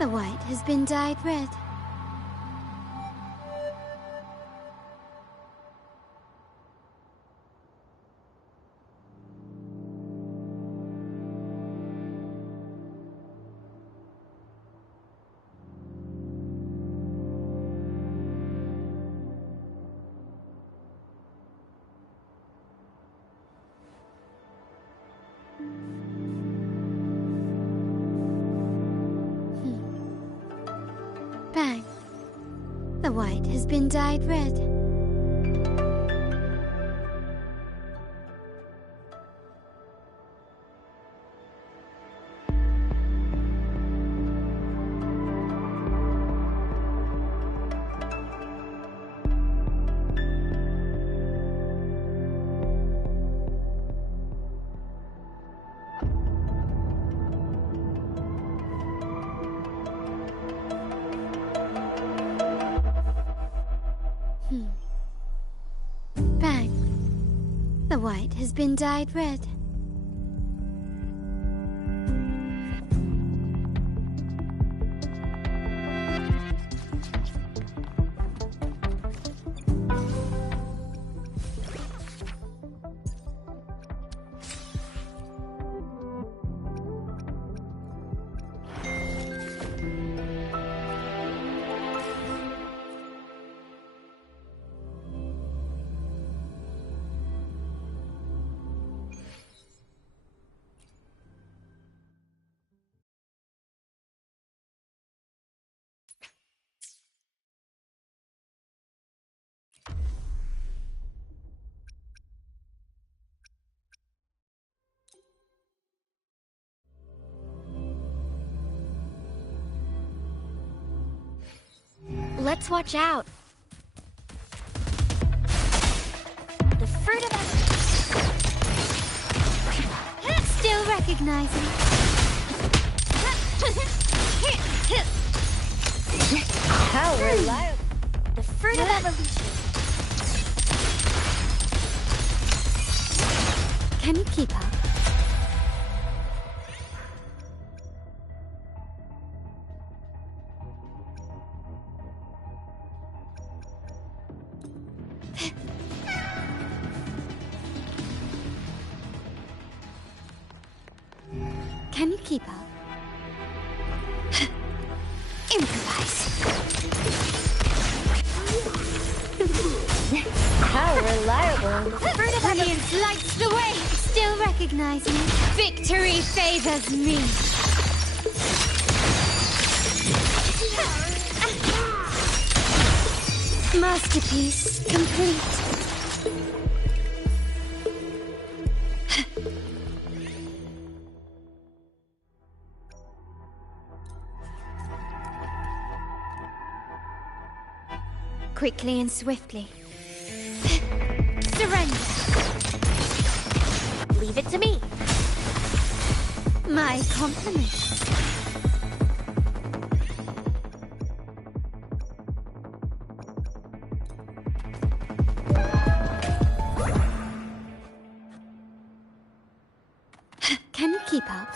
The white has been dyed red. Bang. The white has been dyed red. Bang. The white has been dyed red. Let's watch out. The fruit of Still recognizing. How reliable. The fruit of evolution. Can you keep up? Can you keep up? Improvise. How reliable. The fruit of Brilliance lights the way. Still recognizing. Victory favors me. Masterpiece complete. Quickly and swiftly. Surrender. Leave it to me. My compliments. Can you keep up?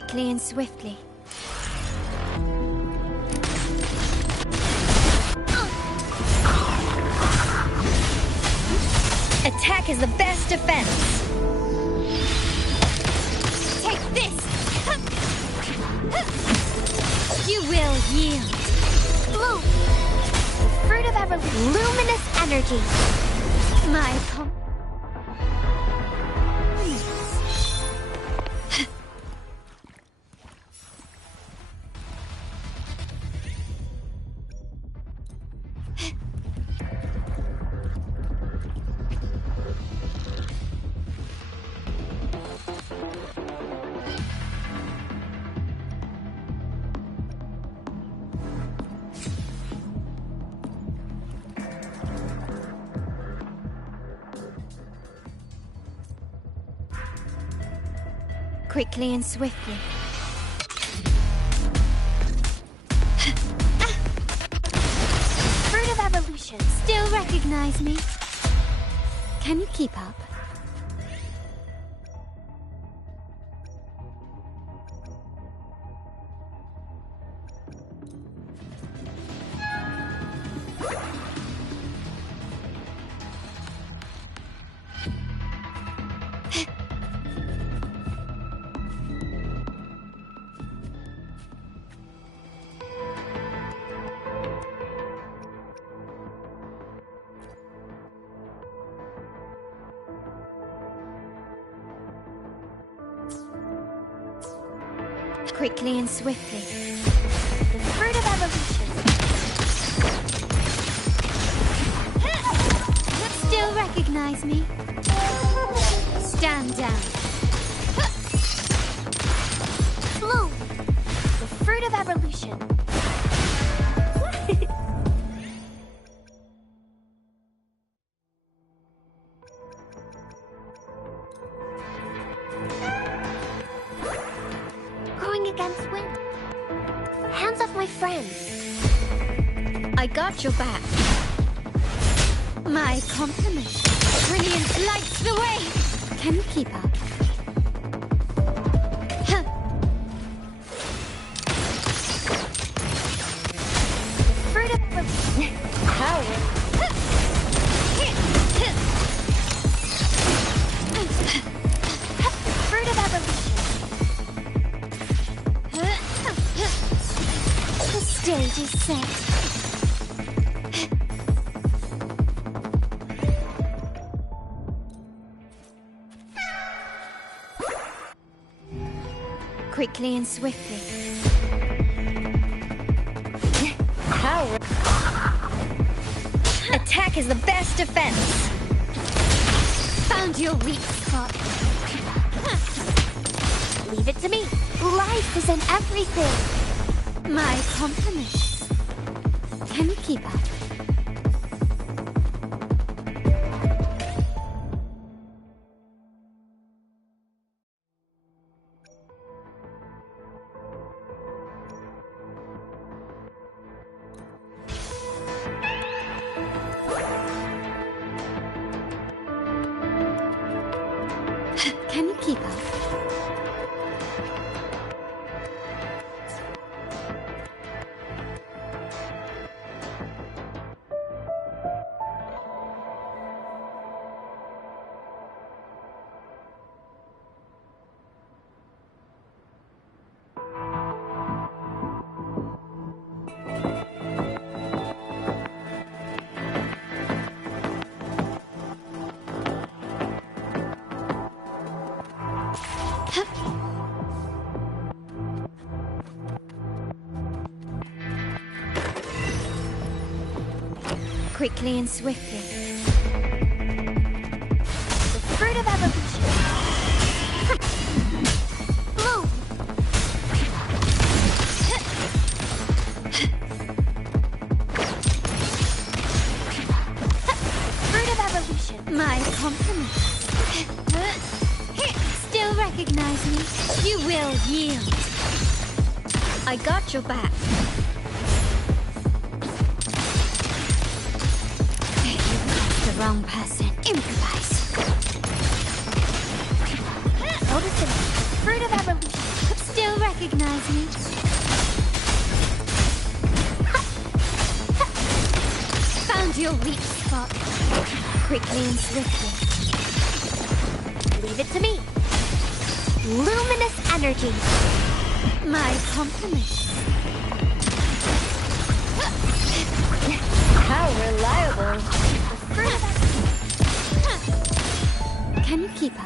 Quickly and swiftly. Attack is the best defense. Take this! You will yield. Blue. The fruit of evolution. Luminous energy. My quickly and swiftly. Fruit of evolution. Still recognize me? Can you keep up? Quickly and swiftly. The fruit of evolution. Still recognize me? Stand down. Blue. The fruit of evolution. Going against wind. Hands off my friend. I got your back. My compliments. Brilliant lights the way. Can you keep up? Huh. Fruit of power. Fruit of evolution. The stage is set. Quickly and swiftly. Power. Attack is the best defense. Found your weak spot. Leave it to me. Life is in everything. My compliments. Can you keep up? Can you keep up? Quickly and swiftly. The fruit of evolution. Blue. Fruit of evolution. My compliments. Still recognize me? You will yield. I got your back. The wrong person. Improvise. Notice the fruit of evolution. Still your weak spot. Quickly and swiftly. Leave it to me. Luminous energy. My compliments. How reliable. Can you keep up?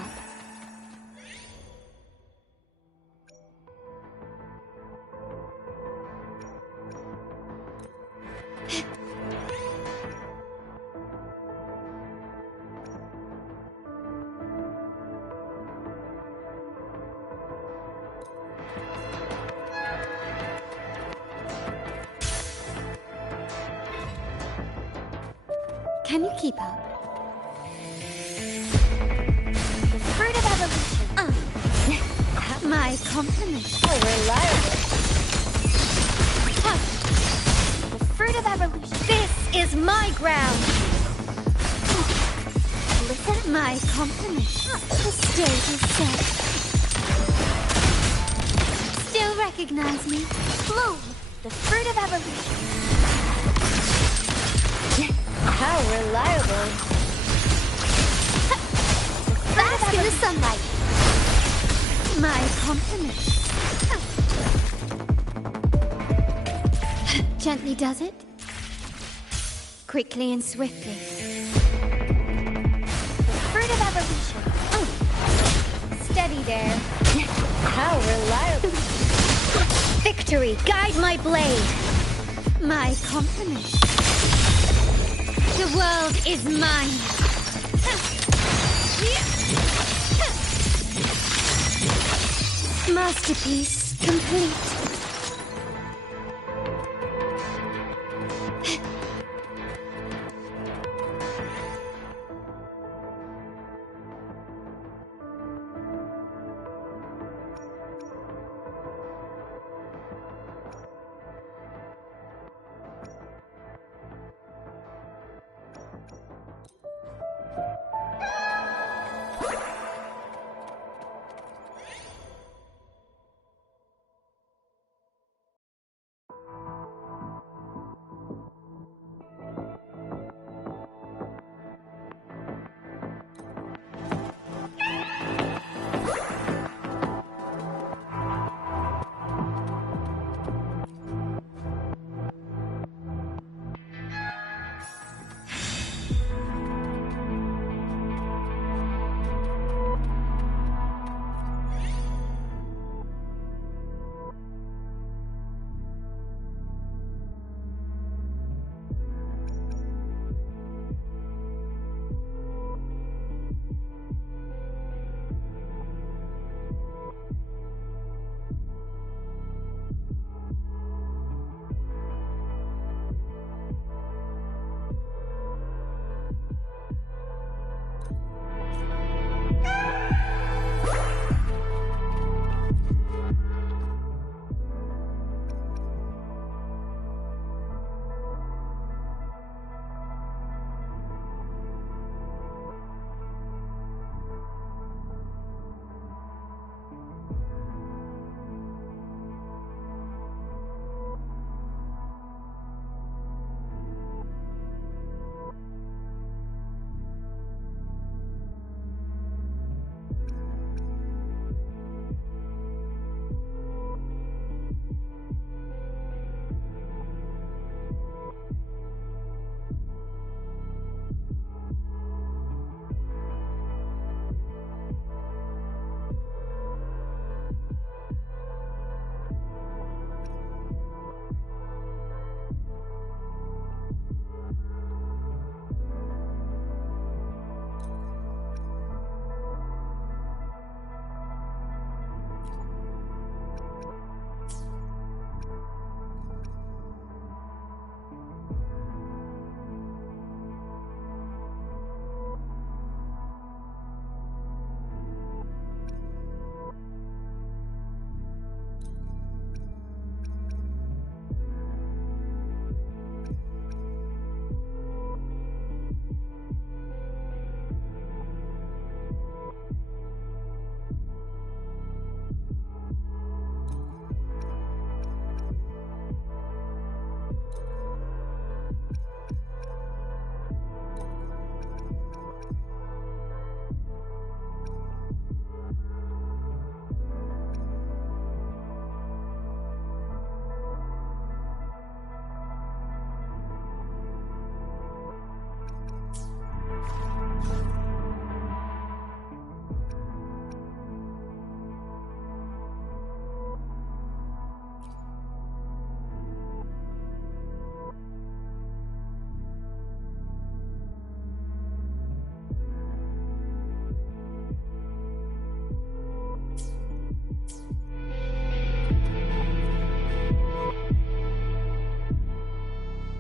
Can you keep up? The fruit of evolution. My compliments. How reliable. The fruit of evolution. This is my ground. Listen. My compliments. The stage is set. Still recognize me? Bloom. The fruit of evolution. How reliable. Bask in the sunlight. My compliments. Gently does it. Quickly and swiftly. The fruit of evolution. Steady there. How reliable. Victory, guide my blade. My compliments. The world is mine. Masterpiece complete.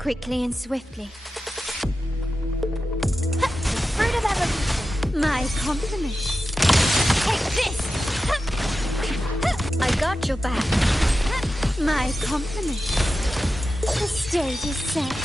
quickly and swiftly. The fruit of evolution. My compliments. Take this! I got your back. My compliments. The stage is set.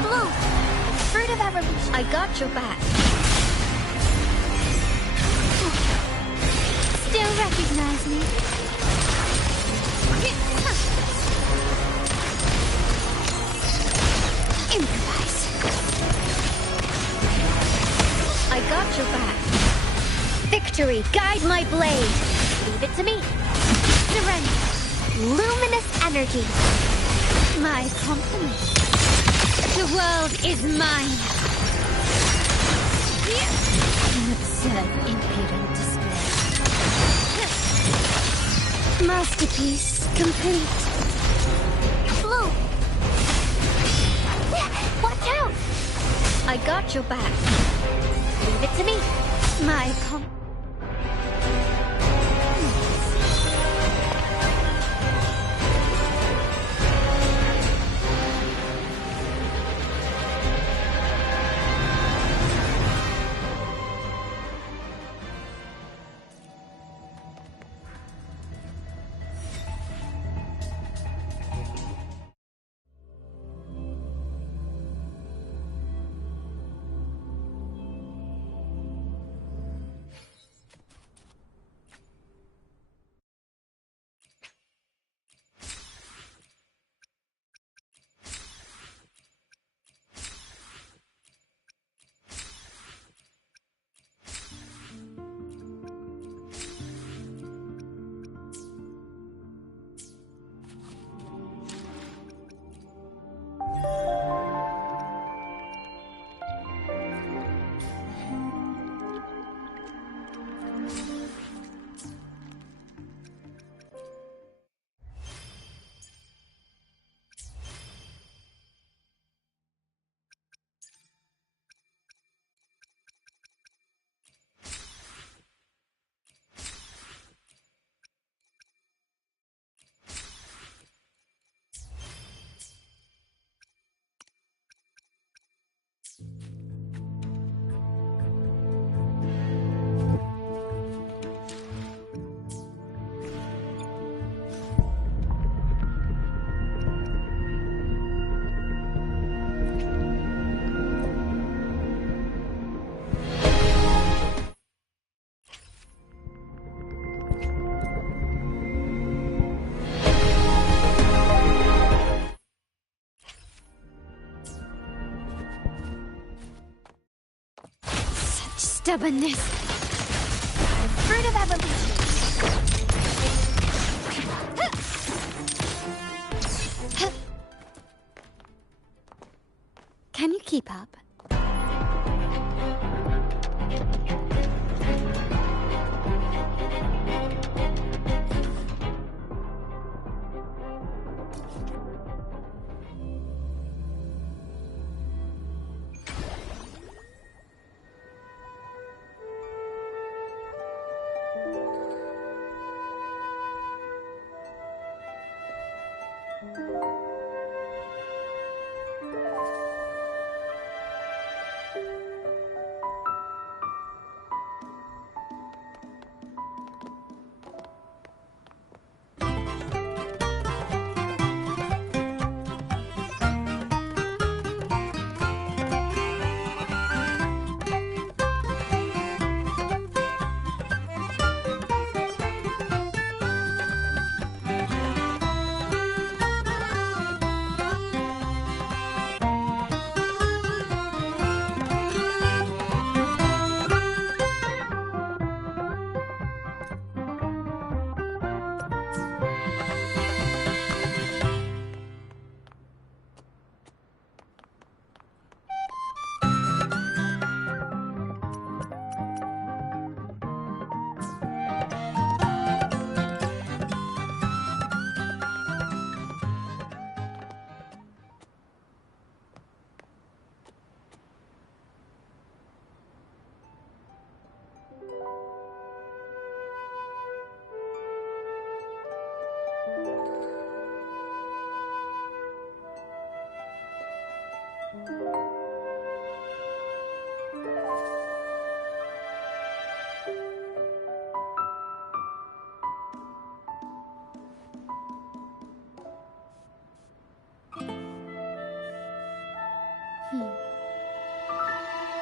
Bloom! The fruit of evolution. I got your back. Still recognize me? Improvise. I got your back. Victory, guide my blade. Leave it to me. Surrender. Luminous energy. My compliments. The world is mine. An absurd, impudent display. Masterpiece complete. Bloom! Watch out! I got your back. Leave it to me. My stubbornness. The fruit of evolution. Can you keep up?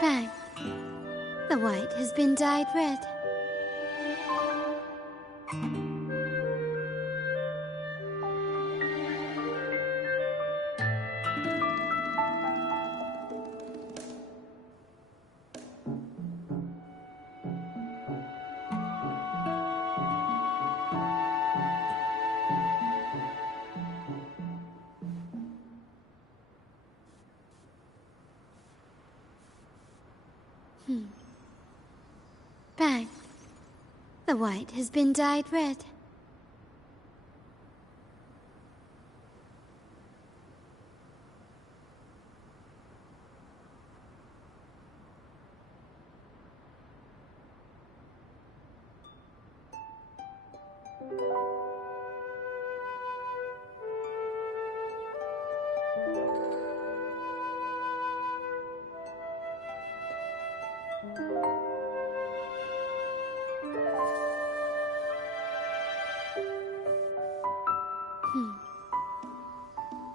Bang. The white has been dyed red. Bang. The white has been dyed red.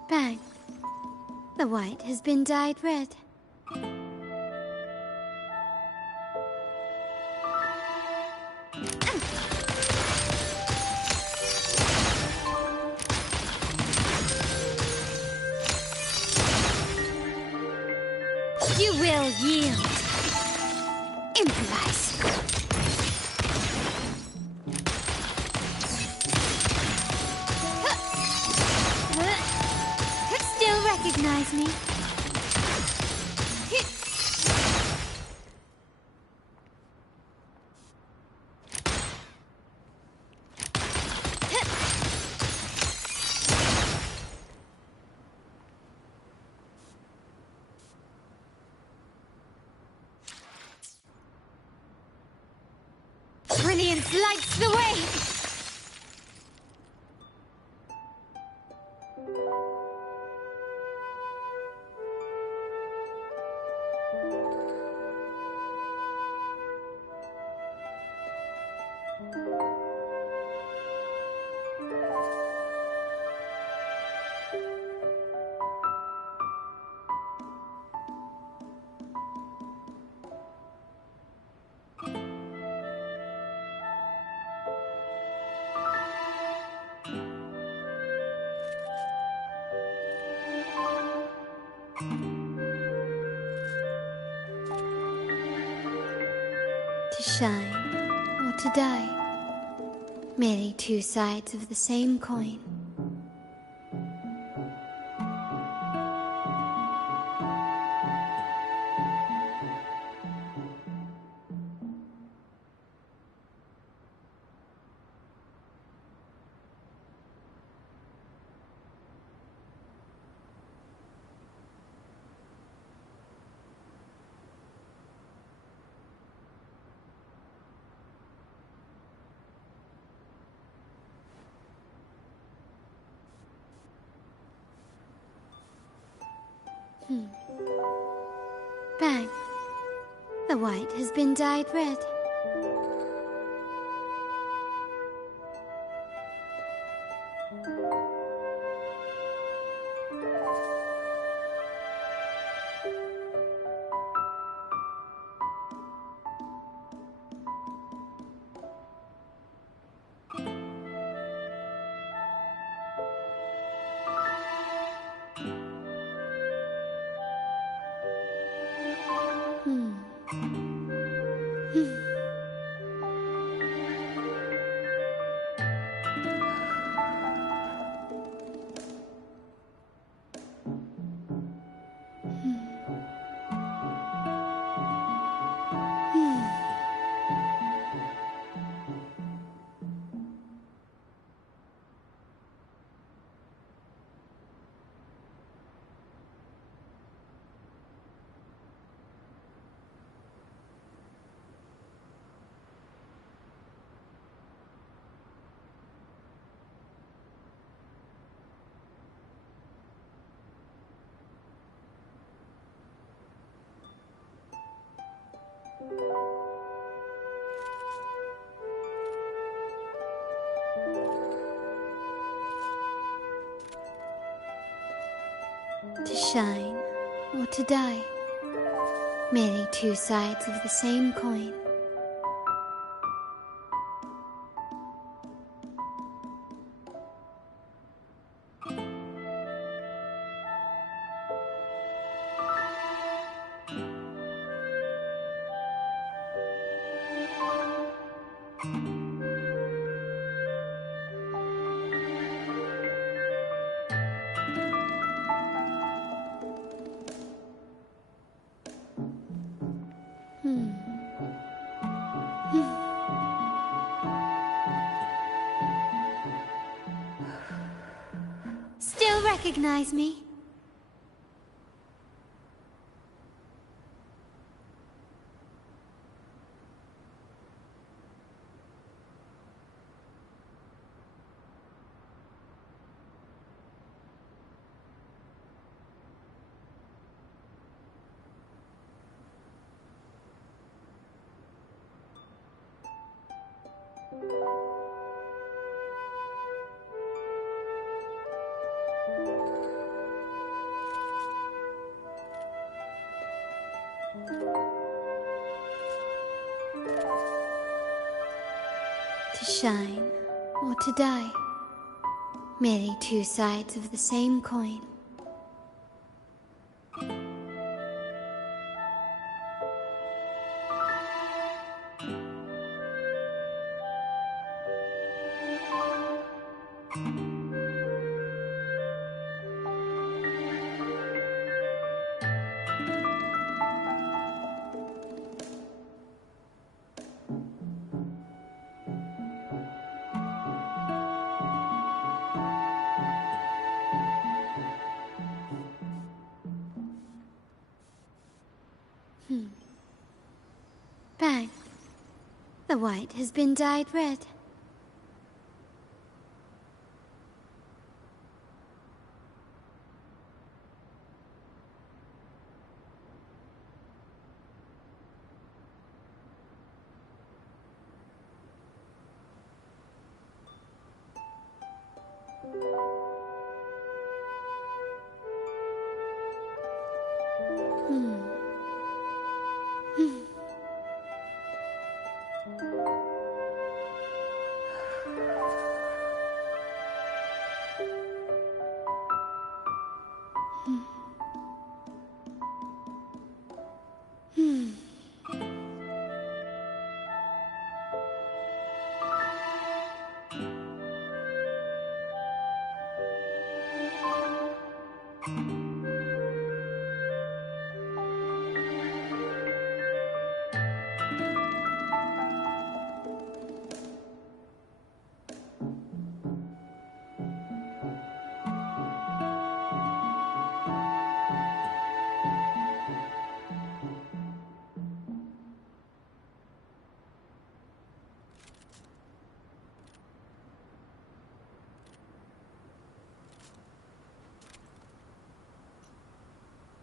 Bang. The white has been dyed red. You will yield. Improvise. Still recognize me? Brilliance lights the way! To shine or to die, merely two sides of the same coin. Bang. The white has been dyed red. To shine or to die. Merely two sides of the same coin. Still recognize me? To shine or to die. Merely two sides of the same coin. Bang. The white has been dyed red.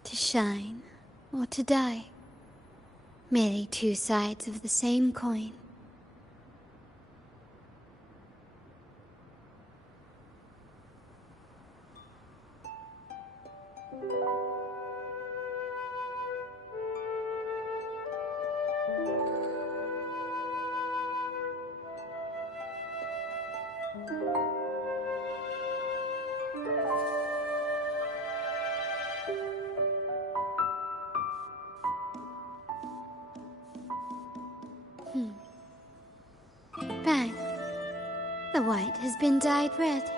To shine or to die. Merely two sides of the same coin. Bang. The white has been dyed red.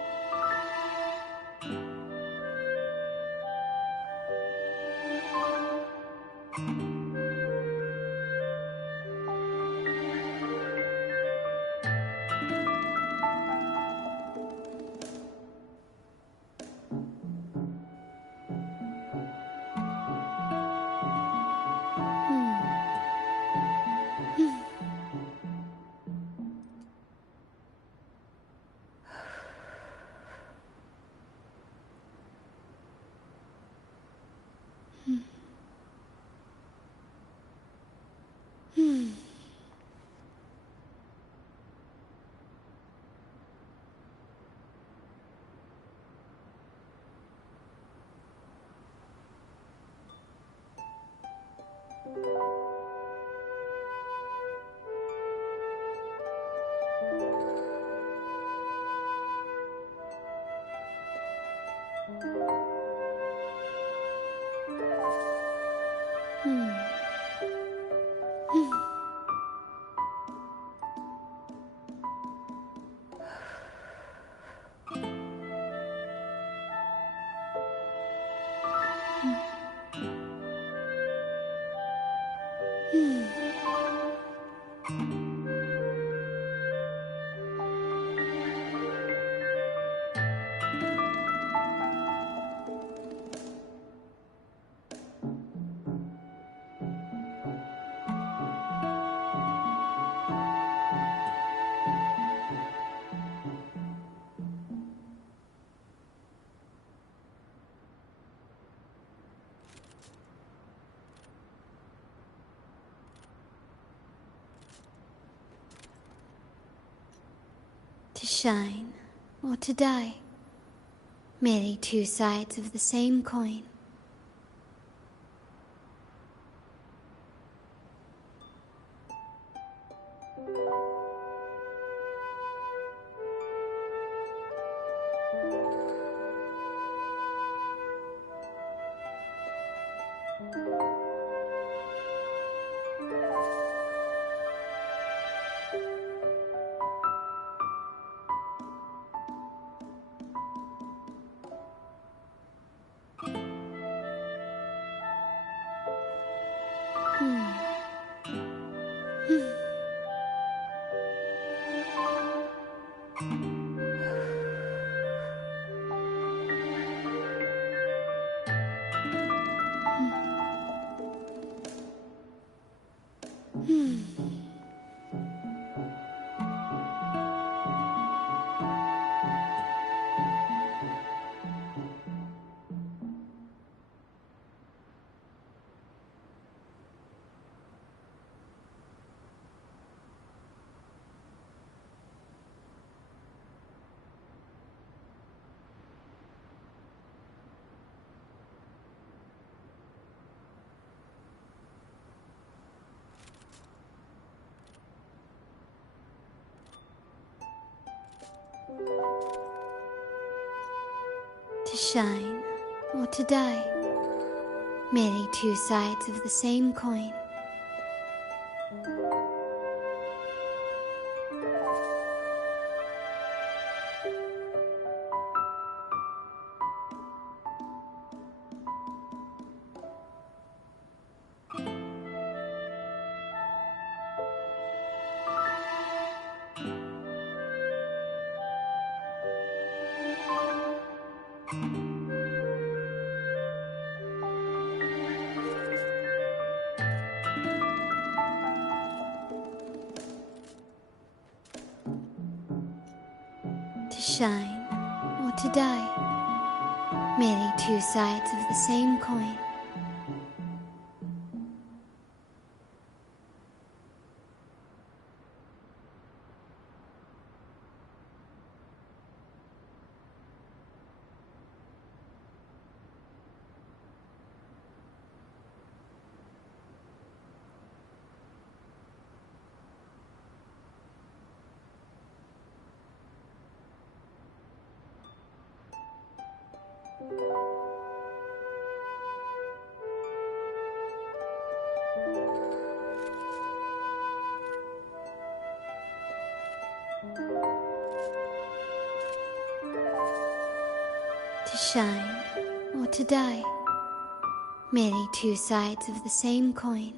shine or to die. Merely two sides of the same coin. To shine or to die. Merely two sides of the same coin. To shine or to die. Merely two sides of the same coin. To shine or to die. Merely two sides of the same coin.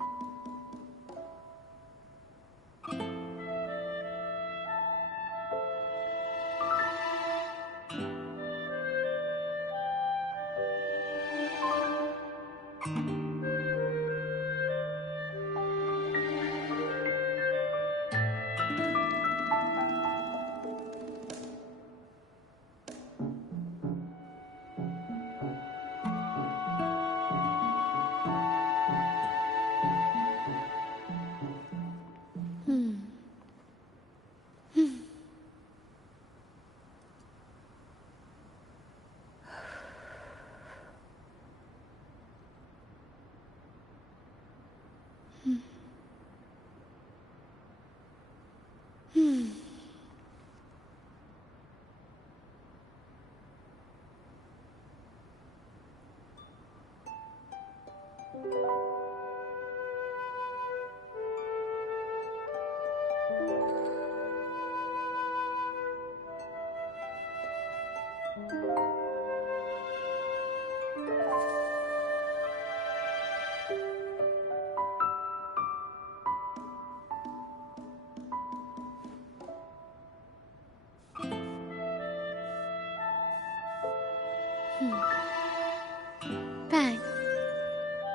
Bang.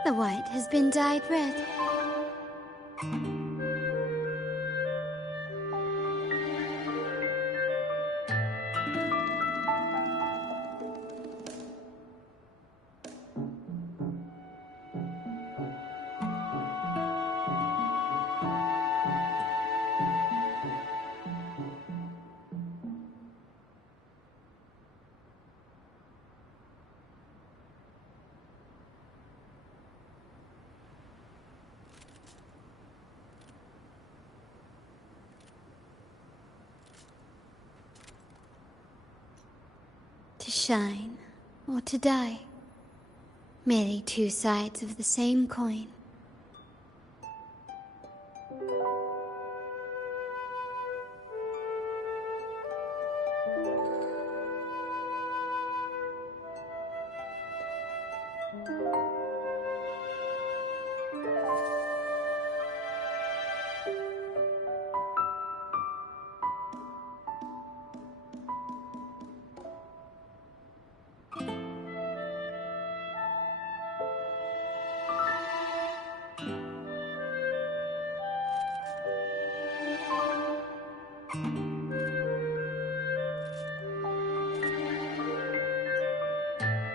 The white has been dyed red. shine or to die. Merely two sides of the same coin.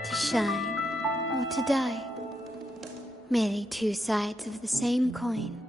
To shine or to die. Merely two sides of the same coin.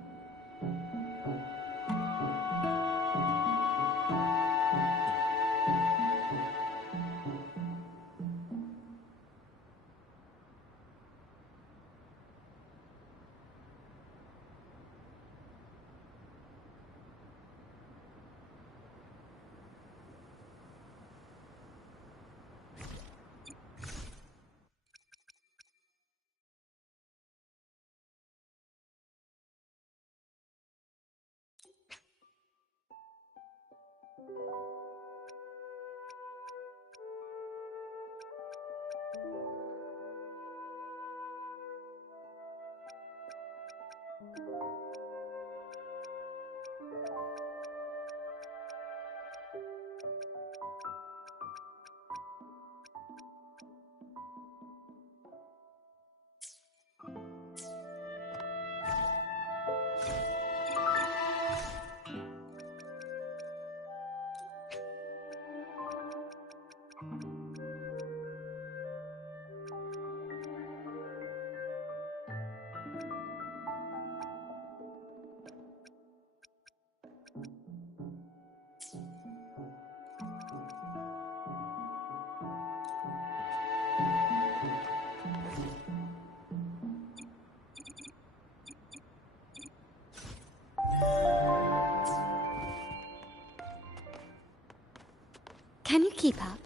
Can you keep up?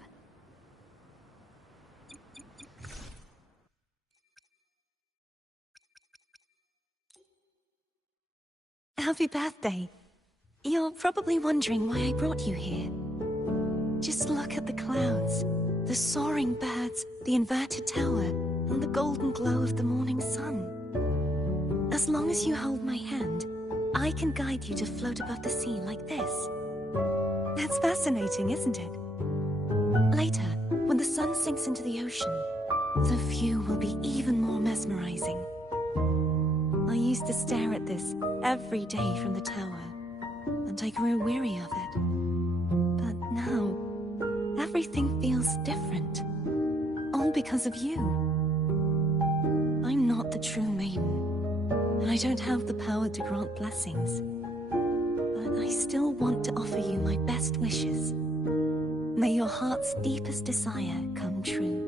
Happy birthday. You're probably wondering why I brought you here. Just look at the clouds, the soaring birds, the inverted tower, and the golden glow of the morning sun. As long as you hold my hand, I can guide you to float above the sea like this. That's fascinating, isn't it? Later, when the sun sinks into the ocean, the view will be even more mesmerizing. I used to stare at this every day from the tower, and I grew weary of it. But now, everything feels different. All because of you. I'm not the true maiden, and I don't have the power to grant blessings. But I still want to offer you my best wishes. May your heart's deepest desire come true.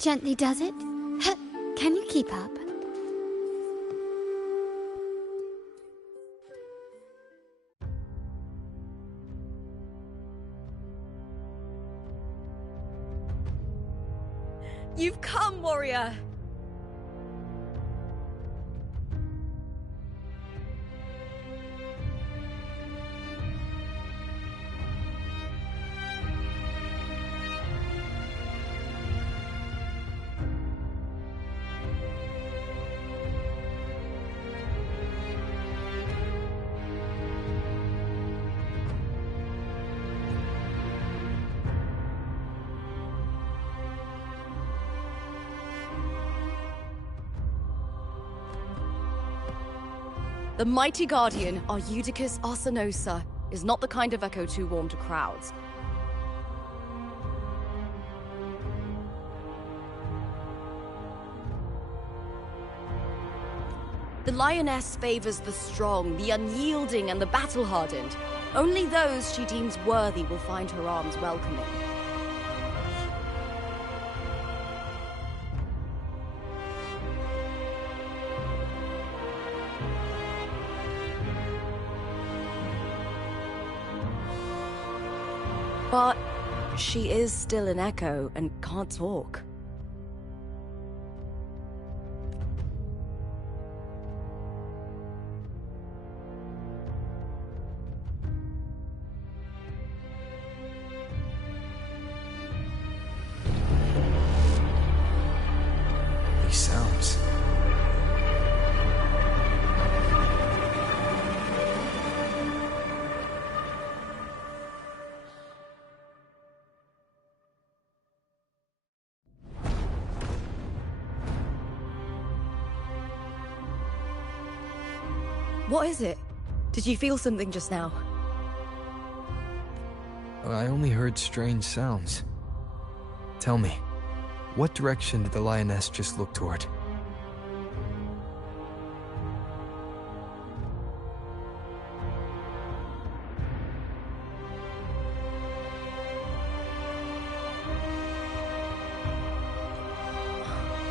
Gently does it? Can you keep up? You've come, warrior! The mighty guardian, Arudicus Arsinosa, is not the kind of echo too warm to crowds. The lioness favors the strong, the unyielding, and the battle-hardened. Only those she deems worthy will find her arms welcoming. But she is still an echo and can't talk. These sounds. What is it? Did you feel something just now? I only heard strange sounds. Tell me, what direction did the lioness just look toward?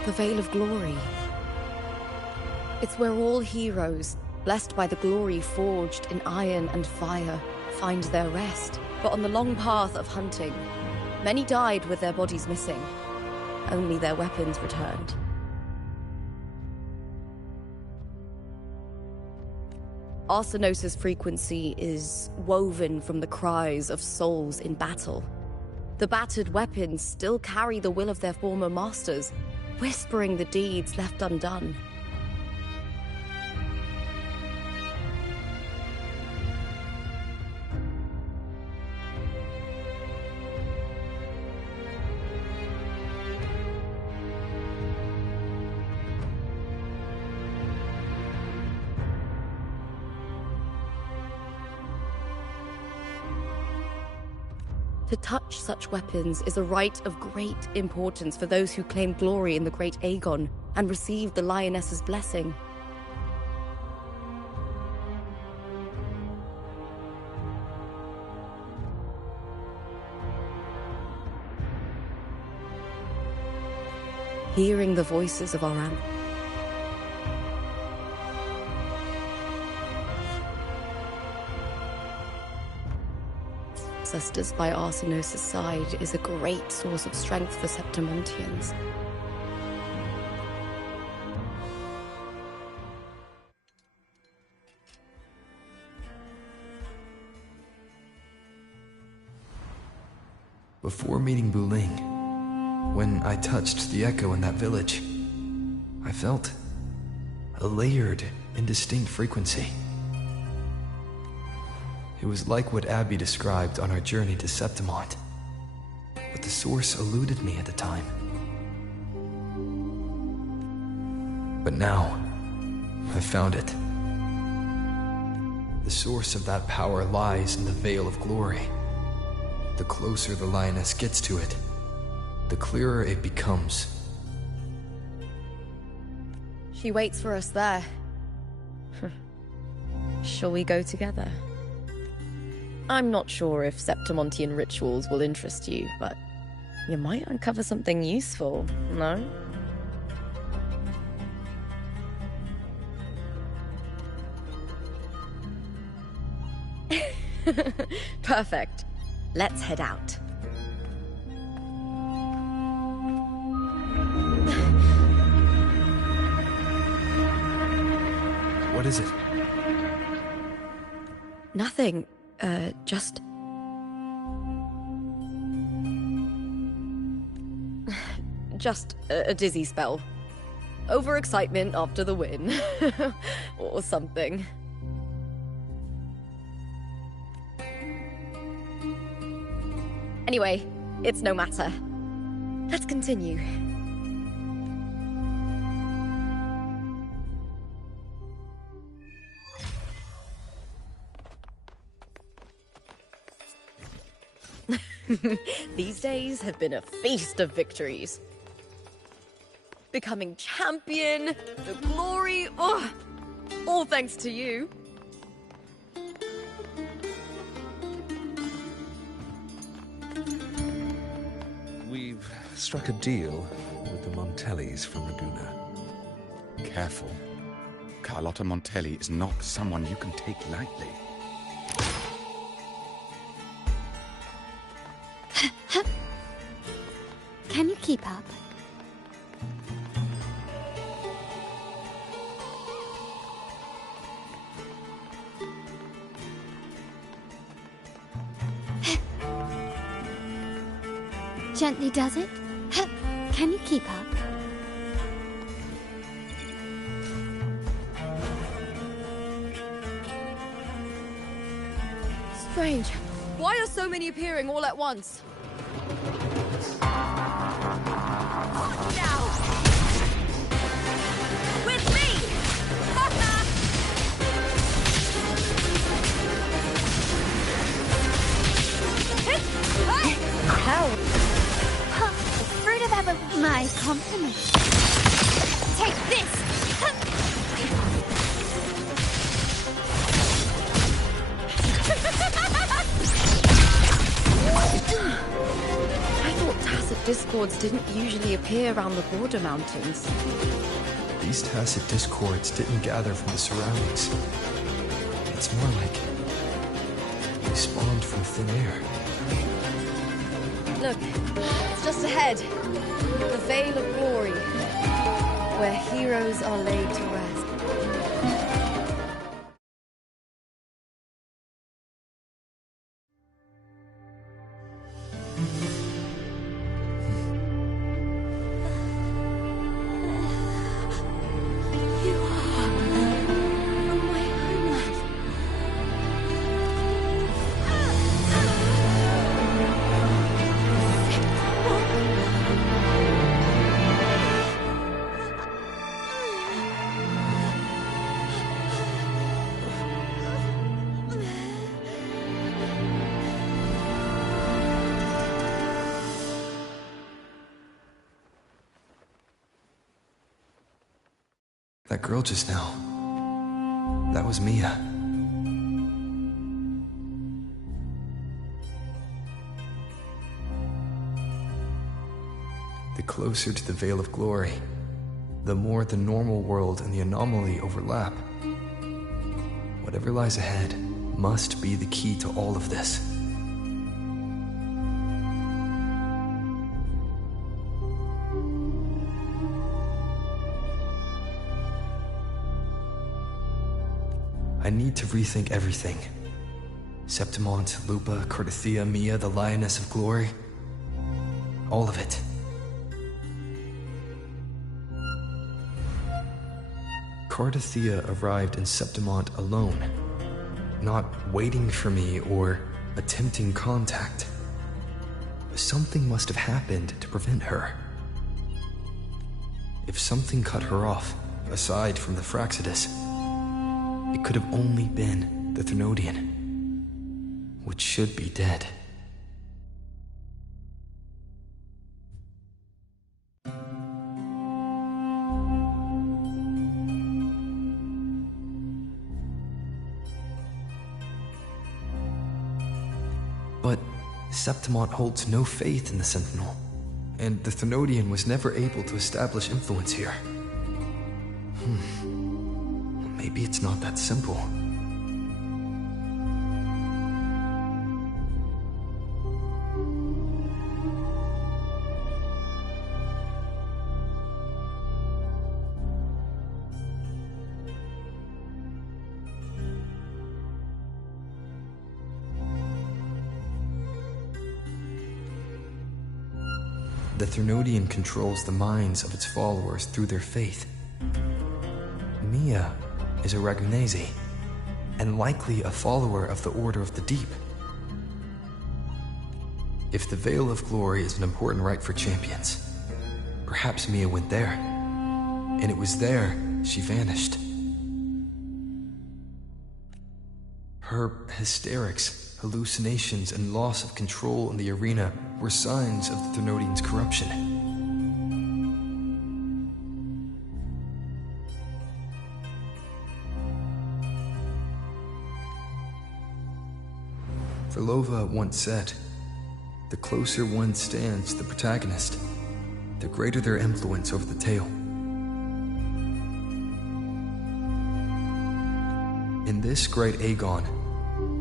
The Veil of Glory. It's where all heroes, blessed by the glory forged in iron and fire, find their rest. But on the long path of hunting, many died with their bodies missing. Only their weapons returned. Arsinosa's frequency is woven from the cries of souls in battle. The battered weapons still carry the will of their former masters, whispering the deeds left undone. To touch such weapons is a rite of great importance for those who claim glory in the great Aegon and receive the lioness's blessing. Hearing the voices of our ancestors by Arsinosa's side is a great source of strength for Septimontians. Before meeting Buling, when I touched the echo in that village, I felt a layered, indistinct frequency. It was like what Abby described on our journey to Septimont, but the source eluded me at the time. But now, I've found it. The source of that power lies in the Veil of Glory. The closer the lioness gets to it, the clearer it becomes. She waits for us there. Shall we go together? I'm not sure if Septimontian rituals will interest you, but you might uncover something useful, no? Perfect. Let's head out. What is it? Nothing. Just... just a dizzy spell. Overexcitement after the win. Or something. Anyway, it's no matter. Let's continue. These days have been a feast of victories. Becoming champion, the glory, oh, all thanks to you. We've struck a deal with the Montellis from Laguna. Careful. Carlotta Montelli is not someone you can take lightly. Can you keep up? Gently does it? Can you keep up? Strange. Why are so many appearing all at once? Now! With me! How? The fruit of evolution. My compliments. Take this! I thought tacit discords didn't usually appear around the border mountains. These tacit discords didn't gather from the surroundings. It's more like they spawned from thin air. Look, it's just ahead. The Vale of Glory, where heroes are laid to rest. You are from my homeland. That girl just now. That was Mia. The closer to the Veil of Glory, the more the normal world and the anomaly overlap. Whatever lies ahead must be the key to all of this. I need to rethink everything. Septimont, Lupa, Cardathia, Mia, the Lioness of Glory. All of it. Cardathia arrived in Septimont alone, not waiting for me or attempting contact. Something must have happened to prevent her. If something cut her off, aside from the Fraxidus, it could have only been the Thenodian, which should be dead. But Septimont holds no faith in the Sentinel, and the Thenodian was never able to establish influence here. Maybe it's not that simple. The Thenodian controls the minds of its followers through their faith. Mia is a Ragunese, and likely a follower of the Order of the Deep. If the Veil of Glory is an important rite for champions, perhaps Mia went there, and it was there she vanished. Her hysterics, hallucinations, and loss of control in the arena were signs of the Thermodian's corruption. Verlova once said, "The closer one stands to the protagonist, the greater their influence over the tale." In this great Aegon,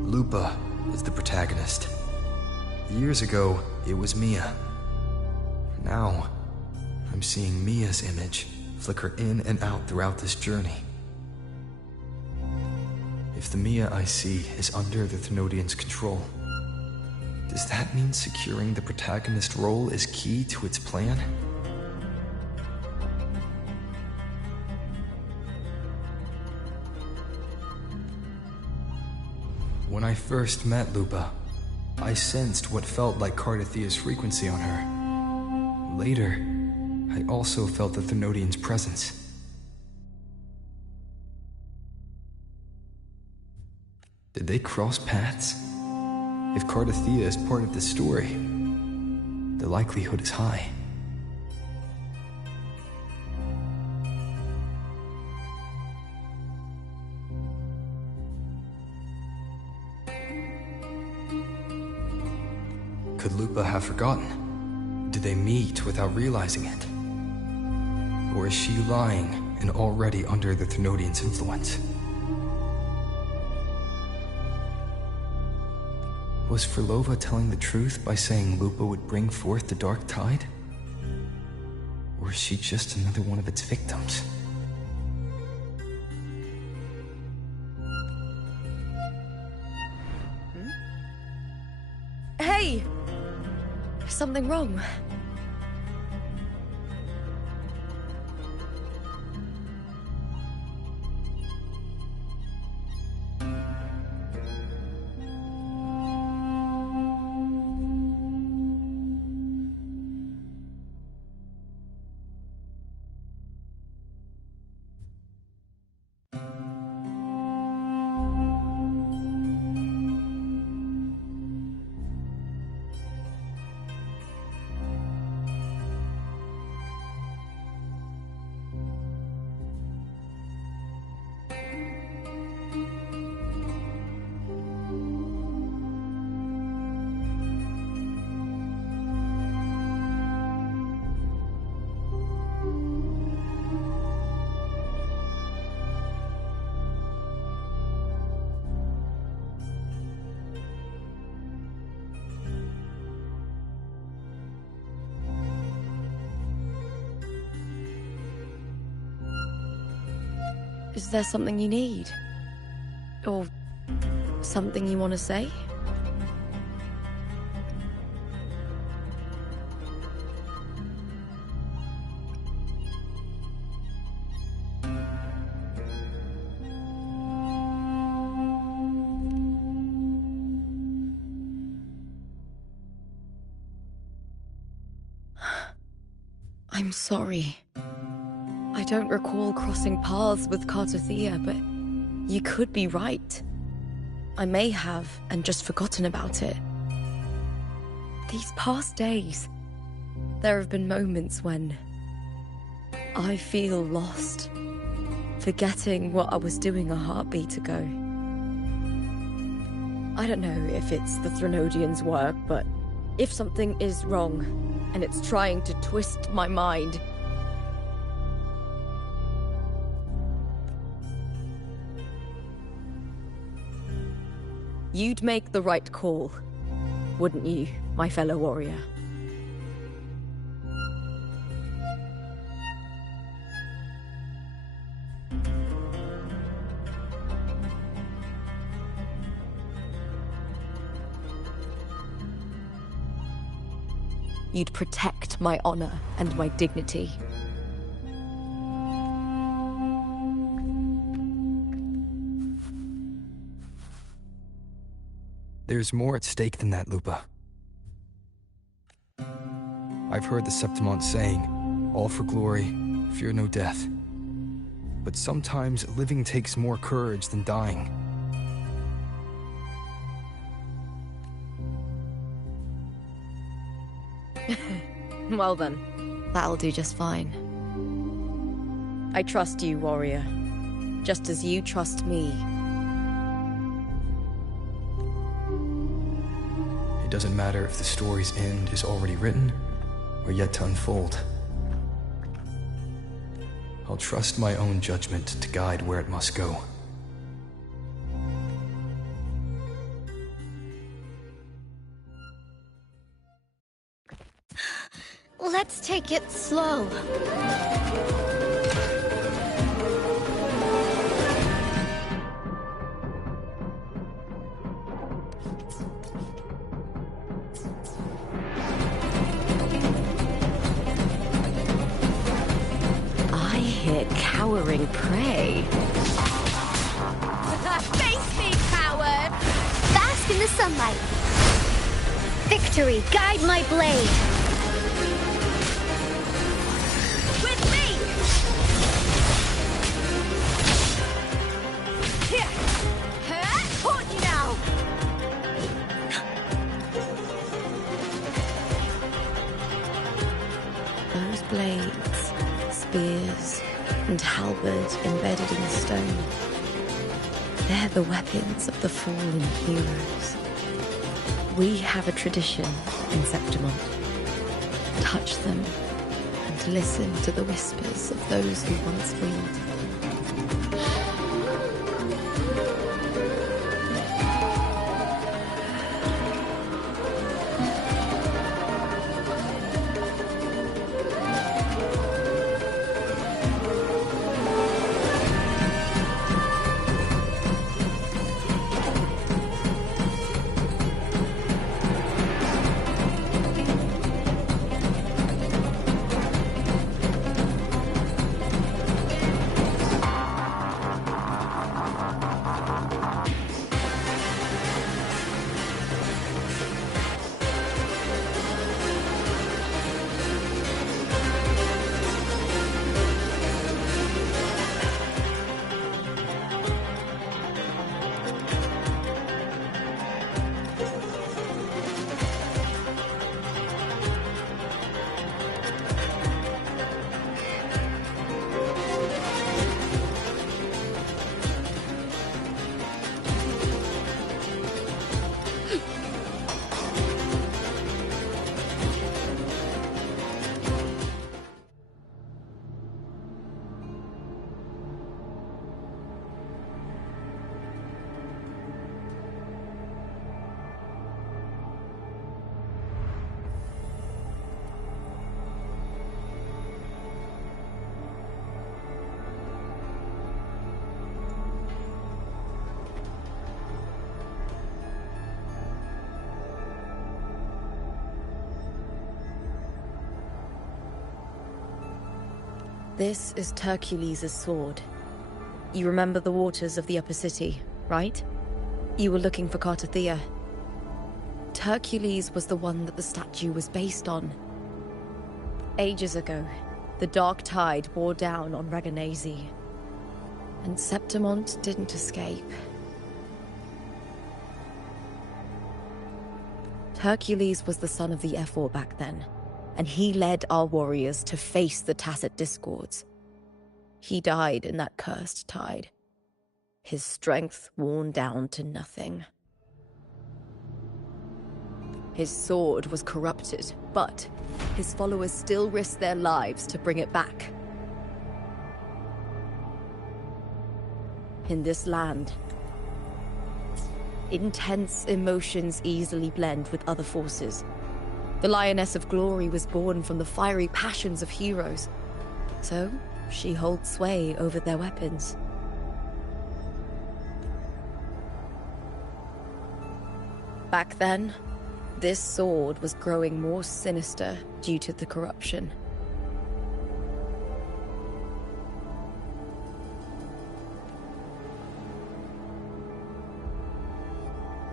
Lupa is the protagonist. Years ago, it was Mia. Now, I'm seeing Mia's image flicker in and out throughout this journey. If the Mia I see is under the Thermodian's control, does that mean securing the protagonist role is key to its plan? When I first met Lupa, I sensed what felt like Cardathia's frequency on her. Later, I also felt the Thermodian's presence. Did they cross paths? If Cardathia is part of this story, the likelihood is high. Could Lupa have forgotten? Did they meet without realizing it? Or is she lying and already under the Thermodian's influence? Was Verlova telling the truth by saying Lupa would bring forth the dark tide? Or is she just another one of its victims? Hey! Is something wrong? Is there something you need? Or something you want to say? I'm sorry. I don't recall crossing paths with Cardathia, but you could be right. I may have, and just forgotten about it. These past days, there have been moments when I feel lost, forgetting what I was doing a heartbeat ago. I don't know if it's the Thermodian's work, but if something is wrong, and it's trying to twist my mind, you'd make the right call, wouldn't you, my fellow warrior? You'd protect my honor and my dignity. There's more at stake than that, Lupa. I've heard the Septimont saying, all for glory, fear no death. But sometimes living takes more courage than dying. Well then, that'll do just fine. I trust you, warrior. Just as you trust me. It doesn't matter if the story's end is already written or yet to unfold. I'll trust my own judgment to guide where it must go. Let's take it slow. I hear cowering prey. Face me, coward! Bask in the sunlight. Victory, guide my blade. With me! Here! Hold you now! Those blades, spears, and halberds embedded in the stone. They're the weapons of the fallen heroes. We have a tradition in Septimont. Touch them and listen to the whispers of those who once wielded. This is Hercules' sword. You remember the waters of the upper city, right? You were looking for Cartathea. Hercules was the one that the statue was based on. Ages ago, the dark tide bore down on Reganesi, and Septimont didn't escape. Hercules was the son of the Ephor back then, and he led our warriors to face the Tacit Discords. He died in that cursed tide, his strength worn down to nothing. His sword was corrupted, but his followers still risked their lives to bring it back. In this land, intense emotions easily blend with other forces. The Lioness of Glory was born from the fiery passions of heroes, so she holds sway over their weapons. Back then, this sword was growing more sinister due to the corruption.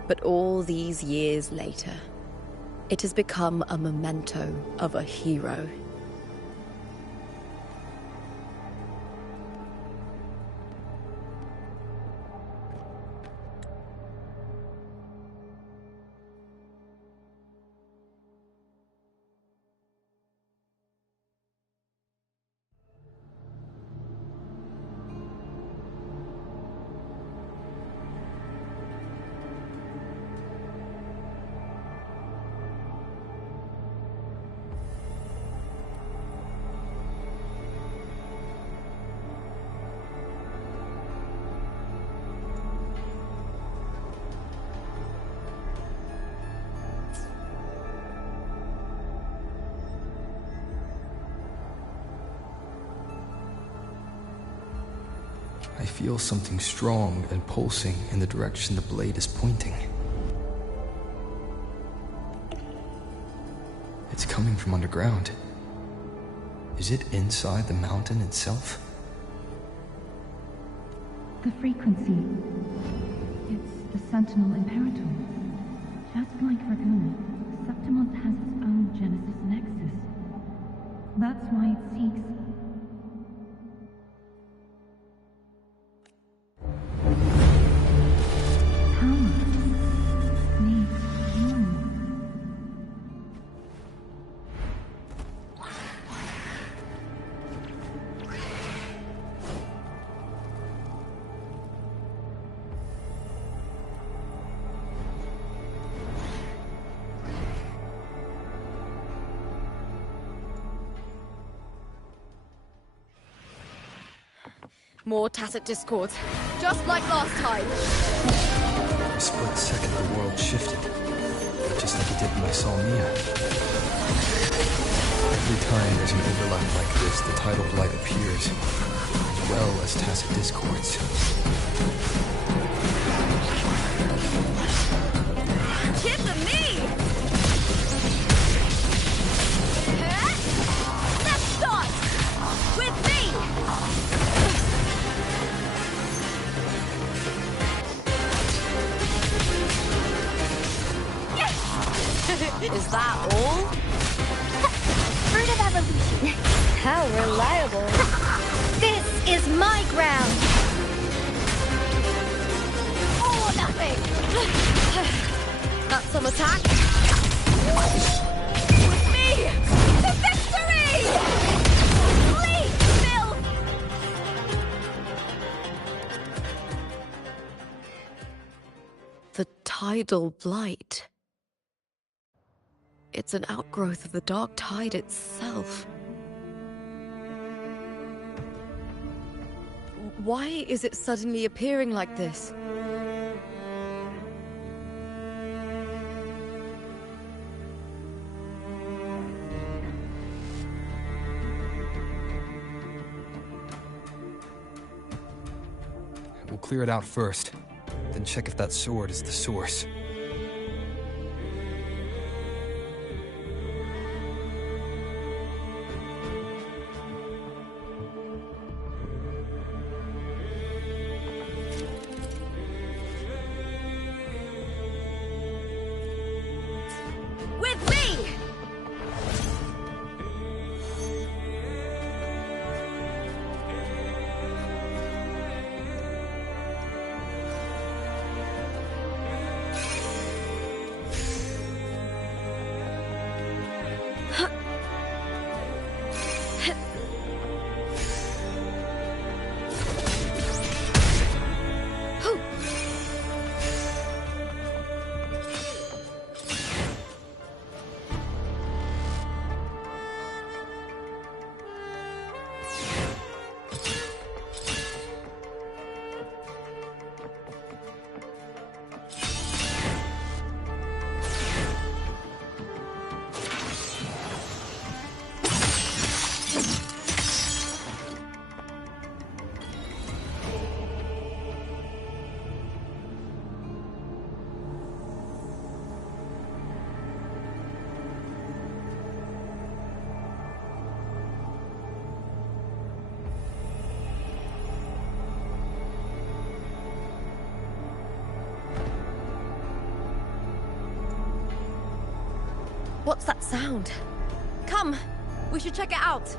But all these years later, it has become a memento of a hero. I feel something strong and pulsing in the direction the blade is pointing. It's coming from underground. Is it inside the mountain itself? The frequency. It's the Sentinel Imperator. Just like Raguna, Septimont has its own Genesis Nexus. That's why it seeks... power. Needs humans. More tacit discords, just like last time. A split second the world shifted, just like it did when I saw Mia. Every time there's an overlap like this, the tidal blight appears, as well as tacit discords. Chip to me! Let's start! With me! Is that all? Fruit of evolution. How reliable. This is my ground. Oh, nothing. That's some attack. With me to victory! Please, Bill! The tidal blight. It's an outgrowth of the dark tide itself. Why is it suddenly appearing like this? We'll clear it out first, then check if that sword is the source. With me! What's that sound? Come, we should check it out.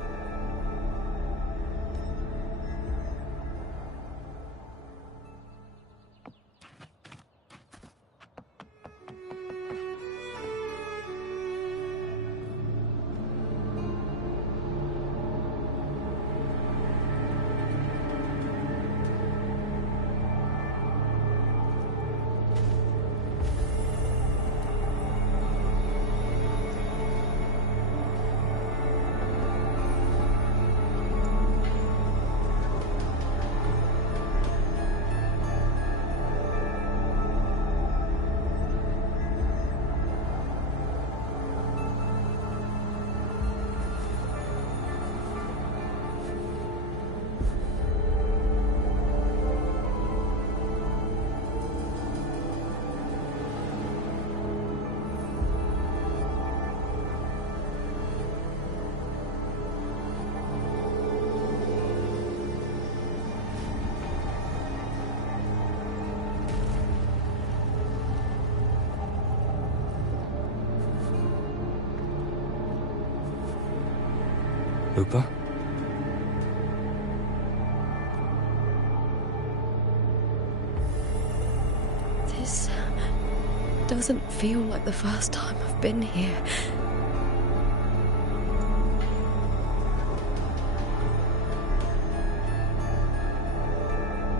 Lupa? This doesn't feel like the first time I've been here.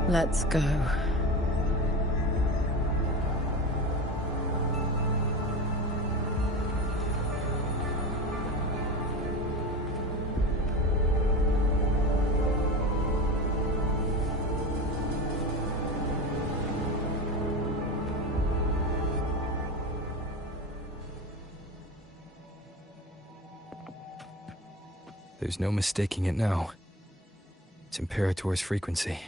Let's go. There's no mistaking it now. It's Imperator's frequency.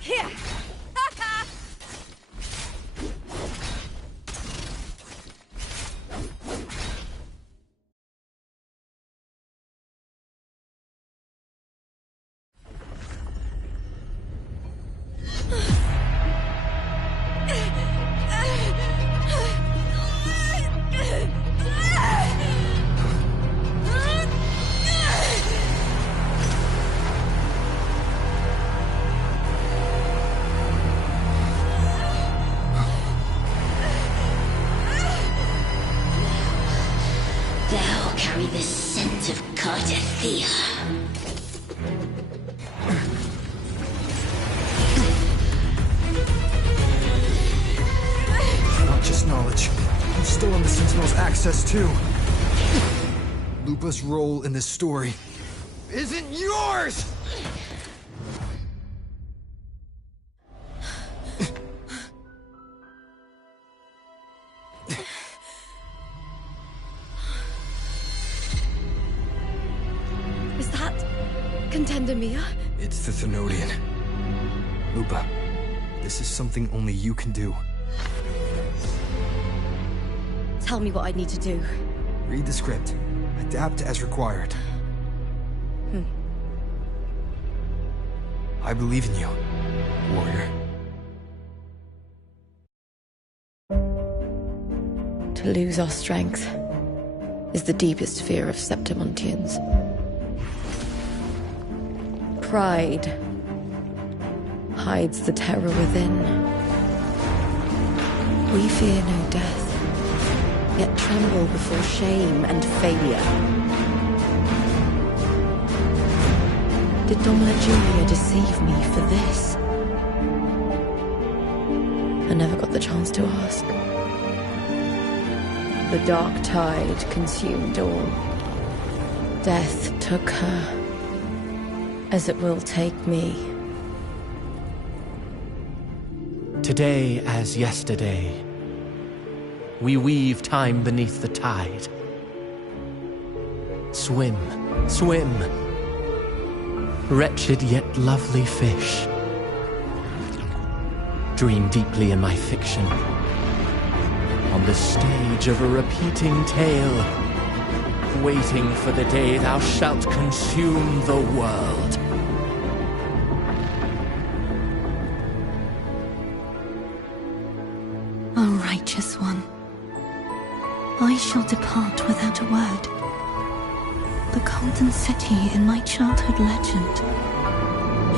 Here! Thou carry the scent of Cardathia. Not just knowledge. I'm still on the Sentinel's access too. Lupa's role in this story isn't yours! Is that Contender Mia? It's the Thenodian. Lupa, this is something only you can do. Tell me what I need to do. Read the script. Adapt as required. I believe in you, warrior. To lose our strength is the deepest fear of Septimontians. Pride hides the terror within. We fear no death, yet tremble before shame and failure. Did Domina Julia deceive me for this? I never got the chance to ask. The dark tide consumed all. Death took her, as it will take me. Today as yesterday, we weave time beneath the tide. Swim, swim, wretched yet lovely fish. Dream deeply in my fiction, on the stage of a repeating tale, waiting for the day thou shalt consume the world. O righteous one, I shall depart without a word. The golden city in my childhood legend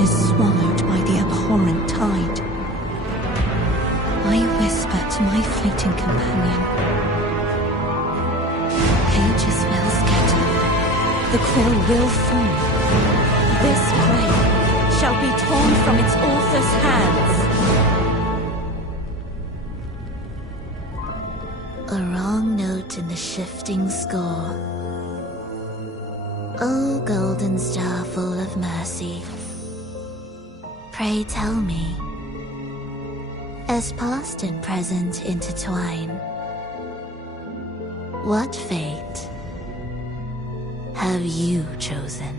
is swallowed by the abhorrent tide. I whisper to my fleeting companion. Pages will scatter. The quill will fall. This play shall be torn from its author's hands. A wrong note in the shifting score. O golden star full of mercy, pray tell me, as past and present intertwine, what fate have you chosen?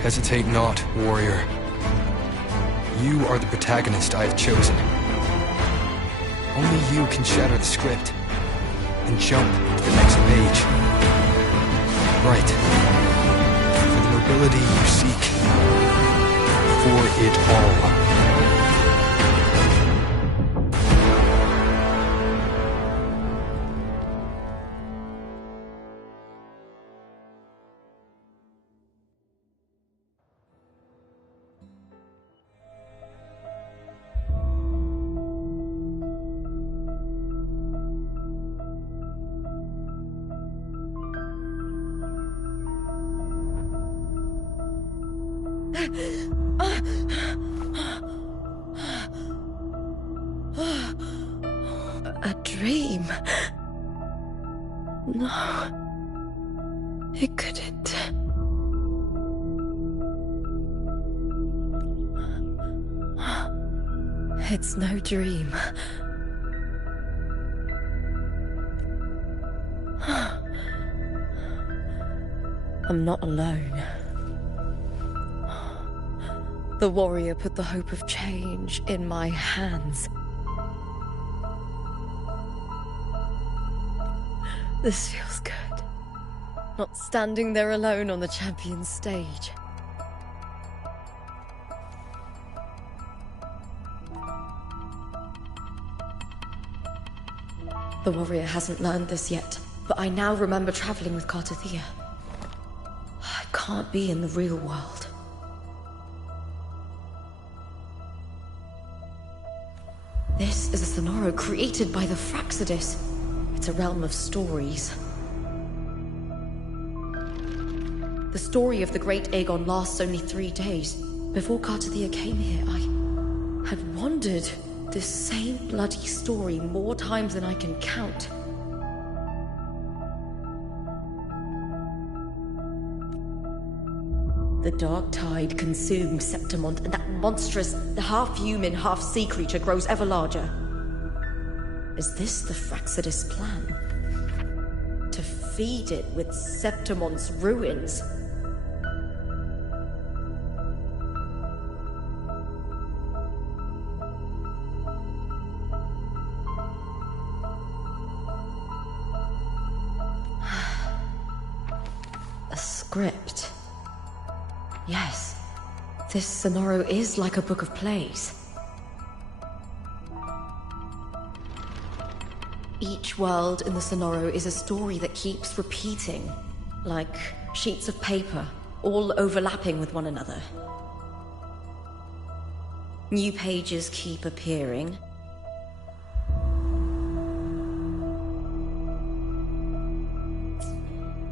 Hesitate not, warrior. You are the protagonist I have chosen. Only you can shatter the script and jump to the next page. Right. vulnerability you seek. For it all. A dream? No. It couldn't. It's no dream. I'm not alone. The warrior put the hope of change in my hands. This feels good. Not standing there alone on the champion's stage. The warrior hasn't learned this yet, but I now remember traveling with Cartathea. I can't be in the real world. This is a Sonoro created by the Fraxidus. It's a realm of stories. The story of the great Aegon lasts only 3 days. Before Cartathea came here, I had wandered this same bloody story more times than I can count. The dark tide consumed Septimont, and that monstrous, half-human, half-sea creature grows ever larger. Is this the Fraxidus plan? To feed it with Septimont's ruins? A script. Yes, this Sonoro is like a book of plays. Each world in the Sonoro is a story that keeps repeating, like sheets of paper, all overlapping with one another. New pages keep appearing.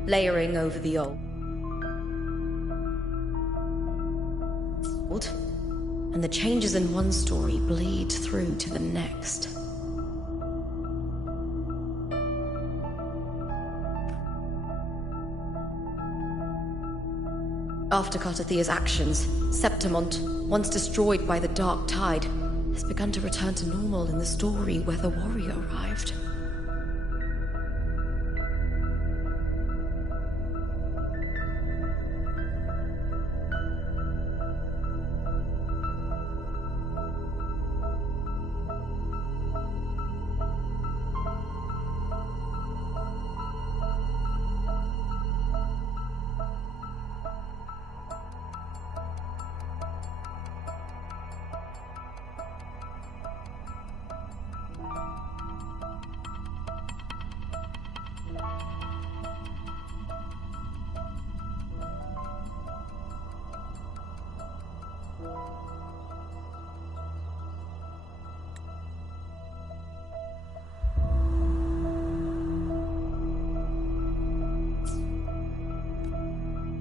Layering over the old. And the changes in one story bleed through to the next. After Cartathea's actions, Septimont, once destroyed by the dark tide, has begun to return to normal in the story where the warrior arrived.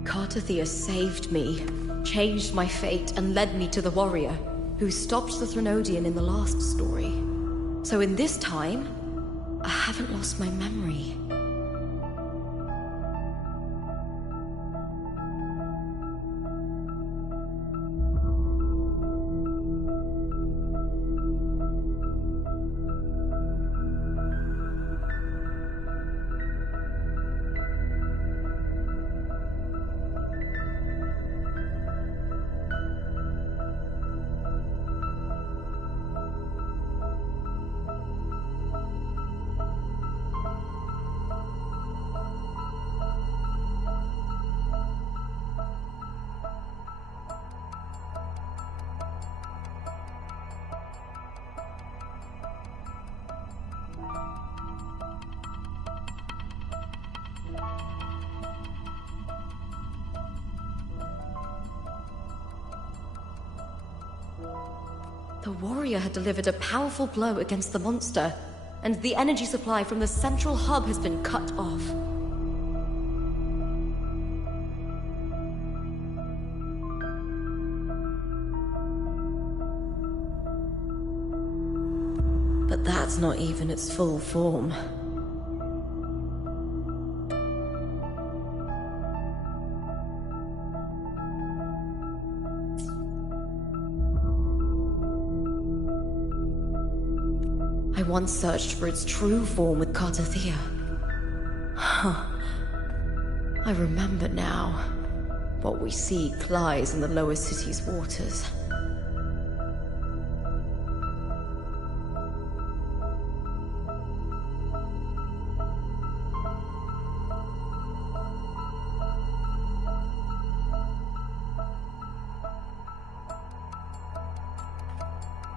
Cartathea saved me, changed my fate, and led me to the warrior, who stopped the Threnodian in the last story. So in this time, I haven't lost my memory. The warrior had delivered a powerful blow against the monster, and the energy supply from the central hub has been cut off. But that's not even its full form. I once searched for its true form with Cartathea. I remember now. What we seek lies in the lower city's waters.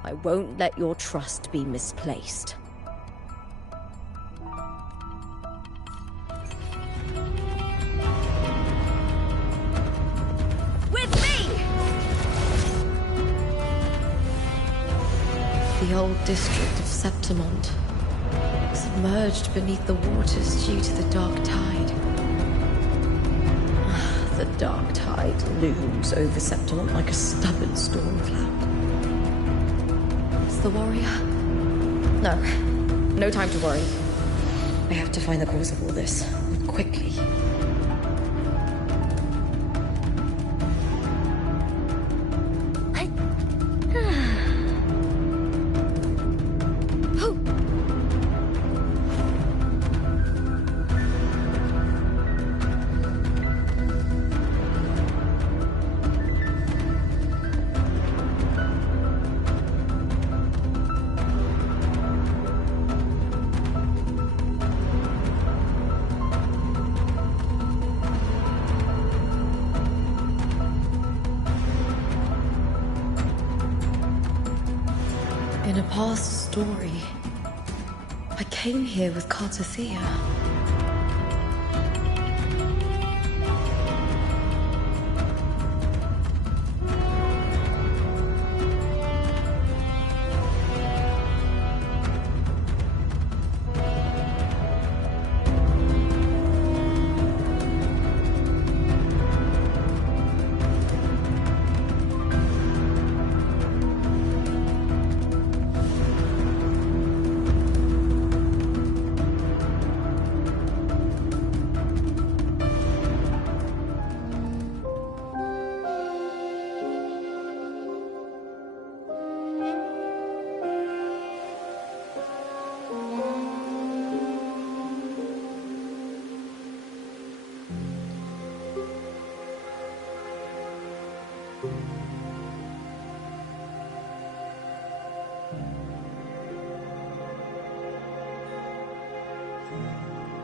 I won't let your trust be misplaced. With me! The old district of Septimont, submerged beneath the waters due to the dark tide. The dark tide looms over Septimont like a stubborn storm cloud. The warrior? No. No time to worry. I have to find the cause of all this. Quickly. In a past story, I came here with Cartathea.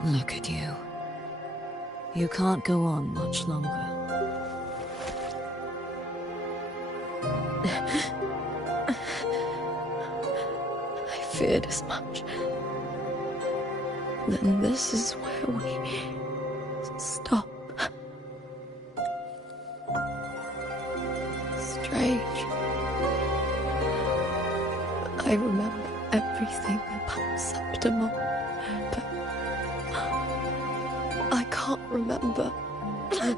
Look at you. You can't go on much longer. I feared as much. Then this is where we stop. Strange. I remember everything about Septimont, but I can't remember. I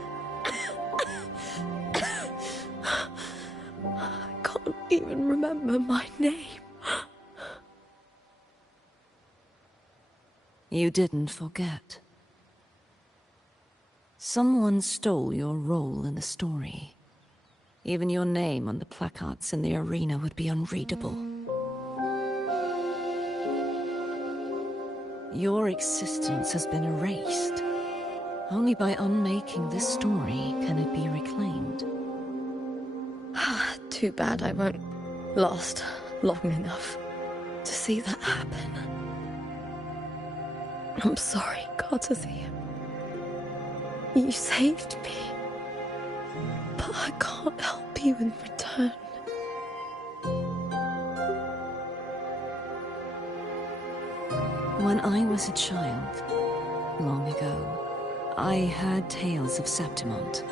can't even remember my name. You didn't forget. Someone stole your role in the story. Even your name on the placards in the arena would be unreadable. Your existence has been erased. Only by unmaking this story can it be reclaimed. Too bad I won't last long enough to see that happen. I'm sorry, Cartathea. You saved me, but I can't help you in return. When I was a child, long ago, I heard tales of Septimont.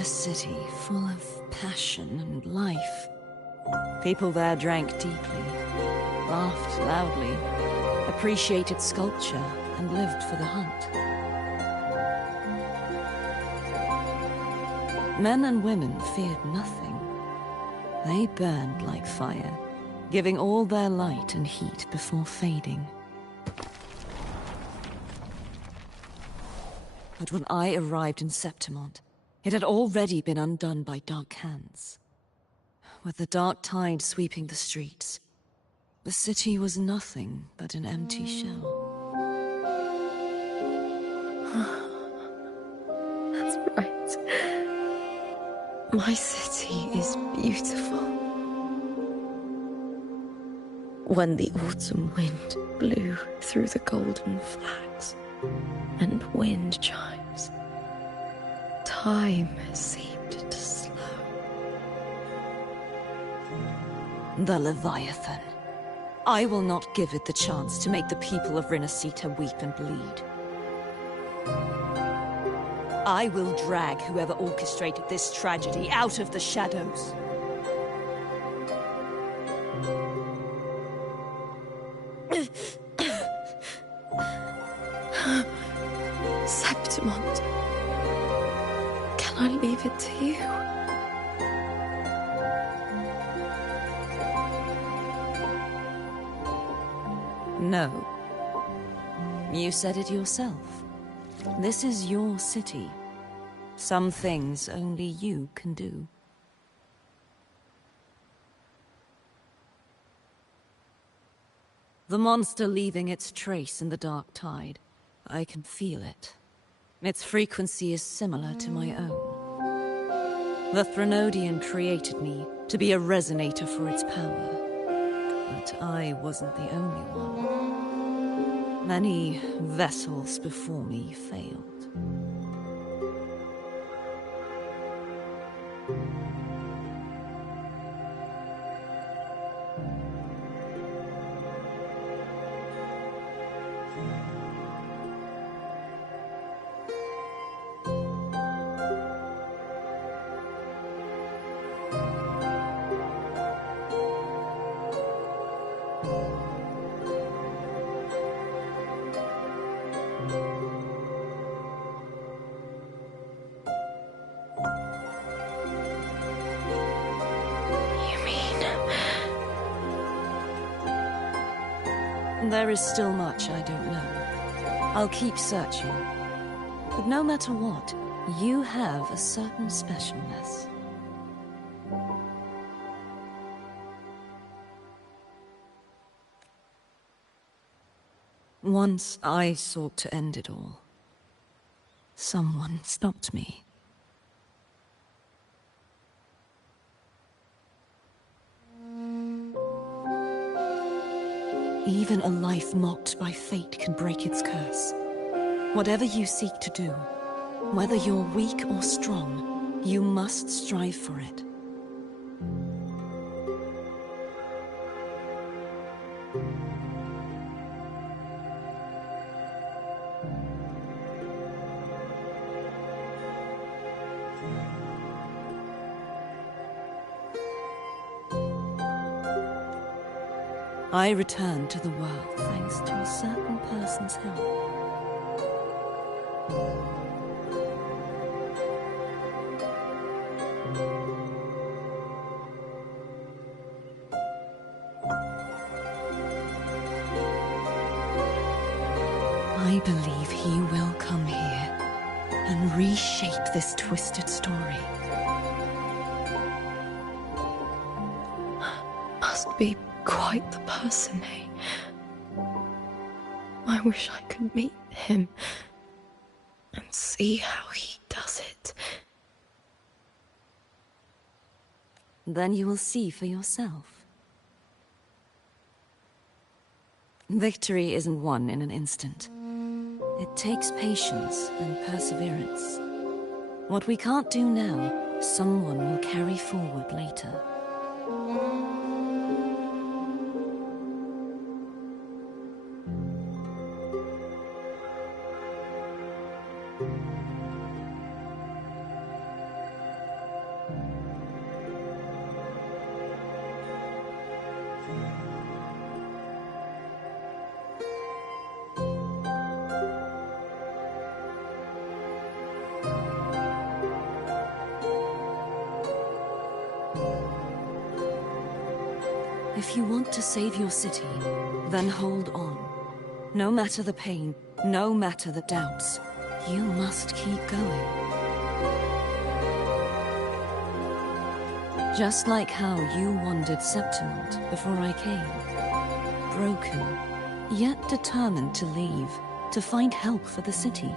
A city full of passion and life. People there drank deeply, laughed loudly, appreciated sculpture, and lived for the hunt. Men and women feared nothing. They burned like fire, giving all their light and heat before fading. But when I arrived in Septimont, it had already been undone by dark hands. With the dark tide sweeping the streets, the city was nothing but an empty shell. That's right. My city is beautiful. When the autumn wind blew through the golden flags and wind chimes, time seemed to slow. The Leviathan. I will not give it the chance to make the people of Rinascita weep and bleed. I will drag whoever orchestrated this tragedy out of the shadows. Septimont, can I leave it to you? No. You said it yourself. This is your city. Some things only you can do. The monster leaving its trace in the dark tide. I can feel it. Its frequency is similar to my own. The Threnodian created me to be a resonator for its power. But I wasn't the only one. Many vessels before me failed. There is still much I don't know. I'll keep searching. But no matter what, you have a certain specialness. Once I sought to end it all. Someone stopped me. Even a life mocked by fate can break its curse. Whatever you seek to do, whether you're weak or strong, you must strive for it. I returned to the world thanks to a certain person's help. I believe he will come here and reshape this twisted story. Must be quite the person, eh? I wish I could meet him and see how he does it. Then you will see for yourself. Victory isn't won in an instant. It takes patience and perseverance. What we can't do now, someone will carry forward later. If you want to save your city, then hold on. No matter the pain, no matter the doubts, you must keep going. Just like how you wandered Septimont before I came. Broken, yet determined to leave, to find help for the city.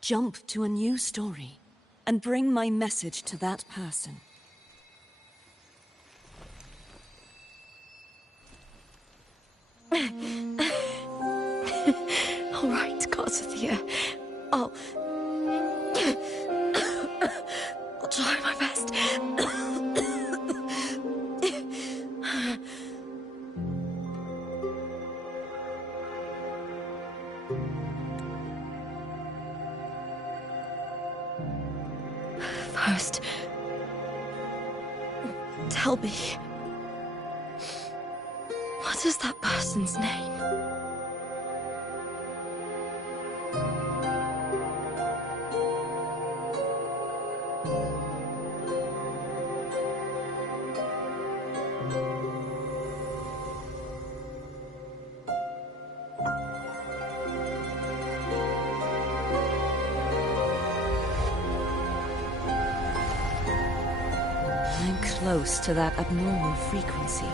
Jump to a new story, and bring my message to that person. All right, Garcia. I'll try my best. First, tell me, what is that person's name? I'm close to that abnormal frequency.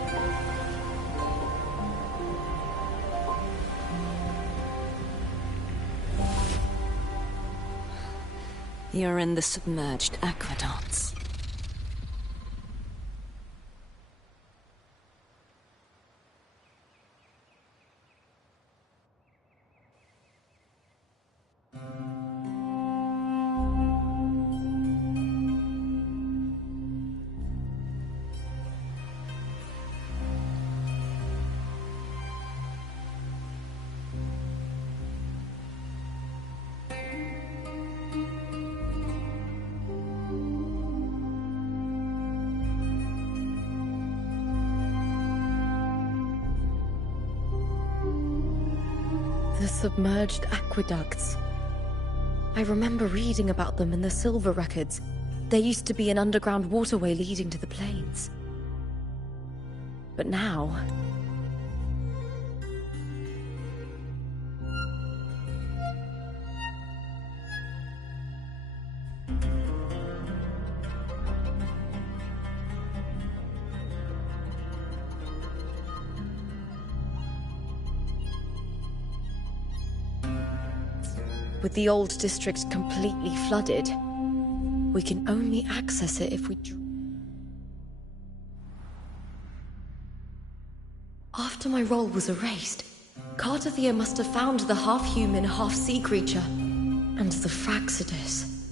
You're in the submerged aqueducts. The submerged aqueducts. I remember reading about them in the Silver records. There used to be an underground waterway leading to the plains. But now... with the old district completely flooded, we can only access it if we... After my role was erased, Cartathea must have found the half-human, half-sea creature, and the Fraxidus.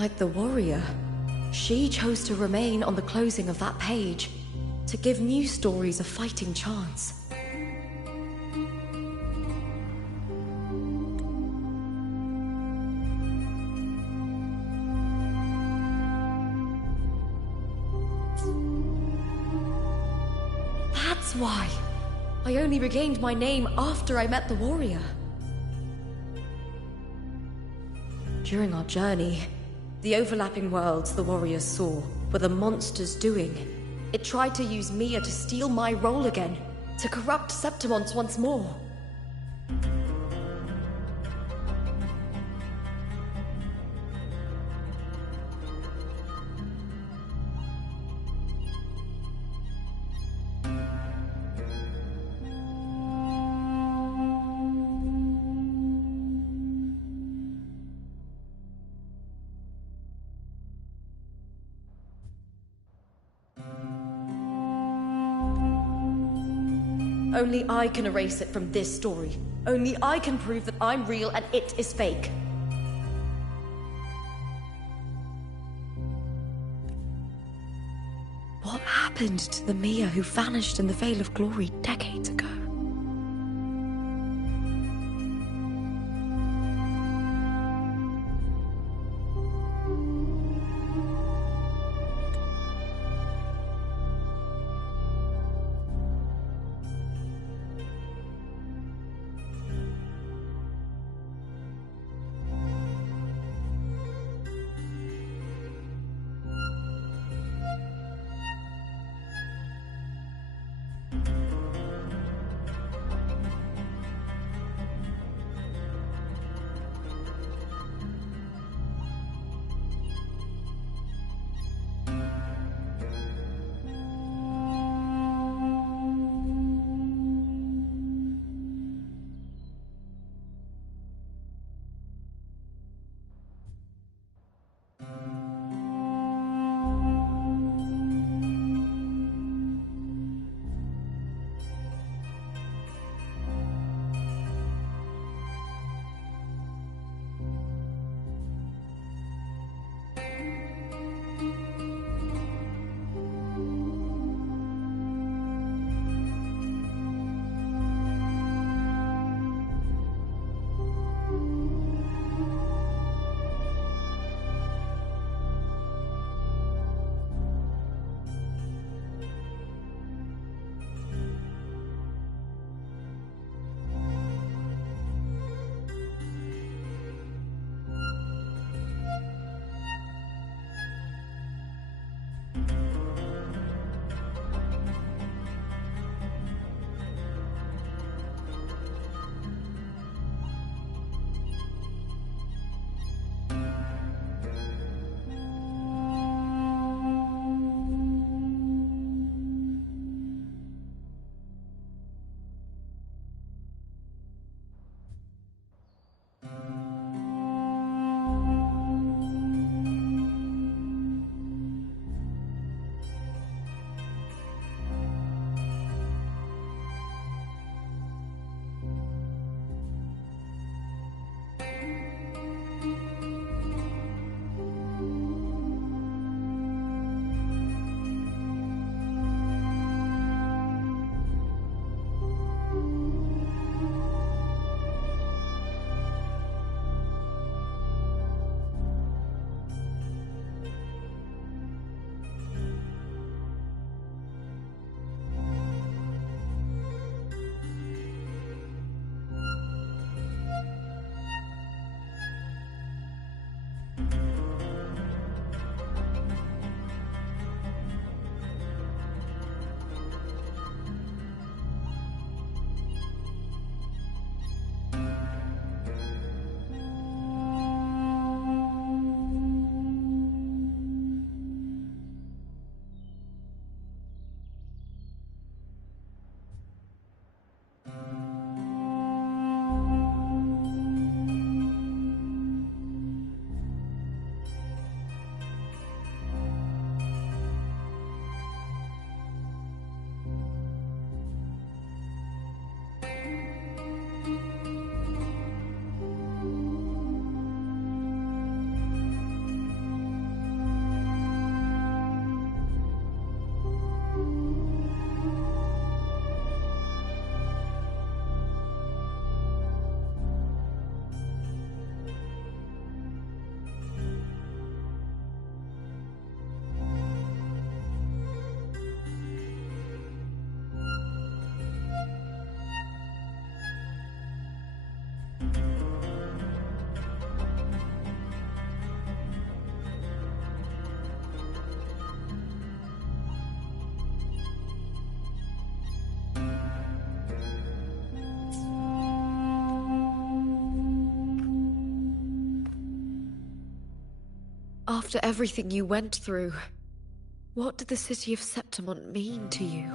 Like the warrior, she chose to remain on the closing of that page, to give new stories a fighting chance. That's why I only regained my name after I met the warrior. During our journey, the overlapping worlds the warriors saw were the monster's doing. It tried to use Mia to steal my role again, to corrupt Septimont once more. Only I can erase it from this story. Only I can prove that I'm real and it is fake. What happened to the Mia who vanished in the Veil of Glory decades ago? After everything you went through, what did the city of Septimont mean to you?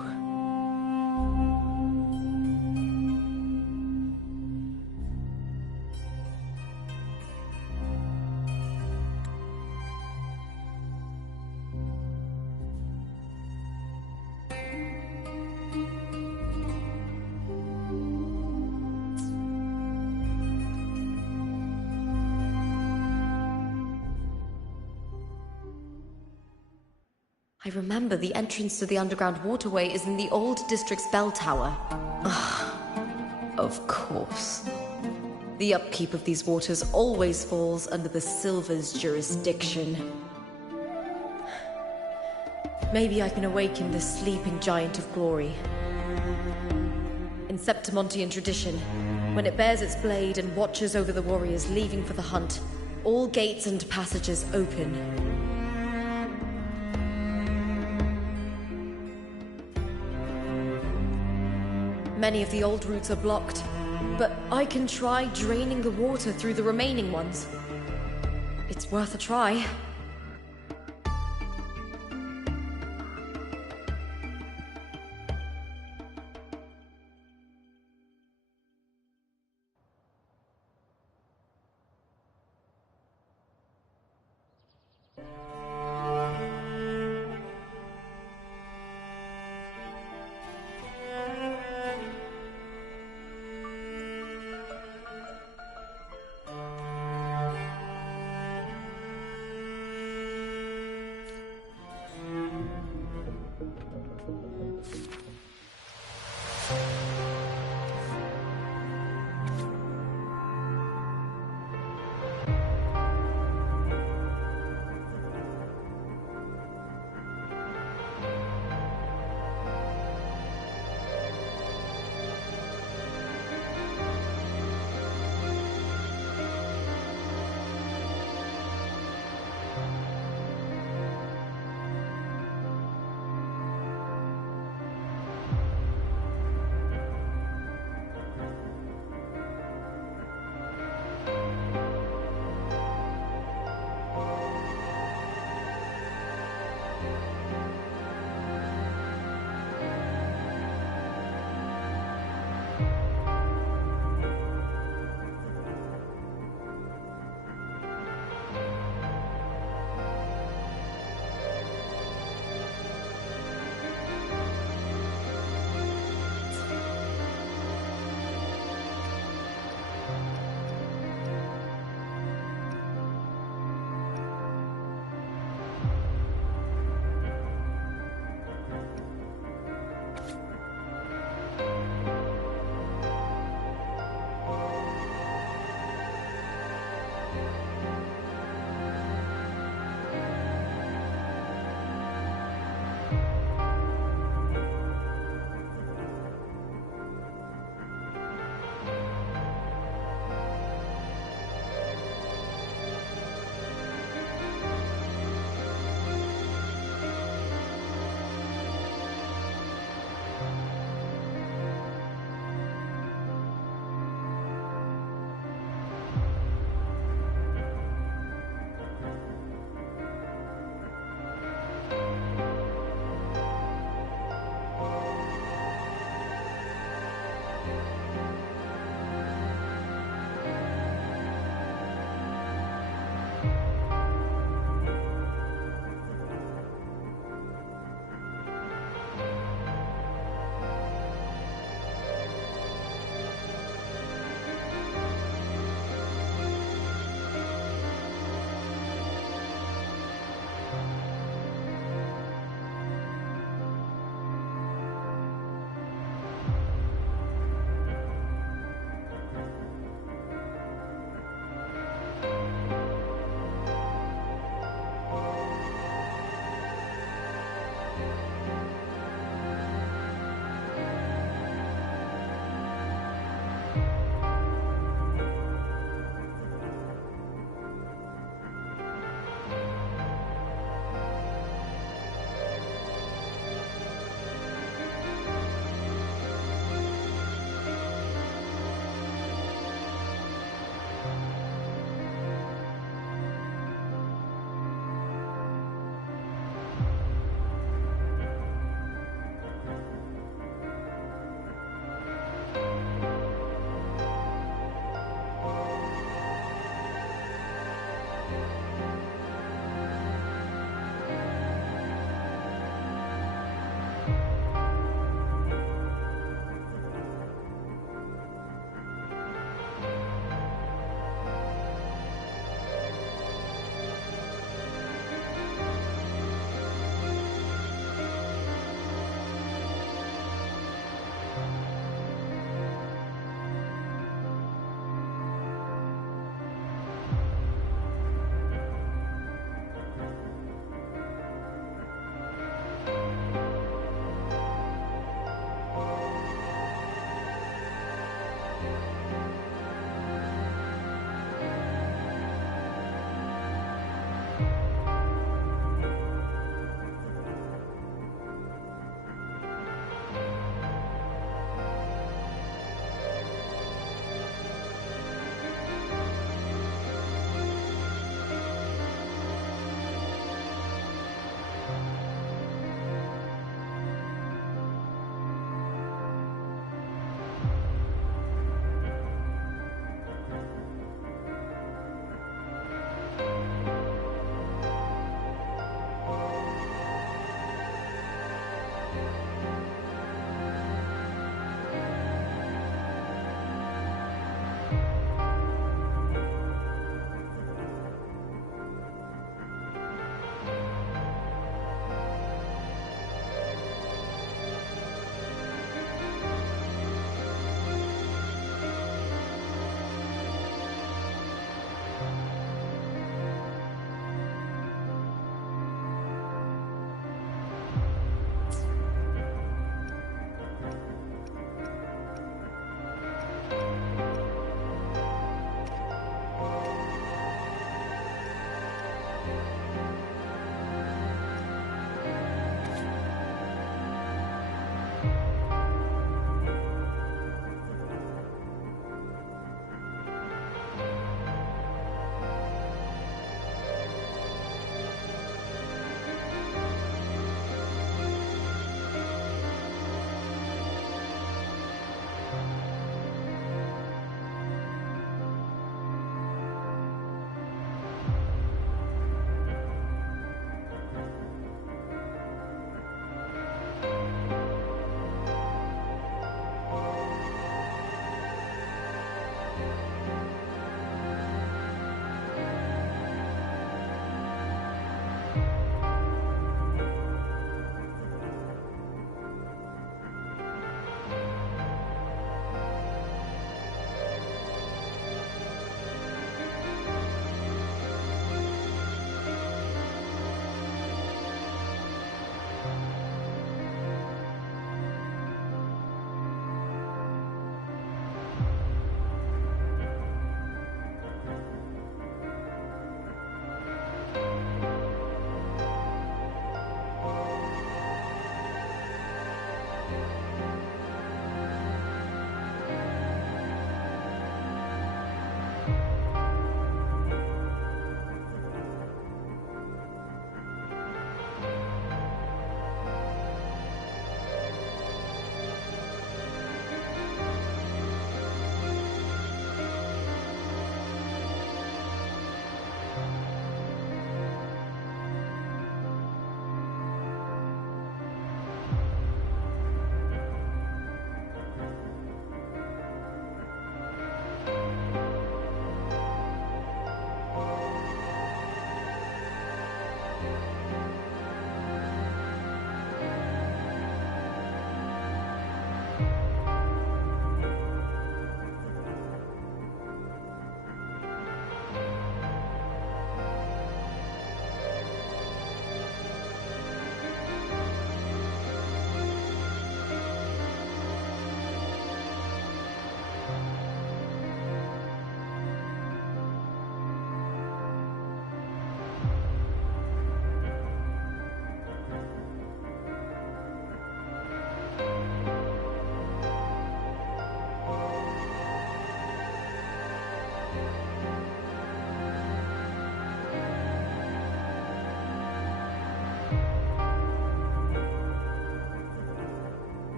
I remember the entrance to the underground waterway is in the old district's bell tower. Of course. The upkeep of these waters always falls under the Silver's jurisdiction. Maybe I can awaken the sleeping giant of glory. In Septimontian tradition, when it bears its blade and watches over the warriors leaving for the hunt, all gates and passages open. Many of the old routes are blocked, but I can try draining the water through the remaining ones. It's worth a try.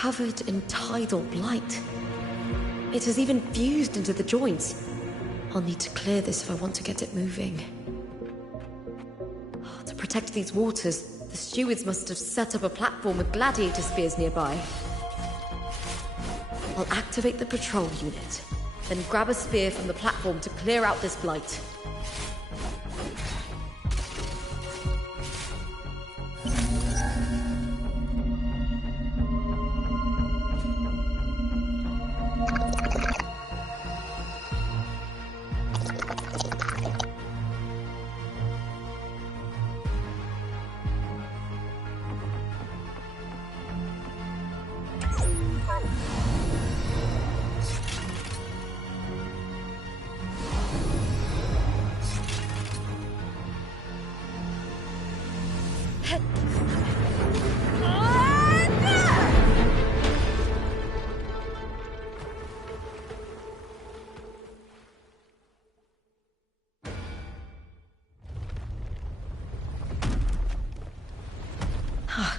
covered in tidal blight. It has even fused into the joints. I'll need to clear this if I want to get it moving. To protect these waters, the stewards must have set up a platform with gladiator spears nearby. I'll activate the patrol unit, then grab a spear from the platform to clear out this blight.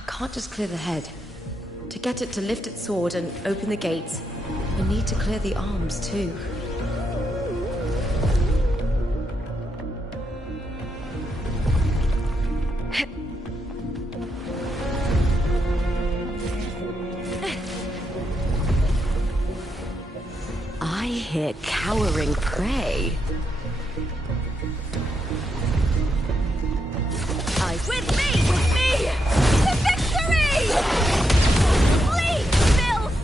Can't just clear the head. To get it to lift its sword and open the gates, I need to clear the arms too. I hear cowering prey. With me! To victory! Flee, filth!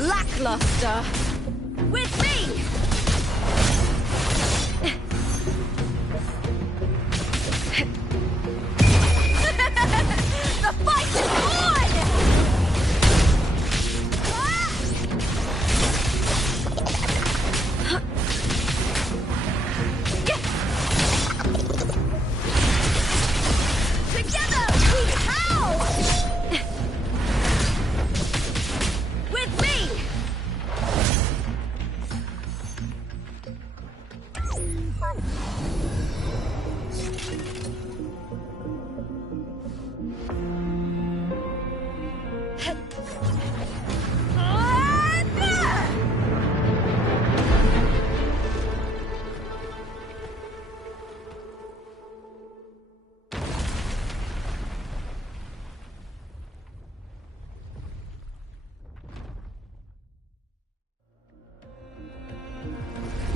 Lackluster. With me! The fight is on! Together we howl! With me!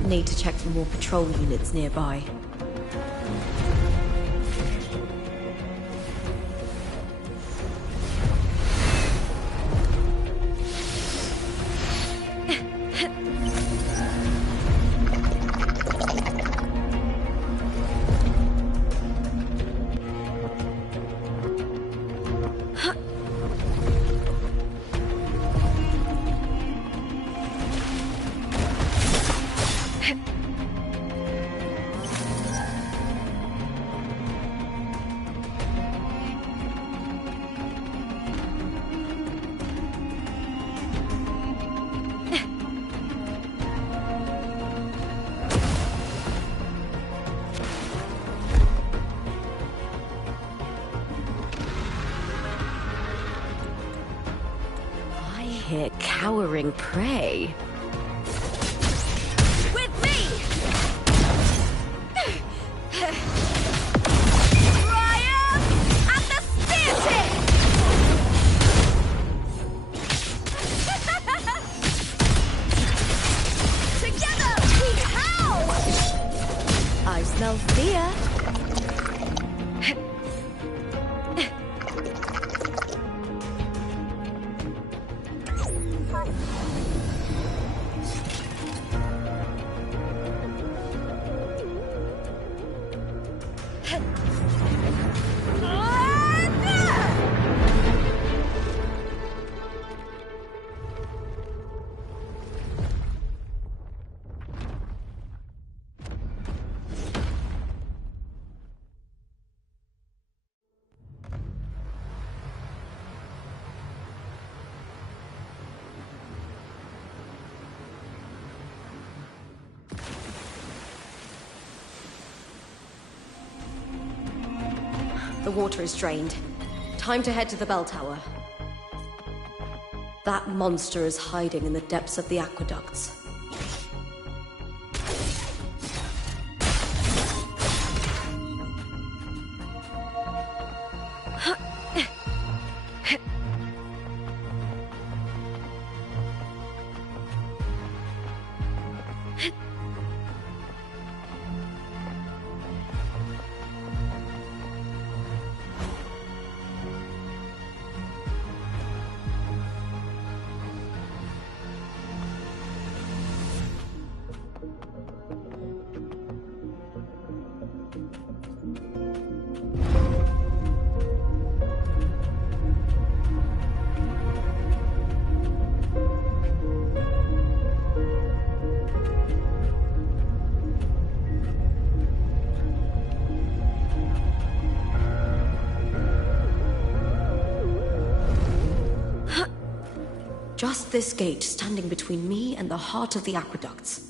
Need to check for more patrol units nearby. Hear cowering prey. With me! Triumph at the spear tip! Together we howl! I smell fear. The water is drained. Time to head to the bell tower. That monster is hiding in the depths of the aqueducts. Just this gate standing between me and the heart of the aqueducts.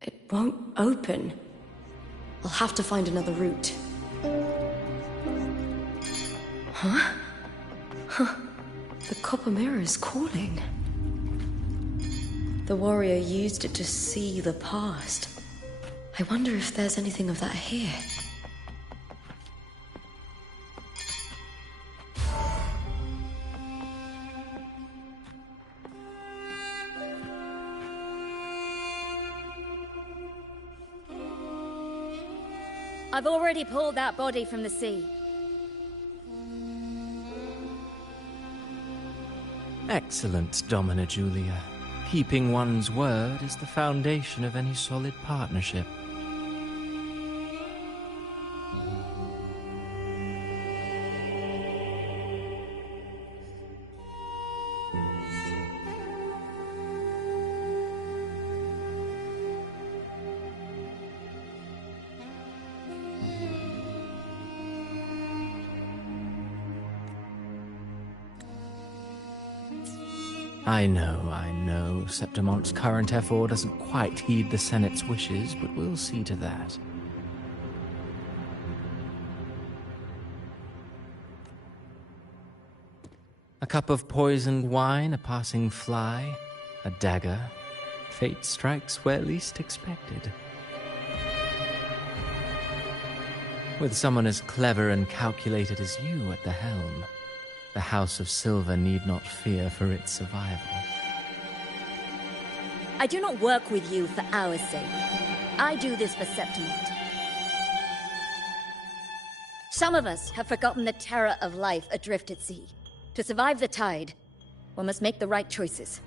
It won't open. I'll have to find another route. Huh? The copper mirror is calling. The warrior used it to see the past. I wonder if there's anything of that here. I've already pulled that body from the sea. Excellent, Domina Julia. Keeping one's word is the foundation of any solid partnership. I know. Septimonte's current effort doesn't quite heed the Senate's wishes, but we'll see to that. A cup of poisoned wine, a passing fly, a dagger. Fate strikes where least expected. With someone as clever and calculated as you at the helm, the House of Silver need not fear for its survival. I do not work with you for our sake. I do this for Septimont. Some of us have forgotten the terror of life adrift at sea. To survive the tide, one must make the right choices.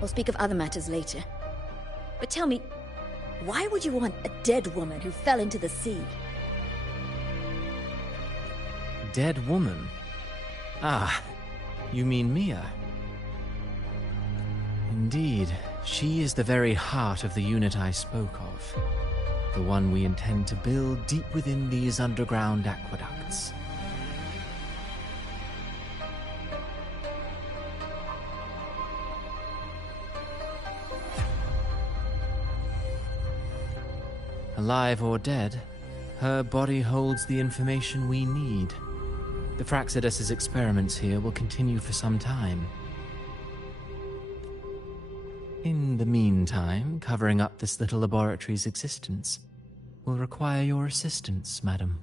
We'll speak of other matters later. But tell me, why would you want a dead woman who fell into the sea? Dead woman? Ah, you mean Mia? Indeed, she is the very heart of the unit I spoke of. The one we intend to build deep within these underground aqueducts. Alive or dead, her body holds the information we need. The Fraxidus's experiments here will continue for some time. In the meantime, covering up this little laboratory's existence will require your assistance, madam.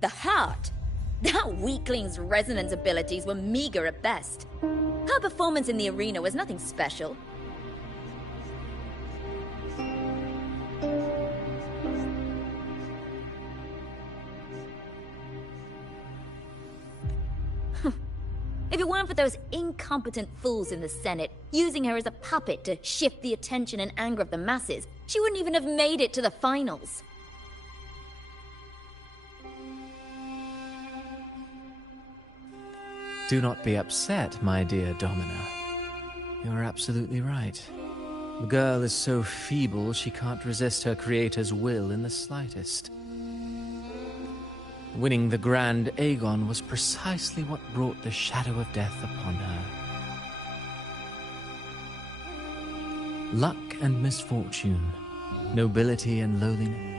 The heart? That weakling's resonance abilities were meager at best. Her performance in the arena was nothing special. If it weren't for those incompetent fools in the Senate, using her as a puppet to shift the attention and anger of the masses, she wouldn't even have made it to the finals. Do not be upset, my dear Domina. You're absolutely right. The girl is so feeble she can't resist her creator's will in the slightest. Winning the Grand Aegon was precisely what brought the shadow of death upon her. Luck and misfortune, nobility and lowliness.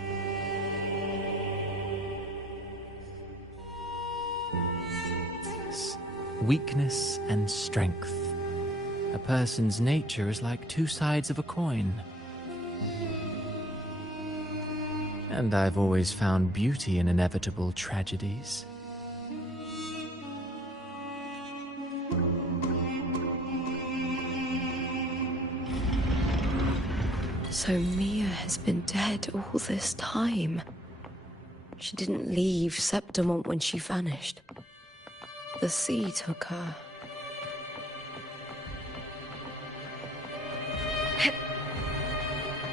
Weakness and strength. A person's nature is like two sides of a coin. And I've always found beauty in inevitable tragedies. So Mia has been dead all this time. She didn't leave Septimont when she vanished. The sea took her.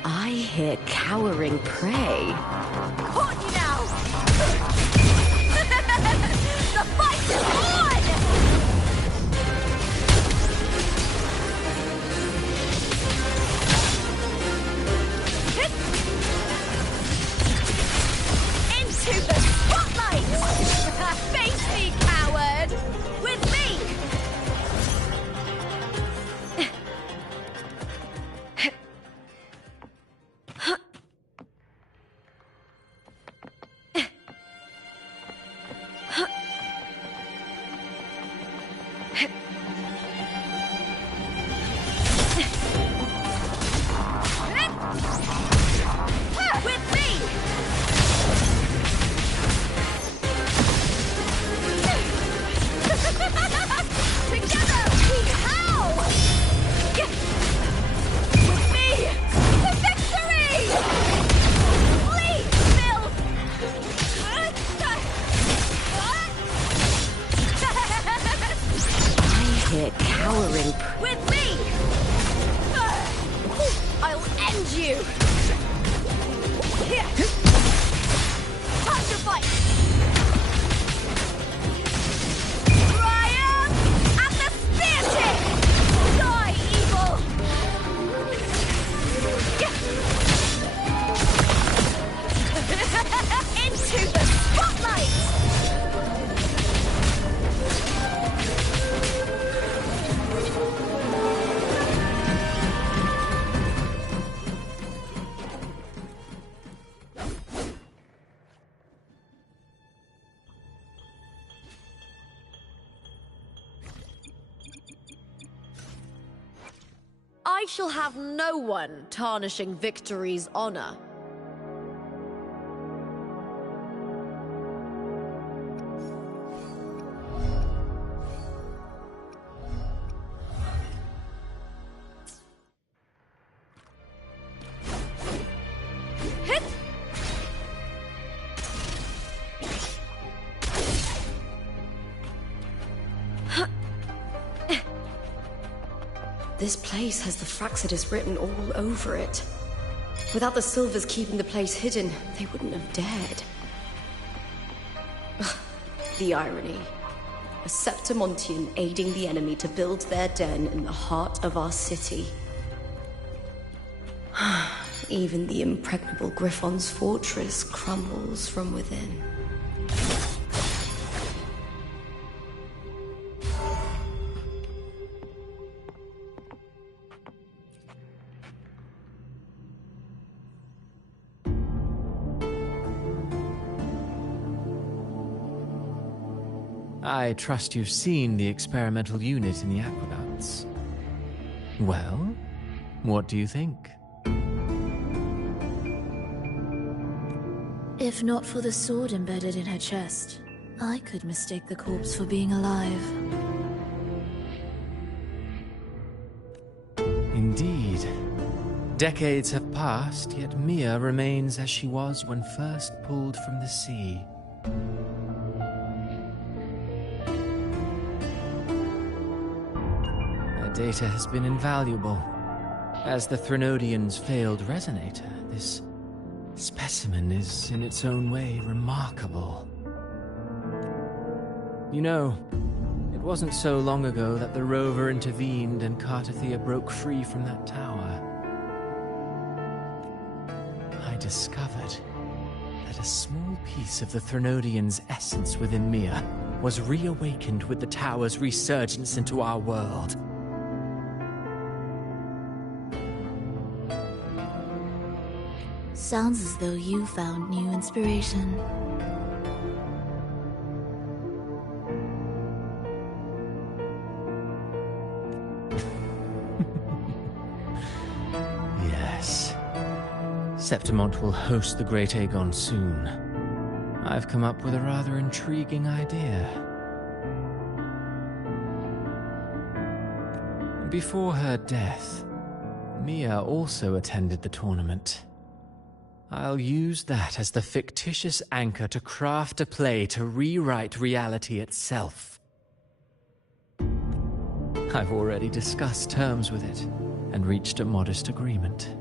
I hear cowering prey. Caught you now! The fight is on! Into the spotlight! Face me, coward! With me! With me! I'll end you! Here! Time to fight! Triumph at the spear tip! Die, evil! Into the spotlight! I shall have no one tarnishing Victory's honor. This place has the Fraxidus written all over it. Without the Silvers keeping the place hidden, they wouldn't have dared. The irony. A Septimontian aiding the enemy to build their den in the heart of our city. Even the impregnable Griffon's fortress crumbles from within. I trust you've seen the experimental unit in the aqueducts. Well, what do you think? If not for the sword embedded in her chest, I could mistake the corpse for being alive. Indeed. Decades have passed, yet Mia remains as she was when first pulled from the sea. Data has been invaluable. As the Threnodians' failed resonator, this specimen is, in its own way, remarkable. You know, it wasn't so long ago that the rover intervened and Cartathea broke free from that tower. I discovered that a small piece of the Threnodian's essence within Mia was reawakened with the tower's resurgence into our world. Sounds as though you found new inspiration. Yes. Septimont will host the Great Aegon soon. I've come up with a rather intriguing idea. Before her death, Mia also attended the tournament. I'll use that as the fictitious anchor to craft a play to rewrite reality itself. I've already discussed terms with it and reached a modest agreement.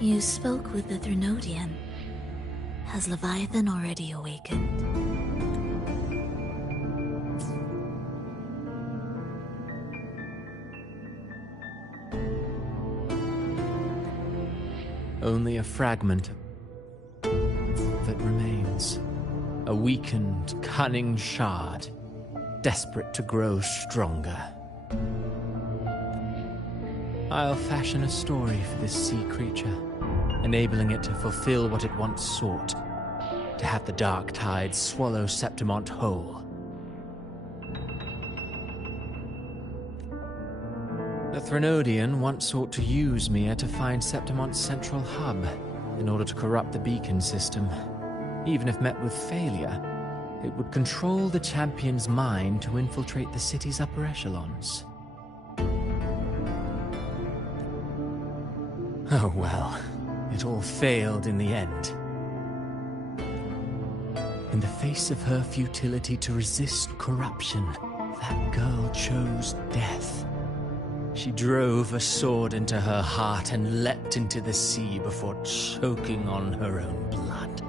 You spoke with the Threnodian. Has Leviathan already awakened? Only a fragment of it remains. A weakened, cunning shard, desperate to grow stronger. I'll fashion a story for this sea creature, enabling it to fulfill what it once sought, to have the dark tides swallow Septimont whole. The Threnodian once sought to use Mia to find Septimont's central hub in order to corrupt the beacon system. Even if met with failure, it would control the champion's mind to infiltrate the city's upper echelons. Oh well, it all failed in the end. In the face of her futility to resist corruption, that girl chose death. She drove a sword into her heart and leapt into the sea before choking on her own blood.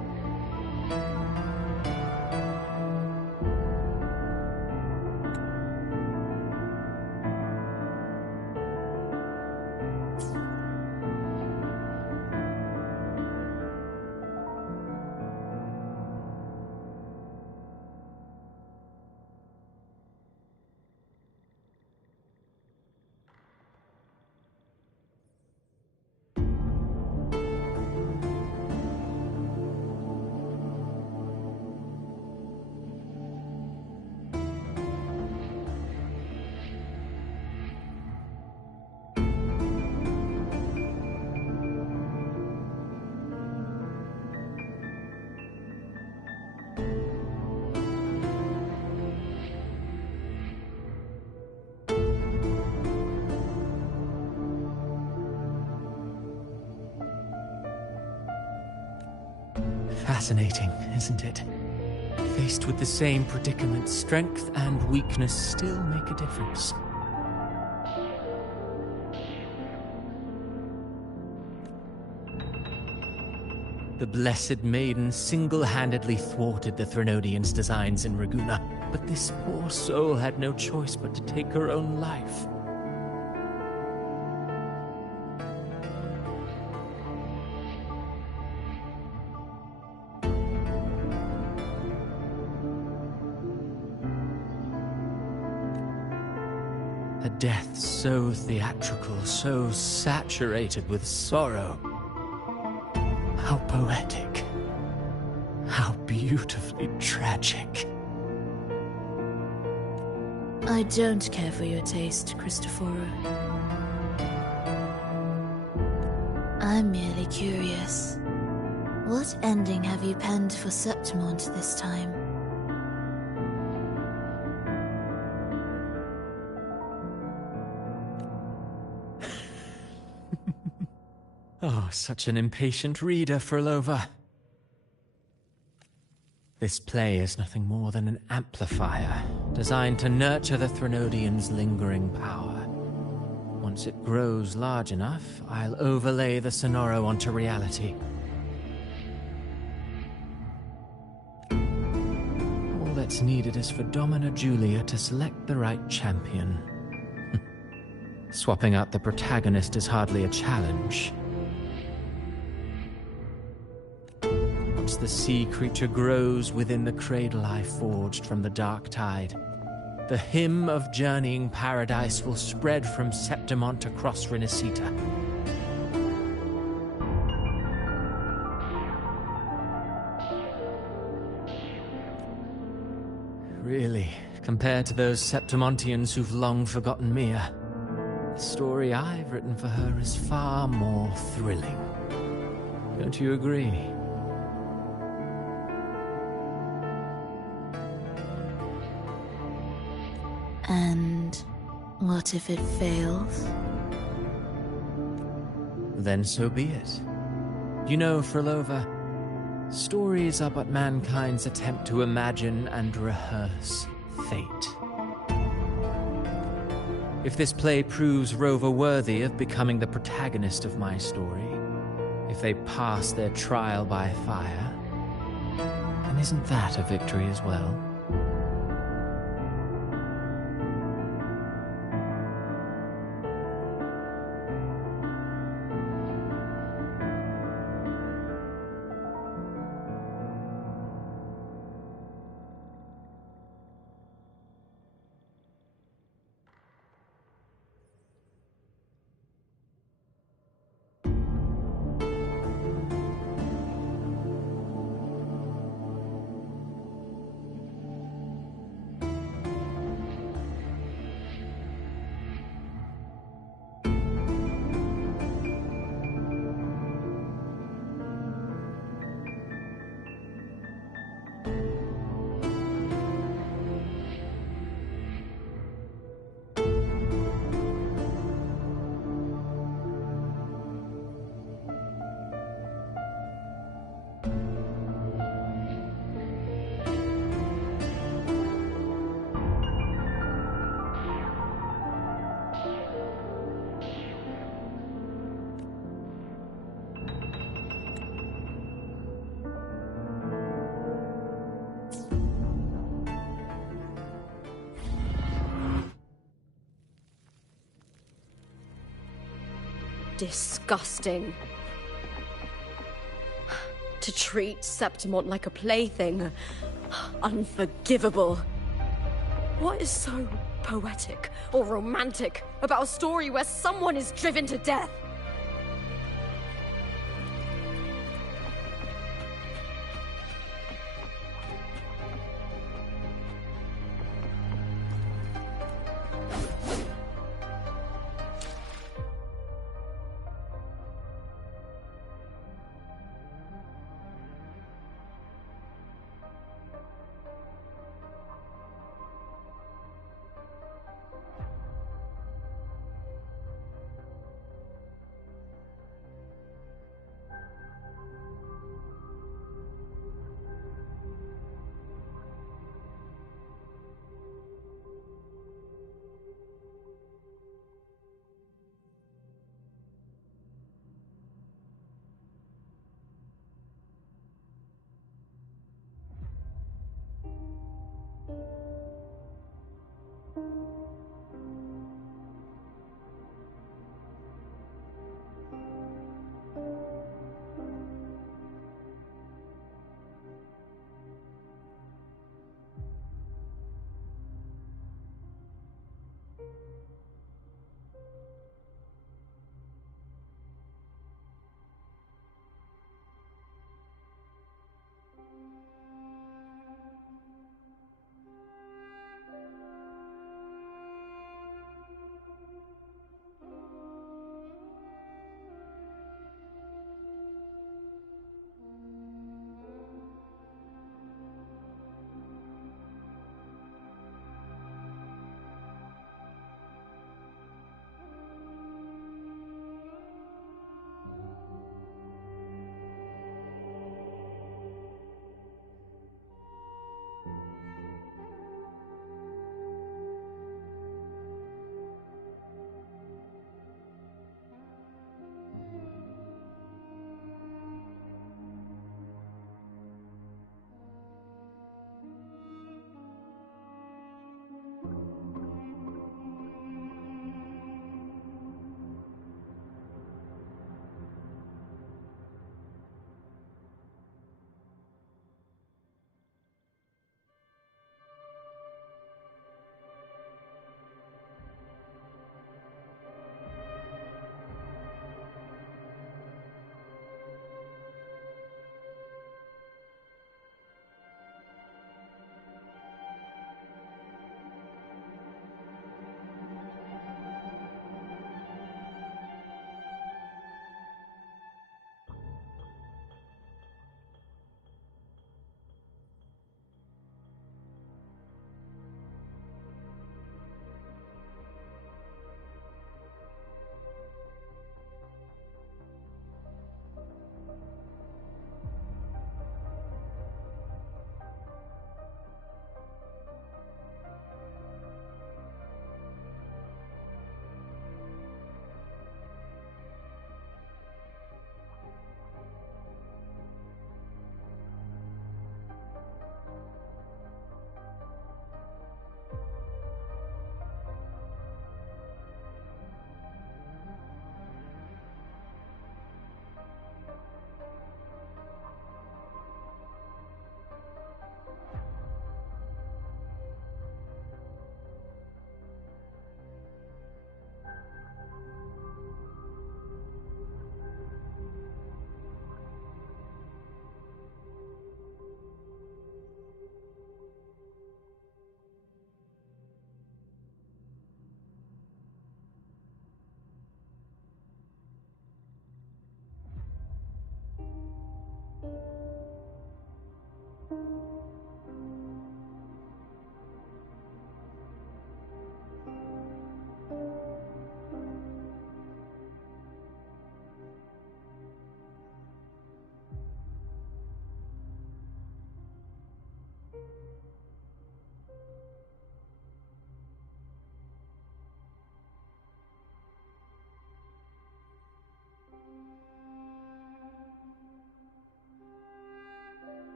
Fascinating, isn't it? Faced with the same predicament, strength and weakness still make a difference. The Blessed Maiden single-handedly thwarted the Threnodian's designs in Raguna, but this poor soul had no choice but to take her own life. A death so theatrical, so saturated with sorrow. How poetic. How beautifully tragic. I don't care for your taste, Cristoforo. I'm merely curious. What ending have you penned for Septimont this time? Oh, such an impatient reader, Frolova. This play is nothing more than an amplifier, designed to nurture the Threnodian's lingering power. Once it grows large enough, I'll overlay the Sonoro onto reality. All that's needed is for Domina Julia to select the right champion. Swapping out the protagonist is hardly a challenge. the sea creature grows within the cradle I forged from the dark tide, the hymn of journeying paradise will spread from Septimont across Rinascita. Really, compared to those Septimontians who've long forgotten Mia, the story I've written for her is far more thrilling. Don't you agree? And what if it fails? Then so be it. You know, Frolova, stories are but mankind's attempt to imagine and rehearse fate. If this play proves Rover worthy of becoming the protagonist of my story, if they pass their trial by fire, then isn't that a victory as well? Disgusting. To treat Septimont like a plaything. Unforgivable. What is so poetic or romantic about a story where someone is driven to death?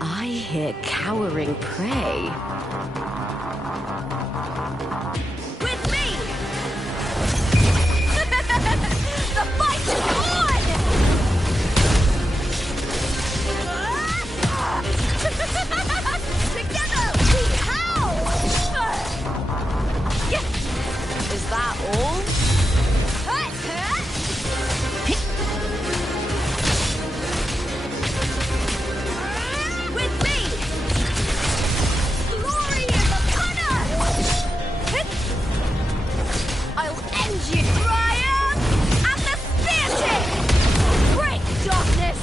I hear cowering prey. With me! The fight is on! Together we howl! Is that all? With me! Glory is upon us! I'll end you, Triumph! And the spear tip! Break darkness!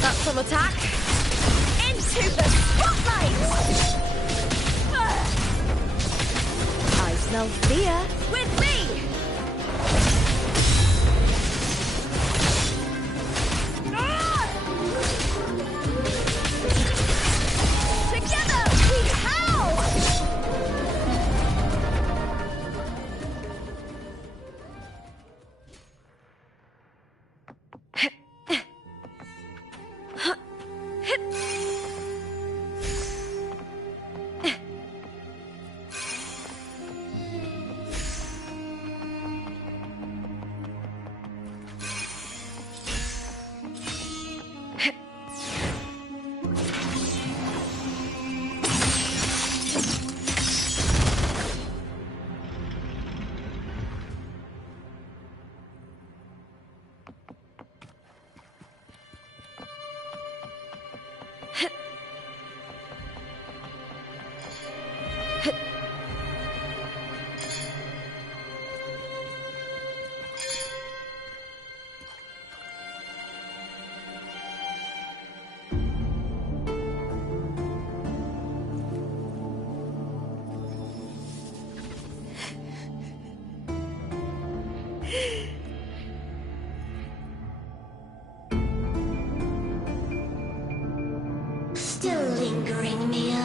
That's some attack. Into the spotlight! I smell fear. With me! Together we howl! Still lingering, Mia.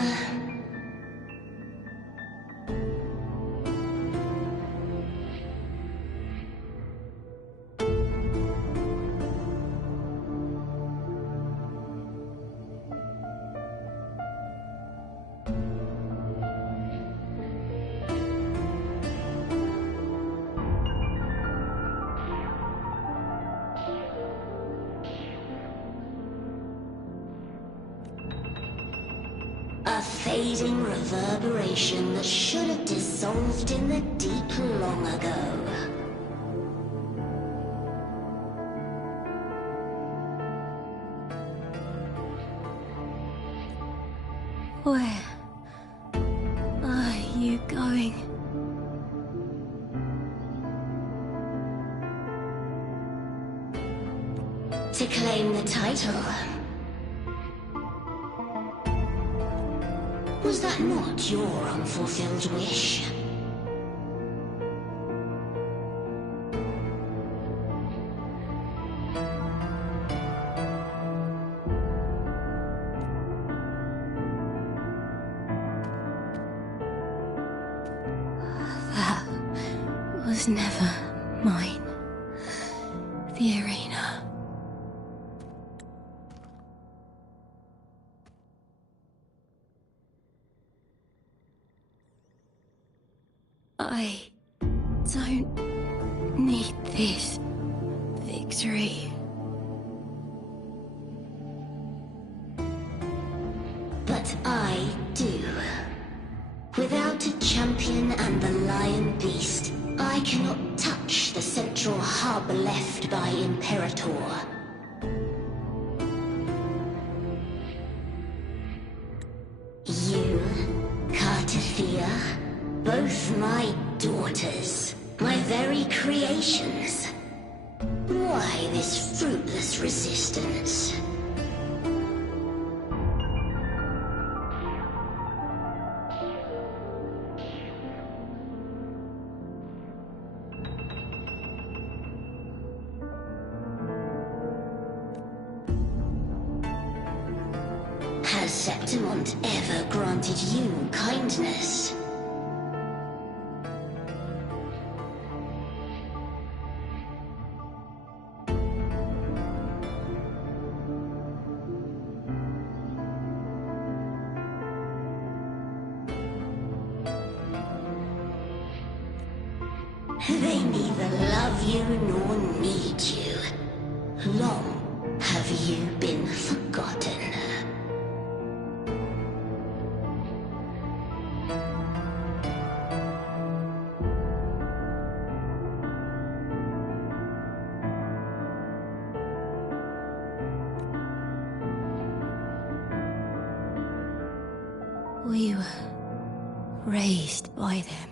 A fading reverberation that should have dissolved in the deep long ago. Where are you going? To claim the title. Was that not your unfulfilled wish? That was never mine. The arena. I don't need this victory. But I do. Without a champion and the lion beast, I cannot touch the central hub left by Imperator. You, Cartathea, both my daughters, my very creations. Why this fruitless resistance? Has Septimont ever granted you kindness? They neither love you nor need you. Long have you been forgotten. We were raised by them.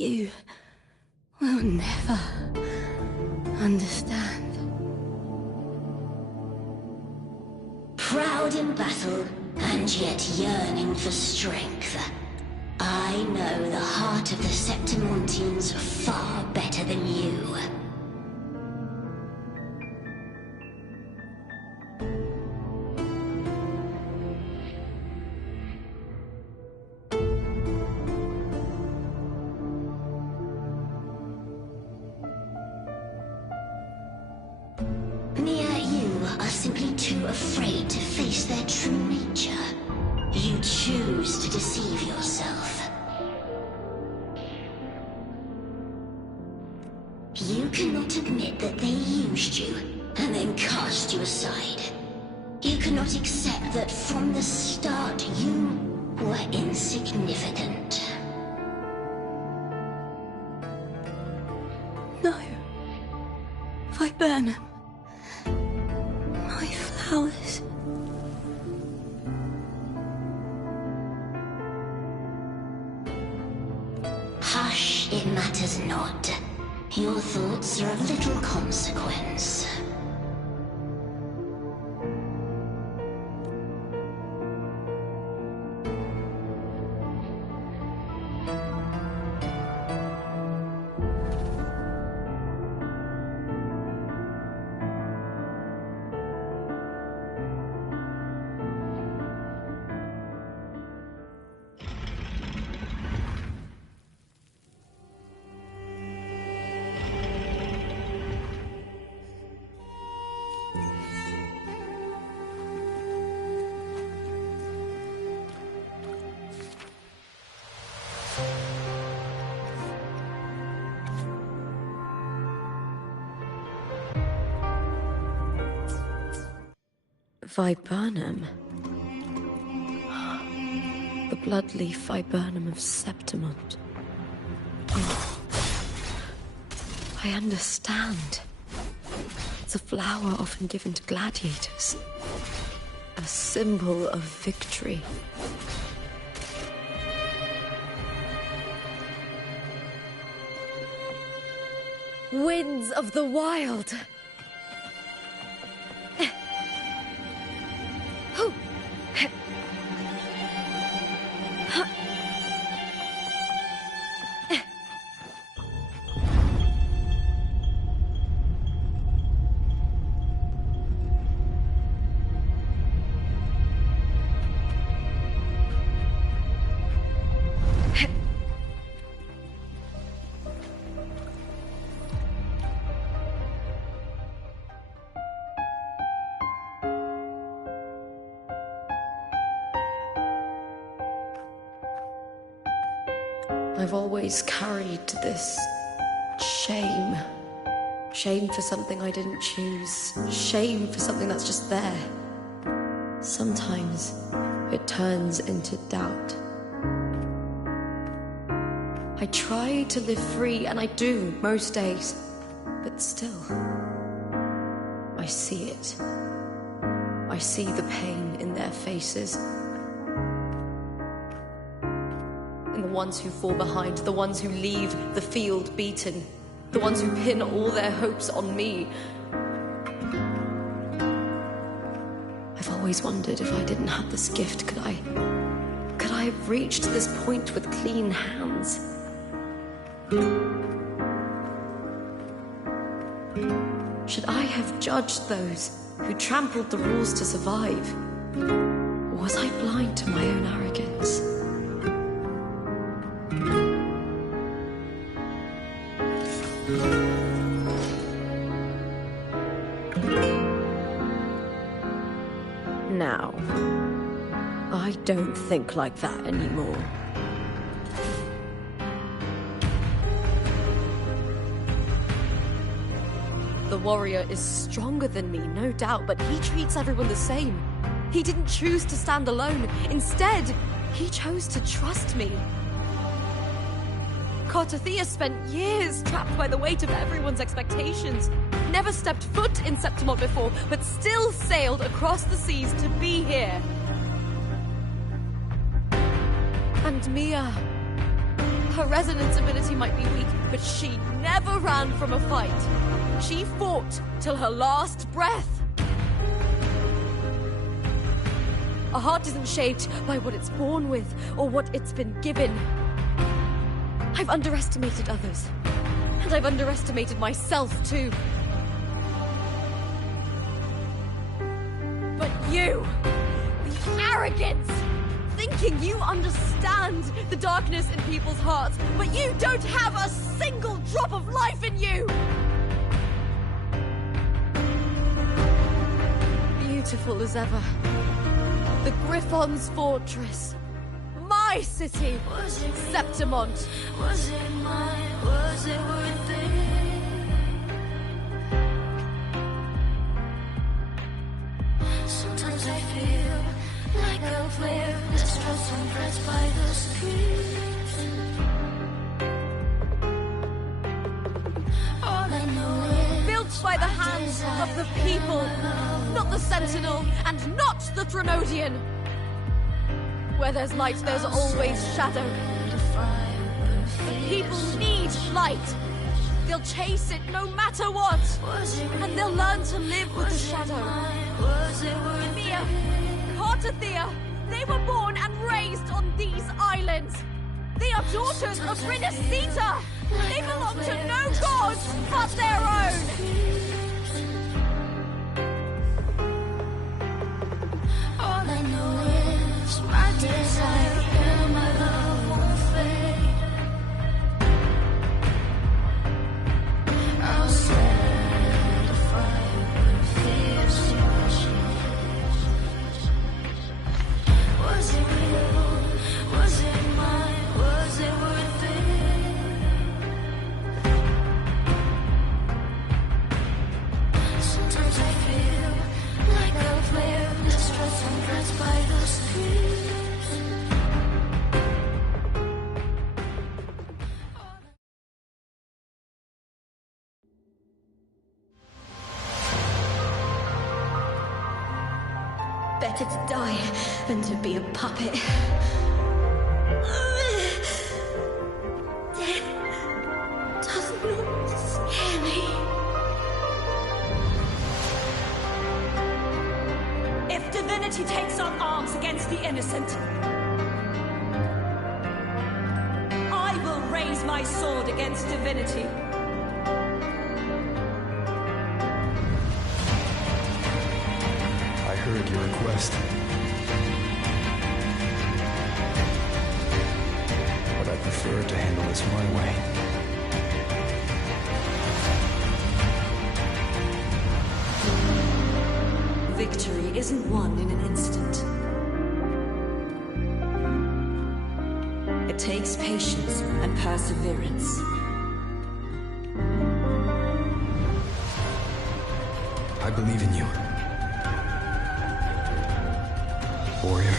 You will never understand. Proud in battle, and yet yearning for strength. I know the heart of the Septimontians far better than you. Simply too afraid to face their true nature. You choose to deceive yourself. You cannot admit that they used you and then cast you aside. You cannot accept that from the start you were insignificant. No. Viburnum. Flowers. Hush, it matters not. Your thoughts are of little consequence. Viburnum. The bloodleaf viburnum of Septimont. Oh. I understand. It's a flower often given to gladiators. A symbol of victory. Winds of the wild! I've always carried this shame. Shame for something I didn't choose. Shame for something that's just there. Sometimes it turns into doubt. I try to live free, and I do most days. But still, I see it. I see the pain in their faces. The ones who fall behind, the ones who leave the field beaten, the ones who pin all their hopes on me. I've always wondered if I didn't have this gift, could I have reached this point with clean hands? Should I have judged those who trampled the rules to survive? Or was I blind to my own arrogance? Now, I don't think like that anymore. The warrior is stronger than me, no doubt, but he treats everyone the same. He didn't choose to stand alone. Instead, he chose to trust me. Cartothea spent years trapped by the weight of everyone's expectations. Never stepped foot in Septimont before, but still sailed across the seas to be here. And Mia, her resonance ability might be weak, but she never ran from a fight. She fought till her last breath. A heart isn't shaped by what it's born with or what it's been given. I've underestimated others, and I've underestimated myself too. But you, the arrogance, thinking you understand the darkness in people's hearts, but you don't have a single drop of life in you! Beautiful as ever. The Griffon's fortress. My city, Septimont. Was it mine? Was it worth it? Sometimes I feel like a player distressed and pressed by the streets. All I know is built by the hands of the people, not the Sentinel and not the Threnodian. Where there's light, there's always shadow. The people need light. They'll chase it no matter what. And they'll learn to live with the shadow. Mia, Cartothea, they were born and raised on these islands. They are daughters of Rinascita. They belong to no gods but their own. All I know is my desire and my love won't fade. I'll set a fire and fierce Was it real? Was it mine? Was it worth it? Sometimes I feel like a player distressed and pressed by the streets. Better to die than to be a puppet. Death does not scare me. If divinity takes up arms against the innocent, I will raise my sword against divinity. I heard your request. But I prefer to handle this my way. Victory isn't won in an instant. It takes patience and perseverance. I believe in you. Warrior.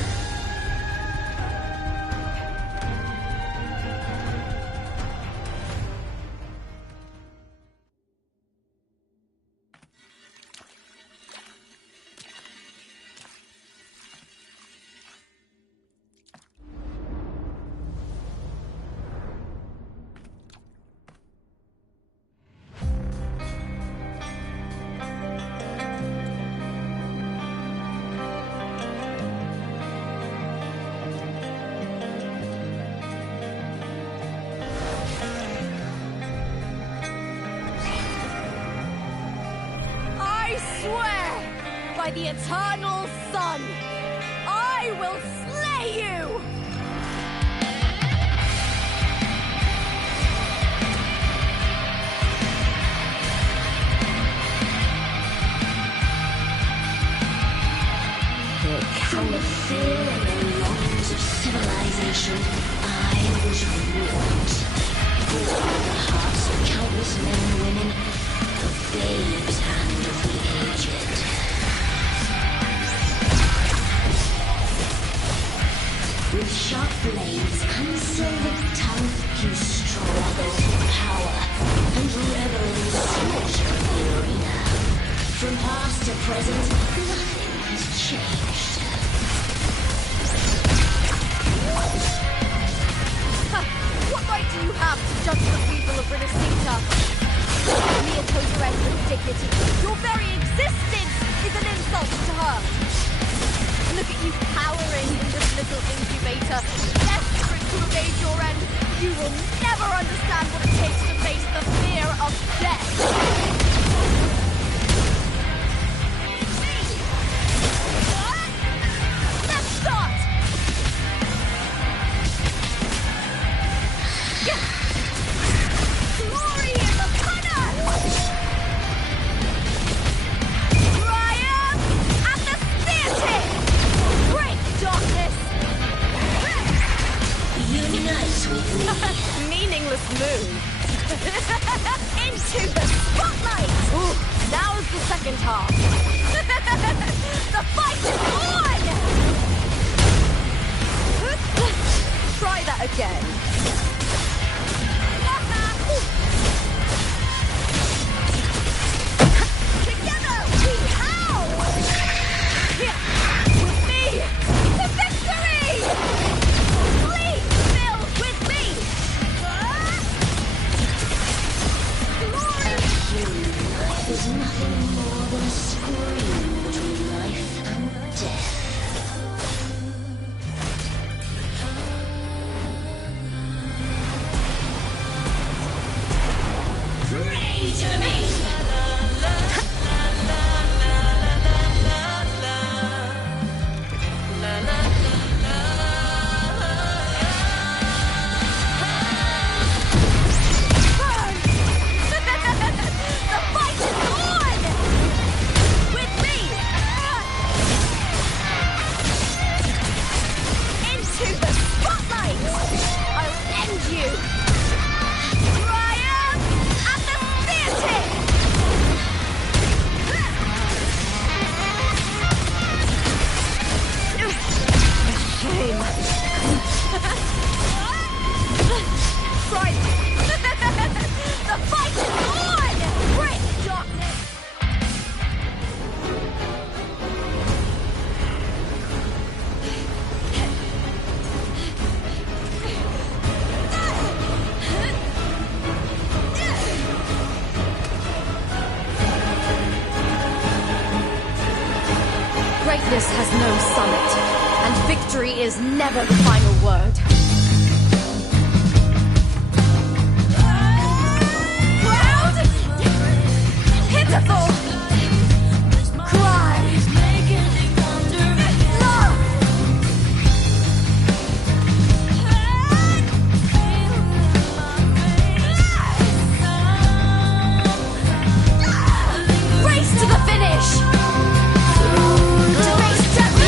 By the eternal sun, I will slay you! Can the fear flames until the tongue you struggle for power and revel in slaughter of the arena. From past to present, nothing has changed. What right do you have to judge the people of Rinascita? Mere Kotorend with dignity. Your very existence is an insult to her. Look at you cowering in this little incubator, desperate to evade your end. You will never understand what it takes to face the fear of death. Let's start! Glory in the corner! Triumph at the theatre! Break darkness! Unite with me. Meaningless move. Into the spotlight! Ooh, now's the second half. The fight is on! Try that again. Together we howl! With me to victory! Please fill with me! Glory! There's nothing more than a scream between life and death. Pray to me! The fight is on! With me! Into the spotlight! I'll end you! Triumph at the theatre! A shame. Right! The fight is on! Break darkness! Greatness has no summit, and victory is never the final word. Proud! Pitiful! Cry! Love! Race to the finish! Race to the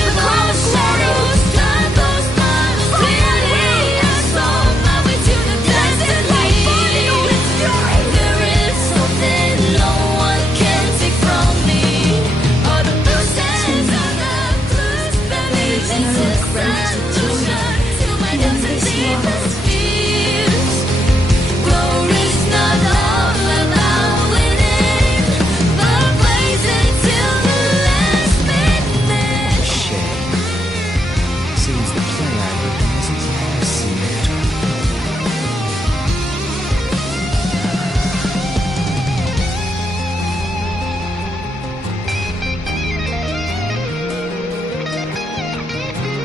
crown of glory!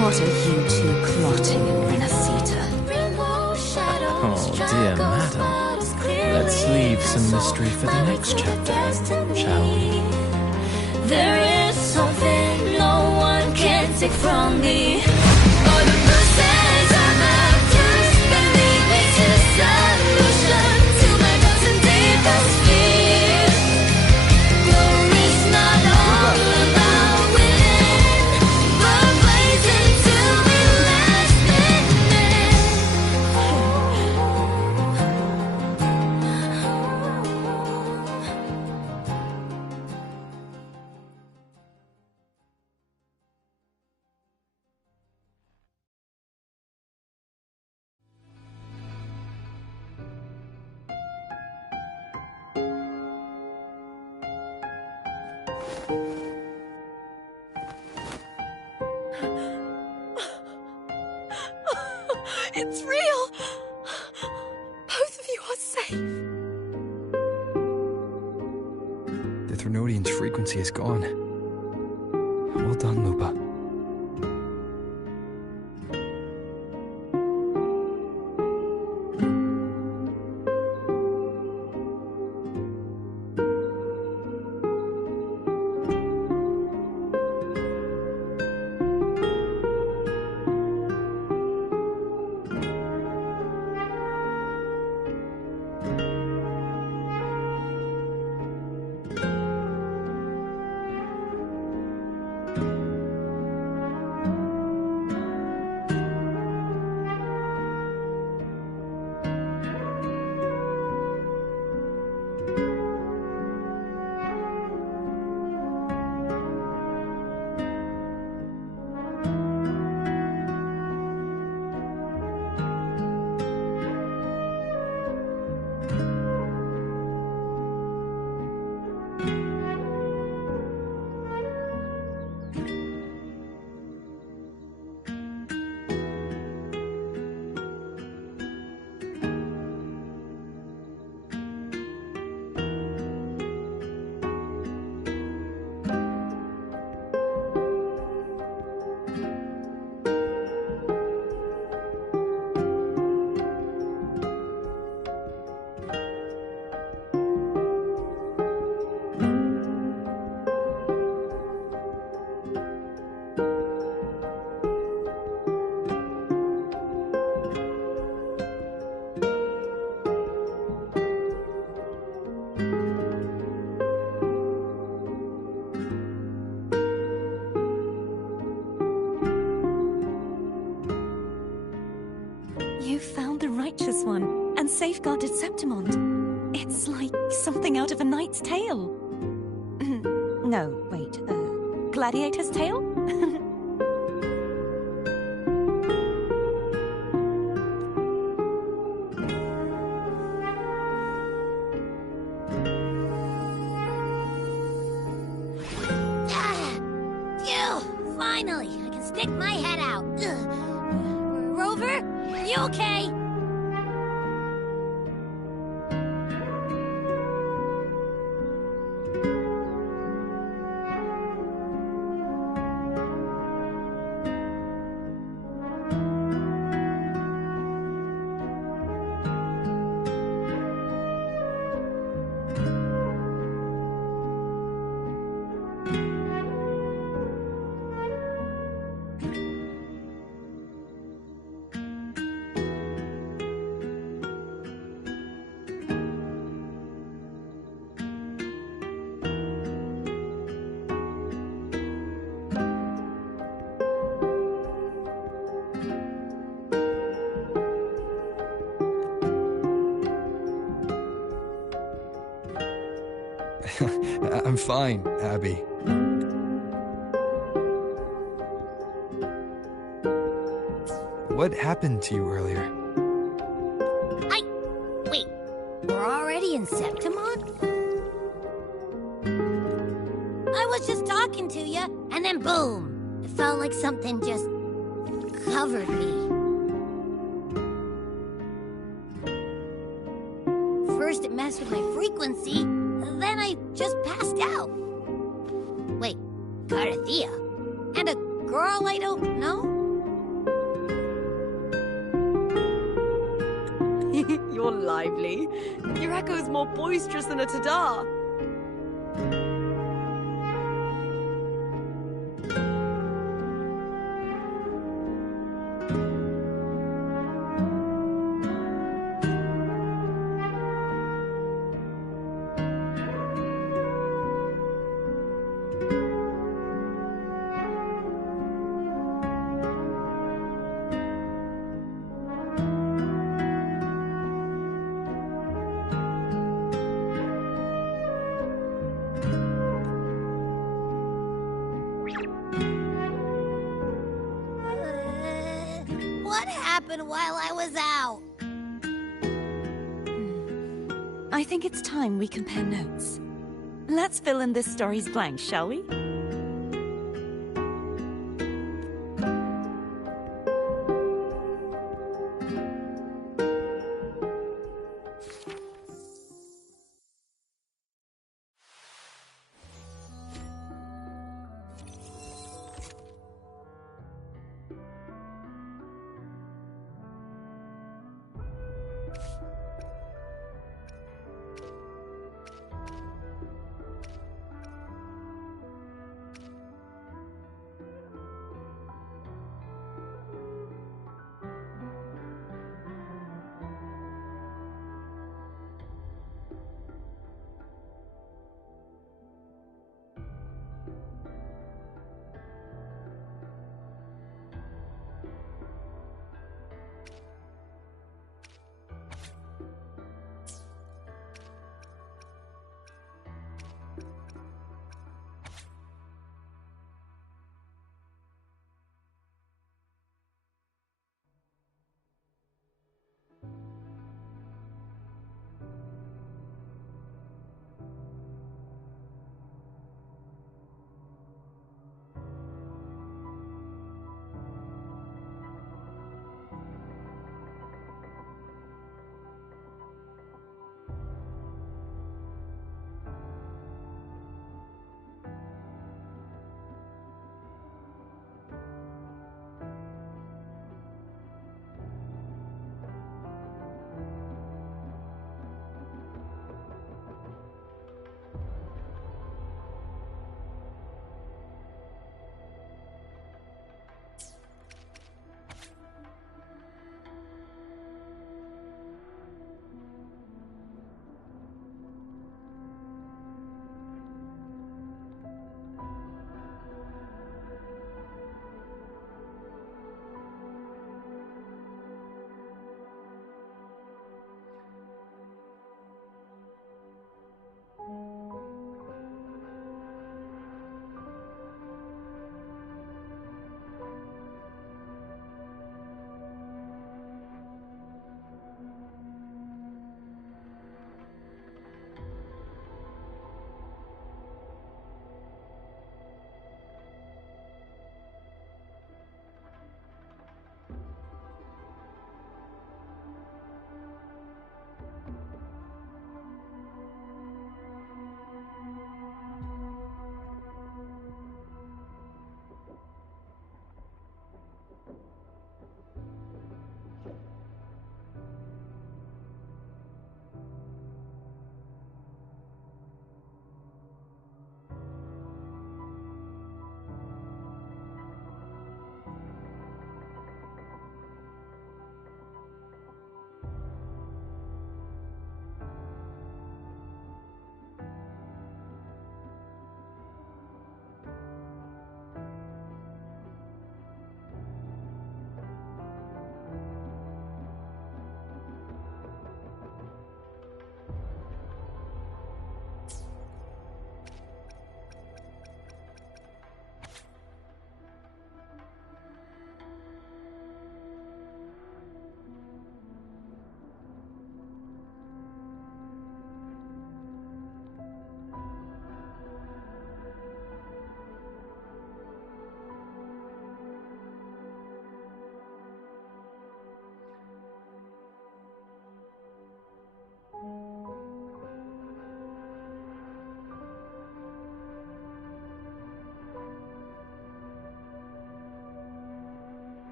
What are you two plotting in Rinascita? Oh, dear madam. Let's leave some mystery for the next chapter, shall we? There is something no one can take from me. All the bruises I have just believe it's a solution to my doubts and deepest fears. Glory's not all about winning, but blazing till we last It's real! Both of you are safe. The Threnodian's frequency is gone. Well done, Lupa. You found the righteous one and safeguarded Septimond. It's like something out of a knight's tale. No, wait, gladiator's tale? Finally, I can stick my head out. Rover, you okay? I'm fine, Abby. What happened to you earlier? Wait, we're already in Septimond? I was just talking to you, and then boom! It felt like something just covered me. First it messed with my frequency, then I just passed out. Wait, Carthea? And a girl I don't know? You're lively. Your echo's more boisterous than a tada. What happened while I was out? I think it's time we compare notes. Let's fill in this story's blanks, shall we?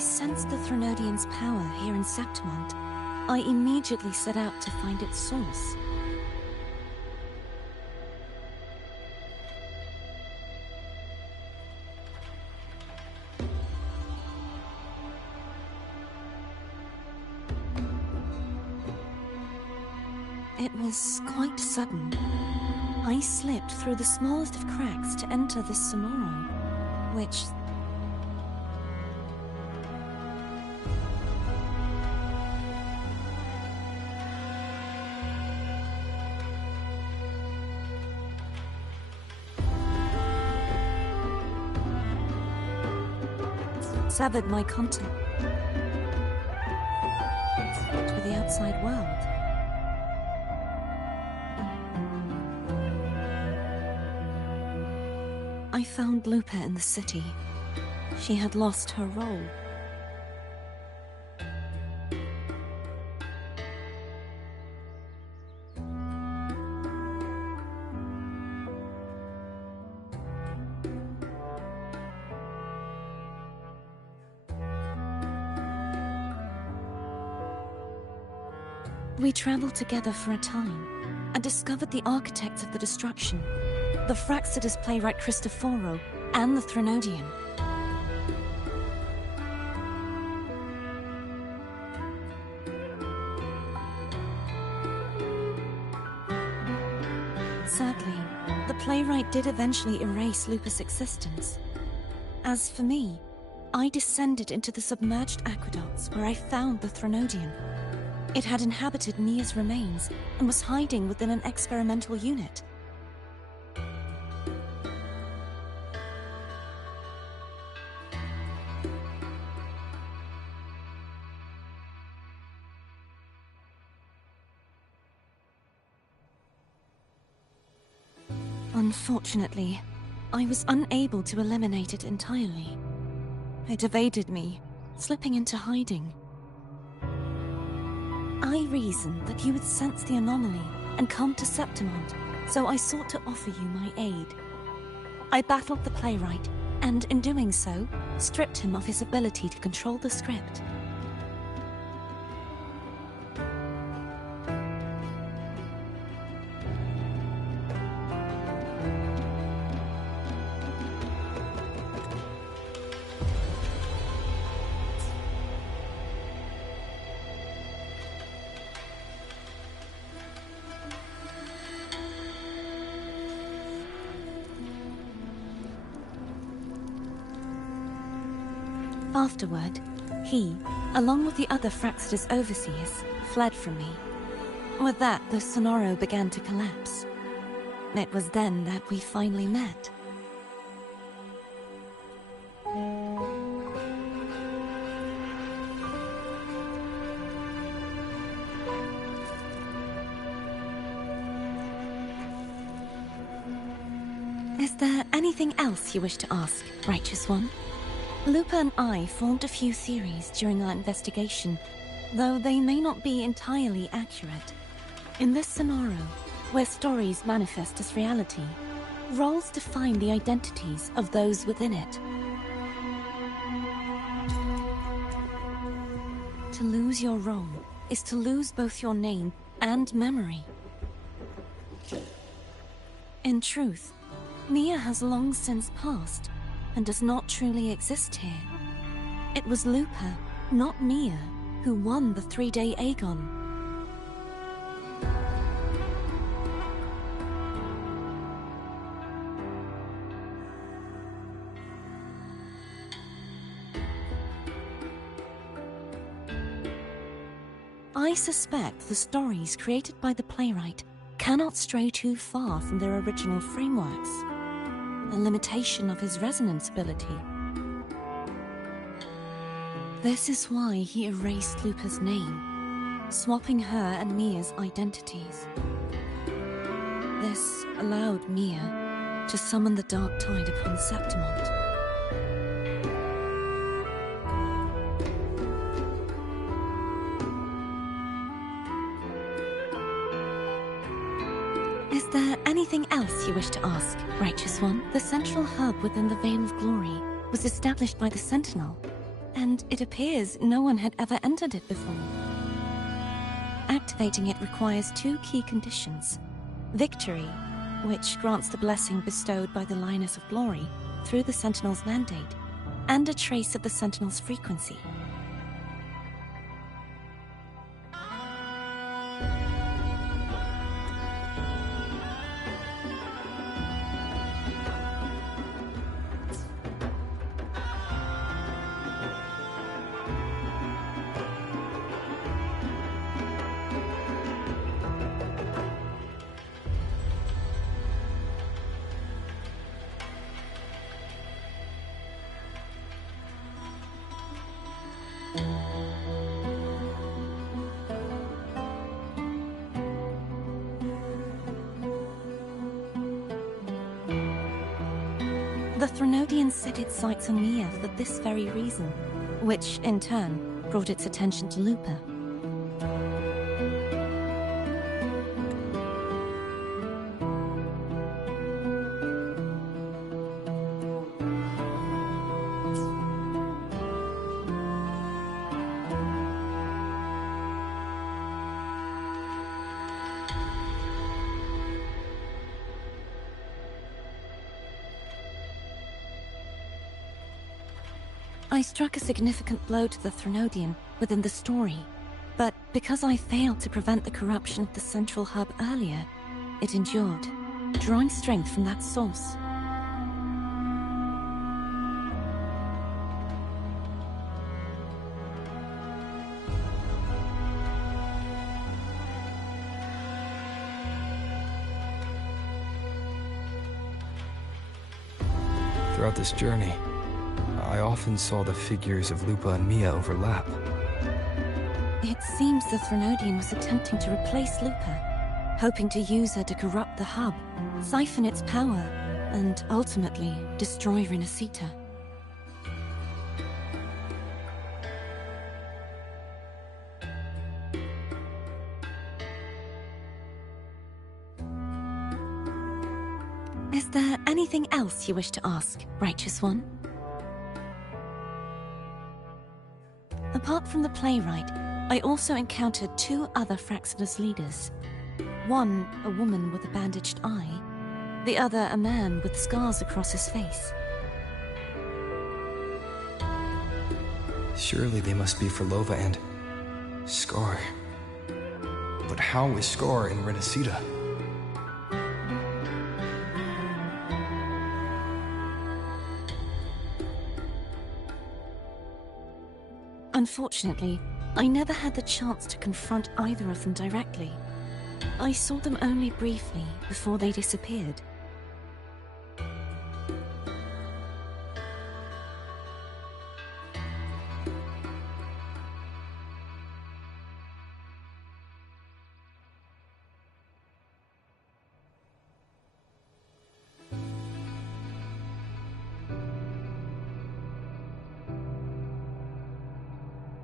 sensed the Threnodian's power here in Septimont, I immediately set out to find its source. It was quite sudden. I slipped through the smallest of cracks to enter this Sonoro, which... severed my contact with the outside world. I found Lupa in the city. She had lost her role. We traveled together for a time and discovered the architects of the destruction, the Fraxidus playwright Cristoforo, and the Threnodian. Sadly, the playwright did eventually erase Lupus' existence. As for me, I descended into the submerged aqueducts where I found the Threnodian. It had inhabited Mia's remains and was hiding within an experimental unit. Unfortunately, I was unable to eliminate it entirely. It evaded me, slipping into hiding. I reasoned that you would sense the anomaly and come to Septimont, so I sought to offer you my aid. I battled the playwright, and in doing so, stripped him of his ability to control the script. Afterward, he, along with the other Fraxidus overseers, fled from me. With that, the Sonoro began to collapse. It was then that we finally met. Is there anything else you wish to ask, Righteous One? Lupa and I formed a few theories during our investigation, though they may not be entirely accurate. In this Sonoro, where stories manifest as reality, roles define the identities of those within it. To lose your role is to lose both your name and memory. In truth, Mia has long since passed, and does not truly exist here. It was Lupa, not Mia, who won the 3-day Aegon. I suspect the stories created by the playwright cannot stray too far from their original frameworks, a limitation of his resonance ability. This is why he erased Lupa's name, swapping her and Mia's identities. This allowed Mia to summon the Dark Tide upon Septimont. Is there anything else you wish to ask, Righteous One? The central hub within the Veil of Glory was established by the Sentinel. and it appears no one had ever entered it before. Activating it requires 2 key conditions. Victory, which grants the blessing bestowed by the Lioness of Glory through the Sentinel's mandate, and a trace of the Sentinel's frequency. The Threnodian set its sights on Mia for this very reason, which, in turn, brought its attention to Lupa. I struck a significant blow to the Threnodian within the story, but because I failed to prevent the corruption of the central hub earlier, it endured, drawing strength from that source. Throughout this journey, I often saw the figures of Lupa and Mia overlap. It seems the Threnodian was attempting to replace Lupa, hoping to use her to corrupt the hub, siphon its power, and ultimately destroy Rinascita. Is there anything else you wish to ask, Righteous One? Apart from the playwright, I also encountered 2 other Fraxidus leaders. One, a woman with a bandaged eye, the other a man with scars across his face. Surely they must be for Lova and Scar. But how is Scar in Rinascita? Unfortunately, I never had the chance to confront either of them directly. I saw them only briefly before they disappeared.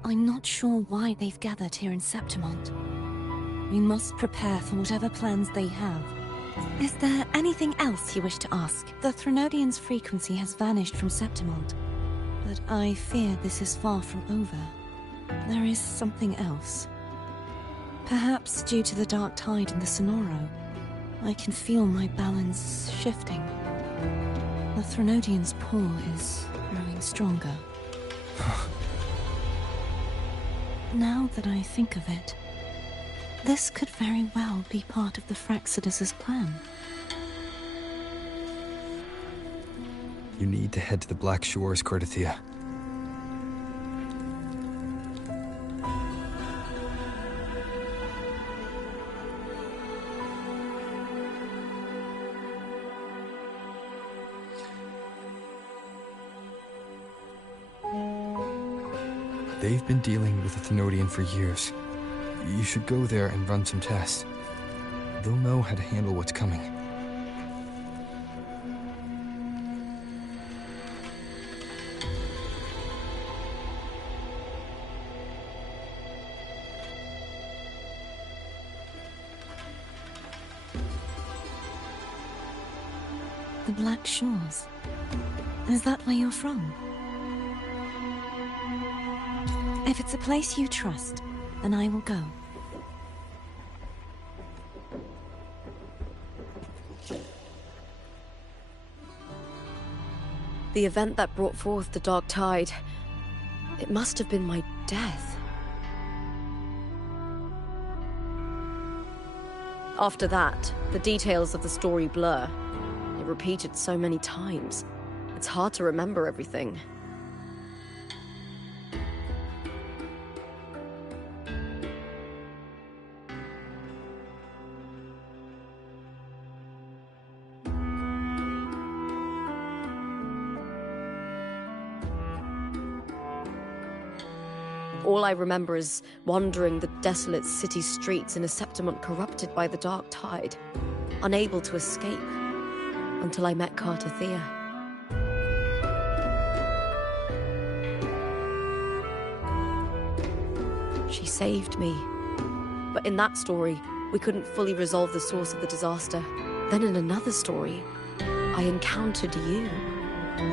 I'm not sure why they've gathered here in Septimont. We must prepare for whatever plans they have. Is there anything else you wish to ask? The Threnodian's frequency has vanished from Septimont, but I fear this is far from over. There is something else. Perhaps due to the dark tide in the Sonoro, I can feel my balance shifting. The Threnodian's pull is growing stronger. Now that I think of it, this could very well be part of the Fraxidus' plan. You need to head to the Black Shores, Cordothea. They've been dealing with the Thenodian for years. You should go there and run some tests. They'll know how to handle what's coming. The Black Shores. Is that where you're from? If it's a place you trust, then I will go. The event that brought forth the Dark Tide, it must have been my death. After that, the details of the story blur. It repeated so many times. It's hard to remember everything. All I remember is wandering the desolate city streets in a Septimont corrupted by the Dark Tide, unable to escape, until I met Carter Thea. She saved me. But in that story, we couldn't fully resolve the source of the disaster. Then in another story, I encountered you.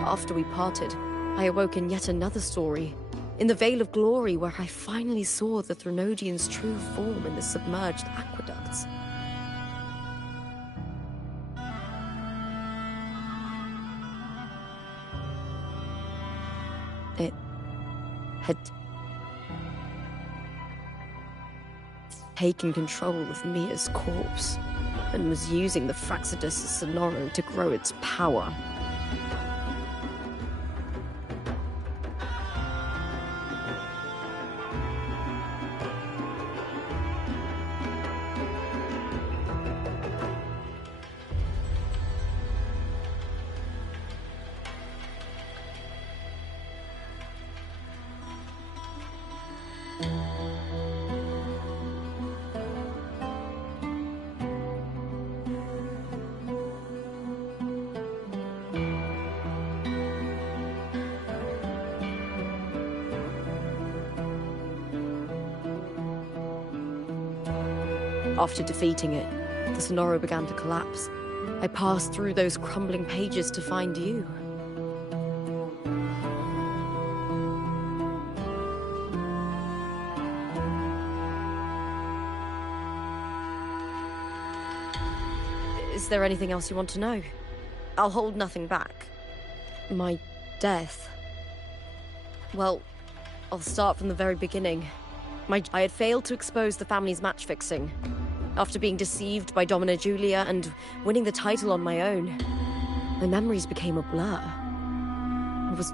After we parted, I awoke in yet another story, in the Veil of Glory, where I finally saw the Threnodian's true form in the submerged aqueducts. It had taken control of Mia's corpse and was using the Fraxidus Sonoro to grow its power. After defeating it, the Sonoro began to collapse. I passed through those crumbling pages to find you. Is there anything else you want to know? I'll hold nothing back. My death. Well, I'll start from the very beginning. I had failed to expose the family's match fixing. After being deceived by Domina Julia and winning the title on my own, my memories became a blur. I was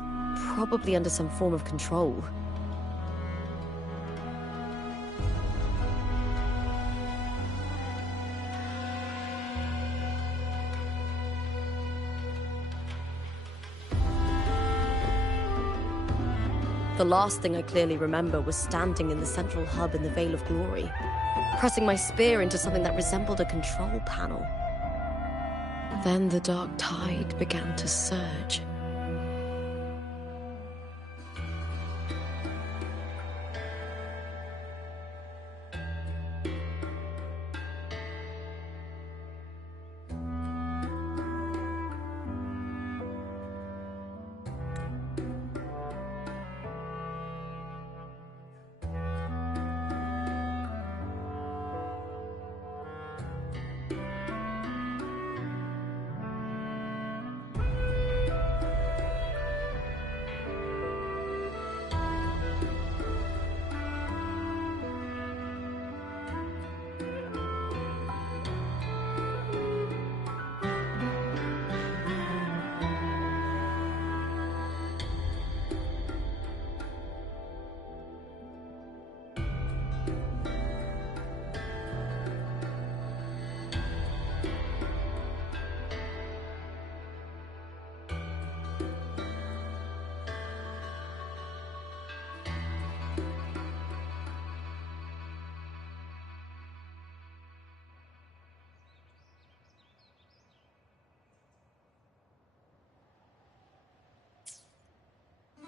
probably under some form of control. The last thing I clearly remember was standing in the central hub in the Veil of Glory, pressing my spear into something that resembled a control panel. Then the Dark Tide began to surge.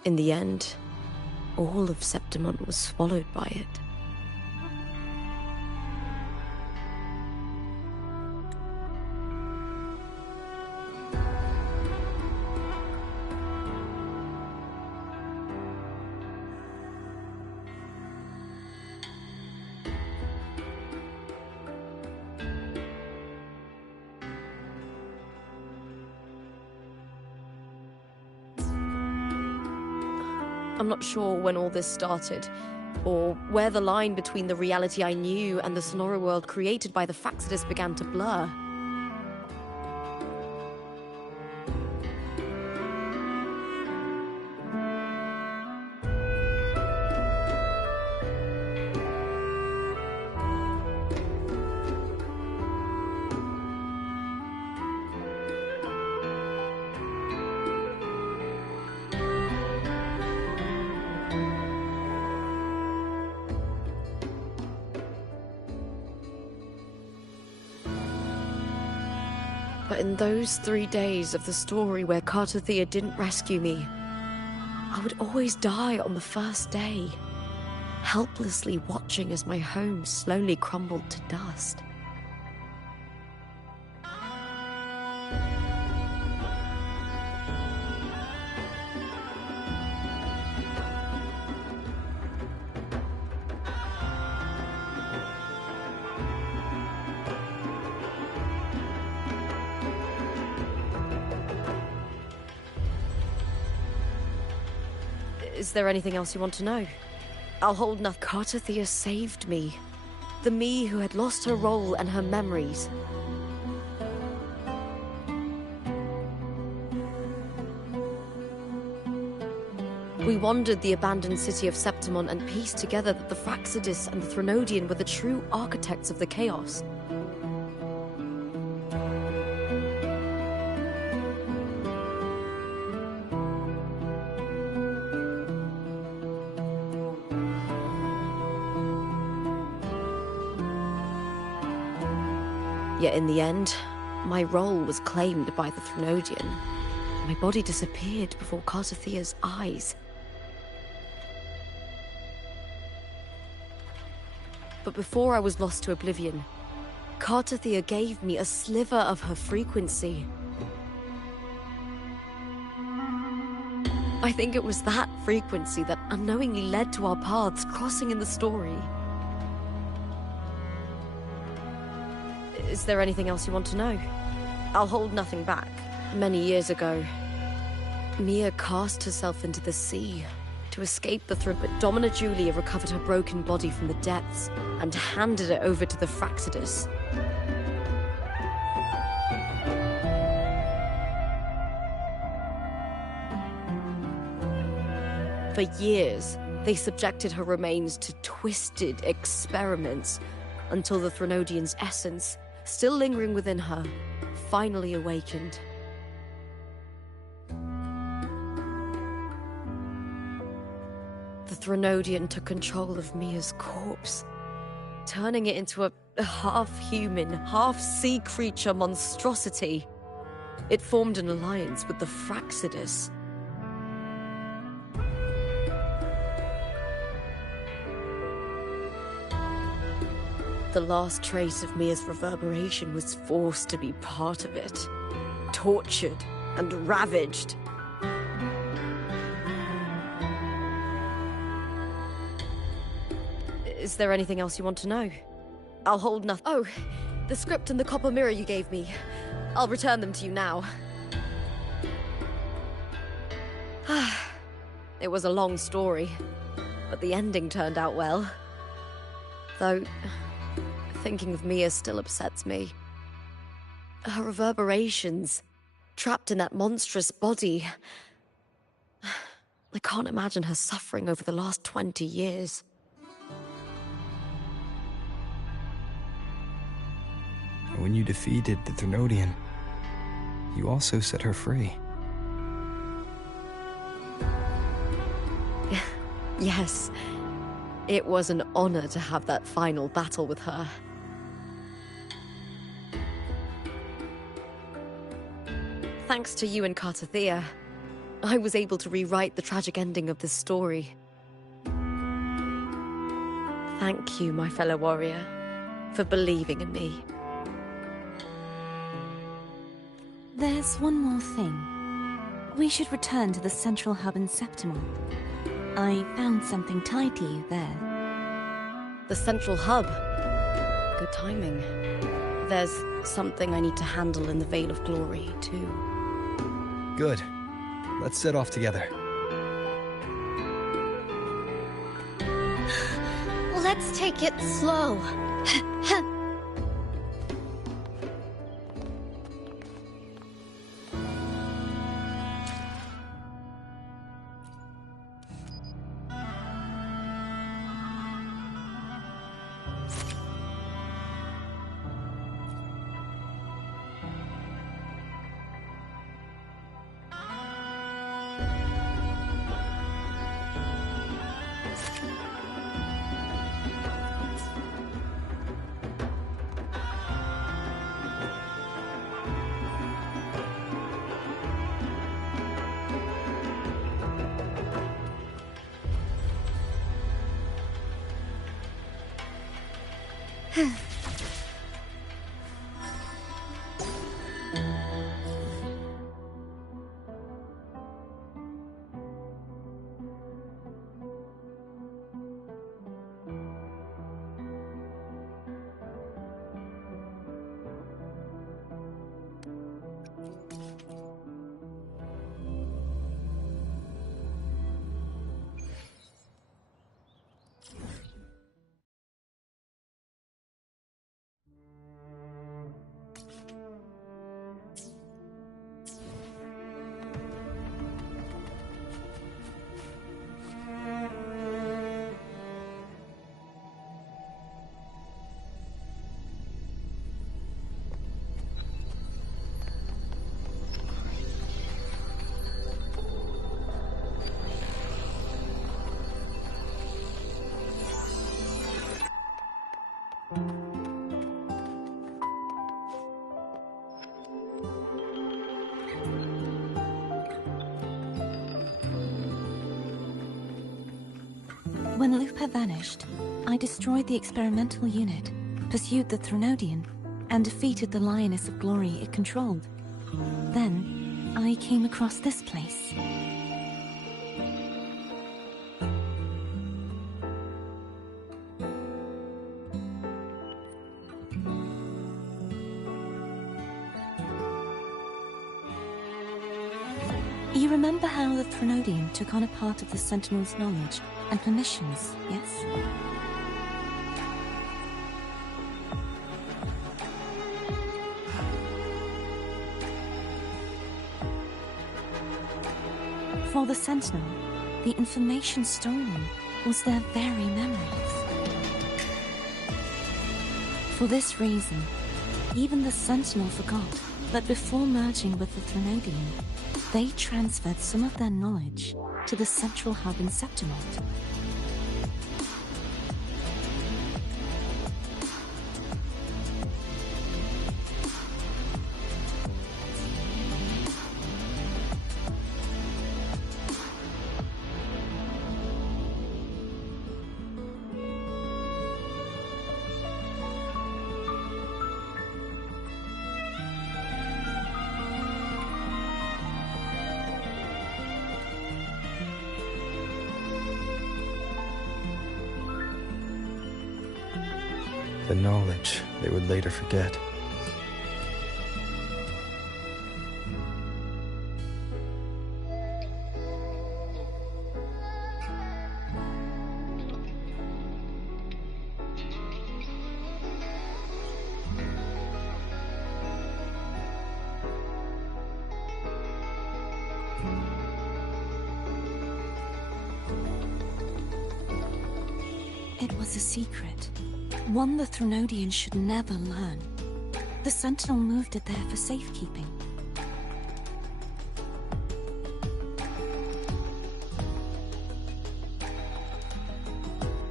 In the end, all of Septimont was swallowed by it. I'm not sure when all this started, or where the line between the reality I knew and the Sonora world created by the Fractsidus began to blur. But in those 3 days of the story where Cartothea didn't rescue me, I would always die on the first day, helplessly watching as my home slowly crumbled to dust. Is there anything else you want to know? I'll hold nothing. Cartothea saved me. The me who had lost her role and her memories. We wandered the abandoned city of Septimon and pieced together that the Fractsidus and the Threnodian were the true architects of the chaos. Yet in the end, my role was claimed by the Threnodian. My body disappeared before Cartothea's eyes. But before I was lost to oblivion, Cartothea gave me a sliver of her frequency. I think it was that frequency that unknowingly led to our paths crossing in the story. Is there anything else you want to know? I'll hold nothing back. Many years ago, Mia cast herself into the sea to escape the threat, but Domina Julia recovered her broken body from the depths and handed it over to the Fractsidus. For years, they subjected her remains to twisted experiments until the Threnodian's essence, still lingering within her, finally awakened. The Threnodian took control of Mia's corpse, turning it into a half-human, half-sea creature monstrosity. It formed an alliance with the Fractsidus. The last trace of Mia's reverberation was forced to be part of it, tortured and ravaged. Is there anything else you want to know? I'll hold nothing. Oh, the script and the copper mirror you gave me. I'll return them to you now. It was a long story, but the ending turned out well. Though, thinking of Mia still upsets me. Her reverberations, trapped in that monstrous body. I can't imagine her suffering over the last 20 years. When you defeated the Threnodian, you also set her free. Yes. It was an honor to have that final battle with her. Thanks to you and Cartothea, I was able to rewrite the tragic ending of this story. Thank you, my fellow warrior, for believing in me. There's one more thing. We should return to the central hub in Septimon. I found something tied to you there. The central hub? Good timing. There's something I need to handle in the Veil of Glory, too. Good. Let's set off together. Let's take it slow. When Lupa vanished, I destroyed the experimental unit, pursued the Threnodian, and defeated the Lioness of Glory it controlled. Then, I came across this place. You remember how the Threnodian took on a part of the Sentinel's knowledge and permissions, yes? For the Sentinel, the information stolen was their very memories. For this reason, even the Sentinel forgot that before merging with the Threnodian, they transferred some of their knowledge to the central hub in Septimont. The knowledge they would later forget. It was a secret. One the Threnodian should never learn. The Sentinel moved it there for safekeeping.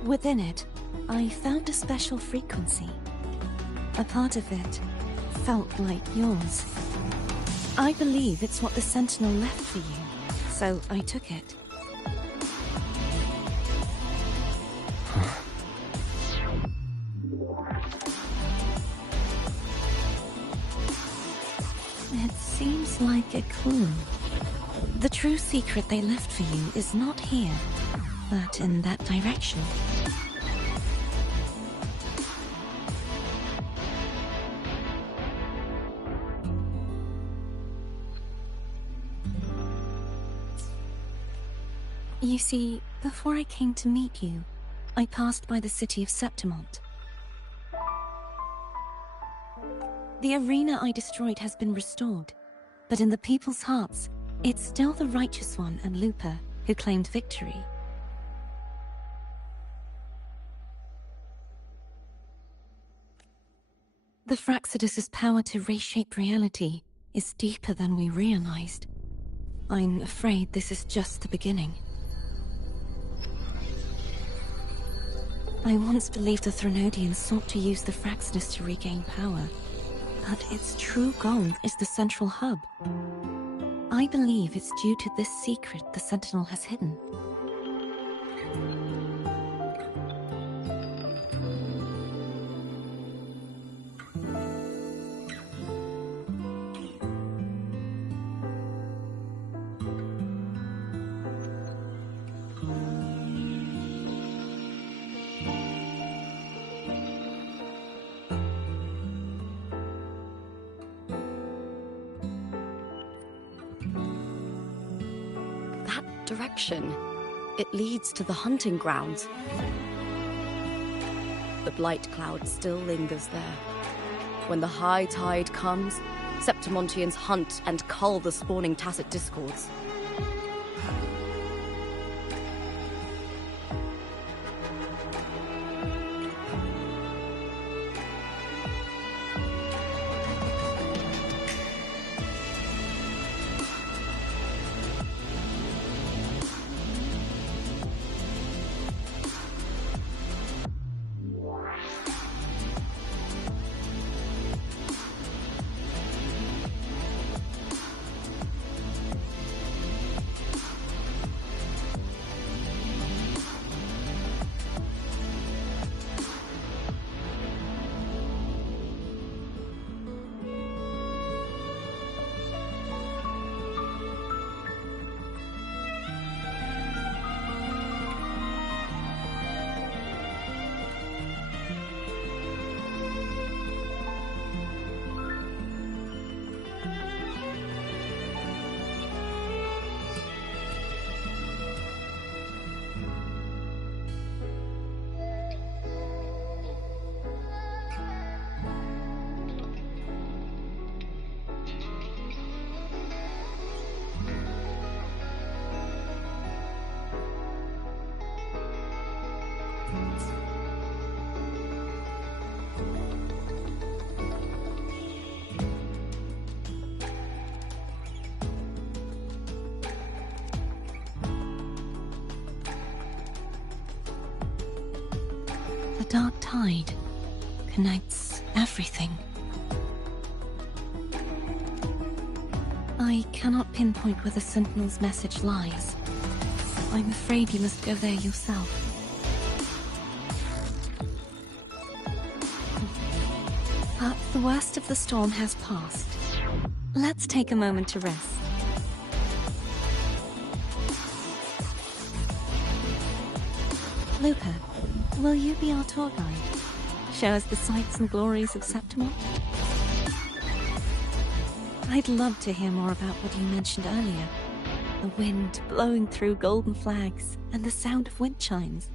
Within it, I found a special frequency. A part of it felt like yours. I believe it's what the Sentinel left for you, so I took it. It seems like a clue. The true secret they left for you is not here, but in that direction. You see, before I came to meet you, I passed by the city of Septimont. The arena I destroyed has been restored, but in the people's hearts, it's still the Righteous One and Lupa who claimed victory. The Fraxidus's power to reshape reality is deeper than we realized. I'm afraid this is just the beginning. I once believed the Threnodians sought to use the Fraxidus to regain power, but its true goal is the central hub. I believe it's due to this secret the Sentinel has hidden. Direction. It leads to the hunting grounds. The blight cloud still lingers there. When the high tide comes, Septimontians hunt and cull the spawning Tacit Discords. The dark tide connects everything. I cannot pinpoint where the Sentinel's message lies. I'm afraid you must go there yourself. But the worst of the storm has passed. Let's take a moment to rest. Lupa, will you be our tour guide? Show us the sights and glories of Septimont? I'd love to hear more about what you mentioned earlier. The wind blowing through golden flags and the sound of wind chimes.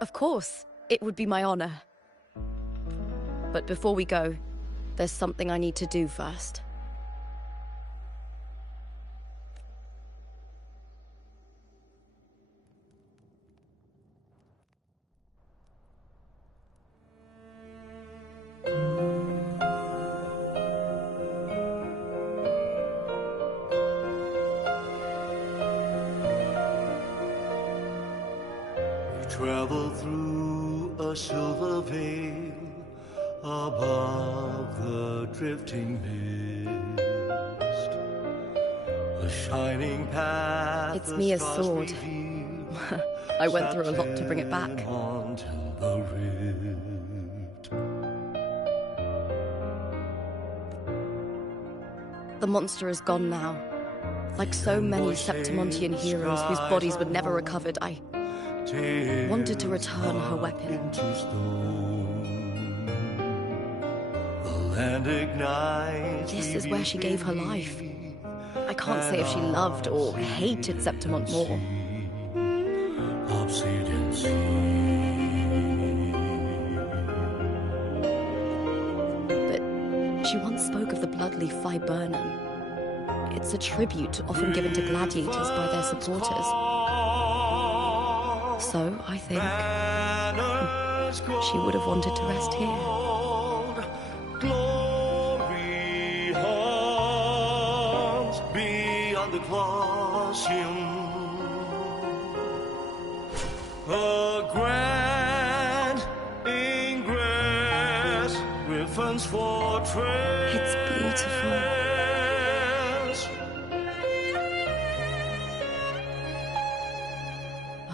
Of course, it would be my honor. But before we go, there's something I need to do first. Travel through a silver veil above the drifting mist. A shining path. It's Mia's sword. I went through a lot to bring it back. The monster is gone now. Like so many Septimontian heroes whose bodies were never recovered, I wanted to return her weapon. and ignite. This is where she gave her life. I can't say if she loved or hated Septimont more. Obsidian sea. But she once spoke of the bloodleaf viburnum. It's a tribute often given to gladiators by their supporters. So, I think she would have wanted to rest here. Glory haunts beyond the Colosseum. A grand ingress, Griffin's fortress. It's beautiful.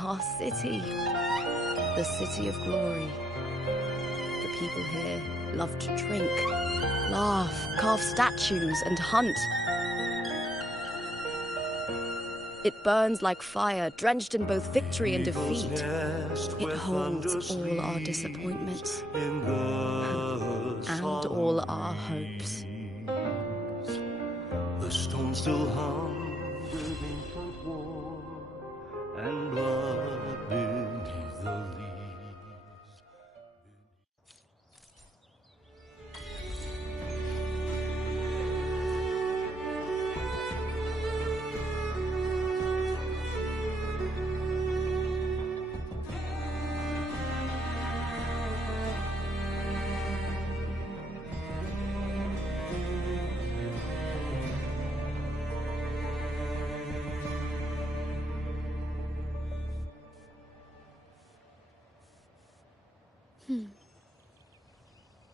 Our city. The city of glory. The people here love to drink, laugh, carve statues, and hunt. It burns like fire, drenched in both victory and defeat. It holds all our disappointments and all our hopes. The stone still hung with ancient war and blood beneath the leaves.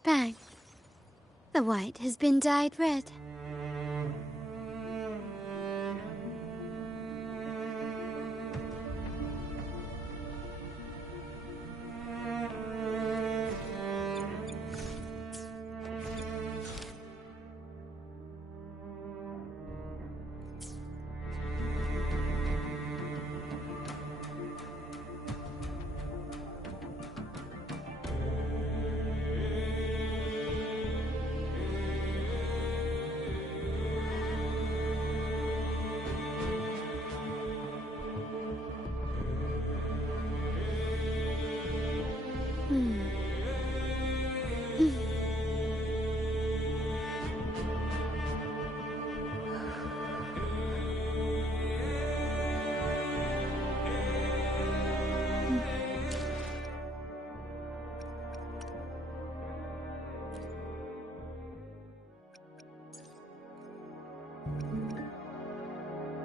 Bang. The white has been dyed red.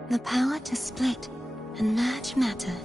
The power to split and merge matter.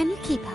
Can you keep up?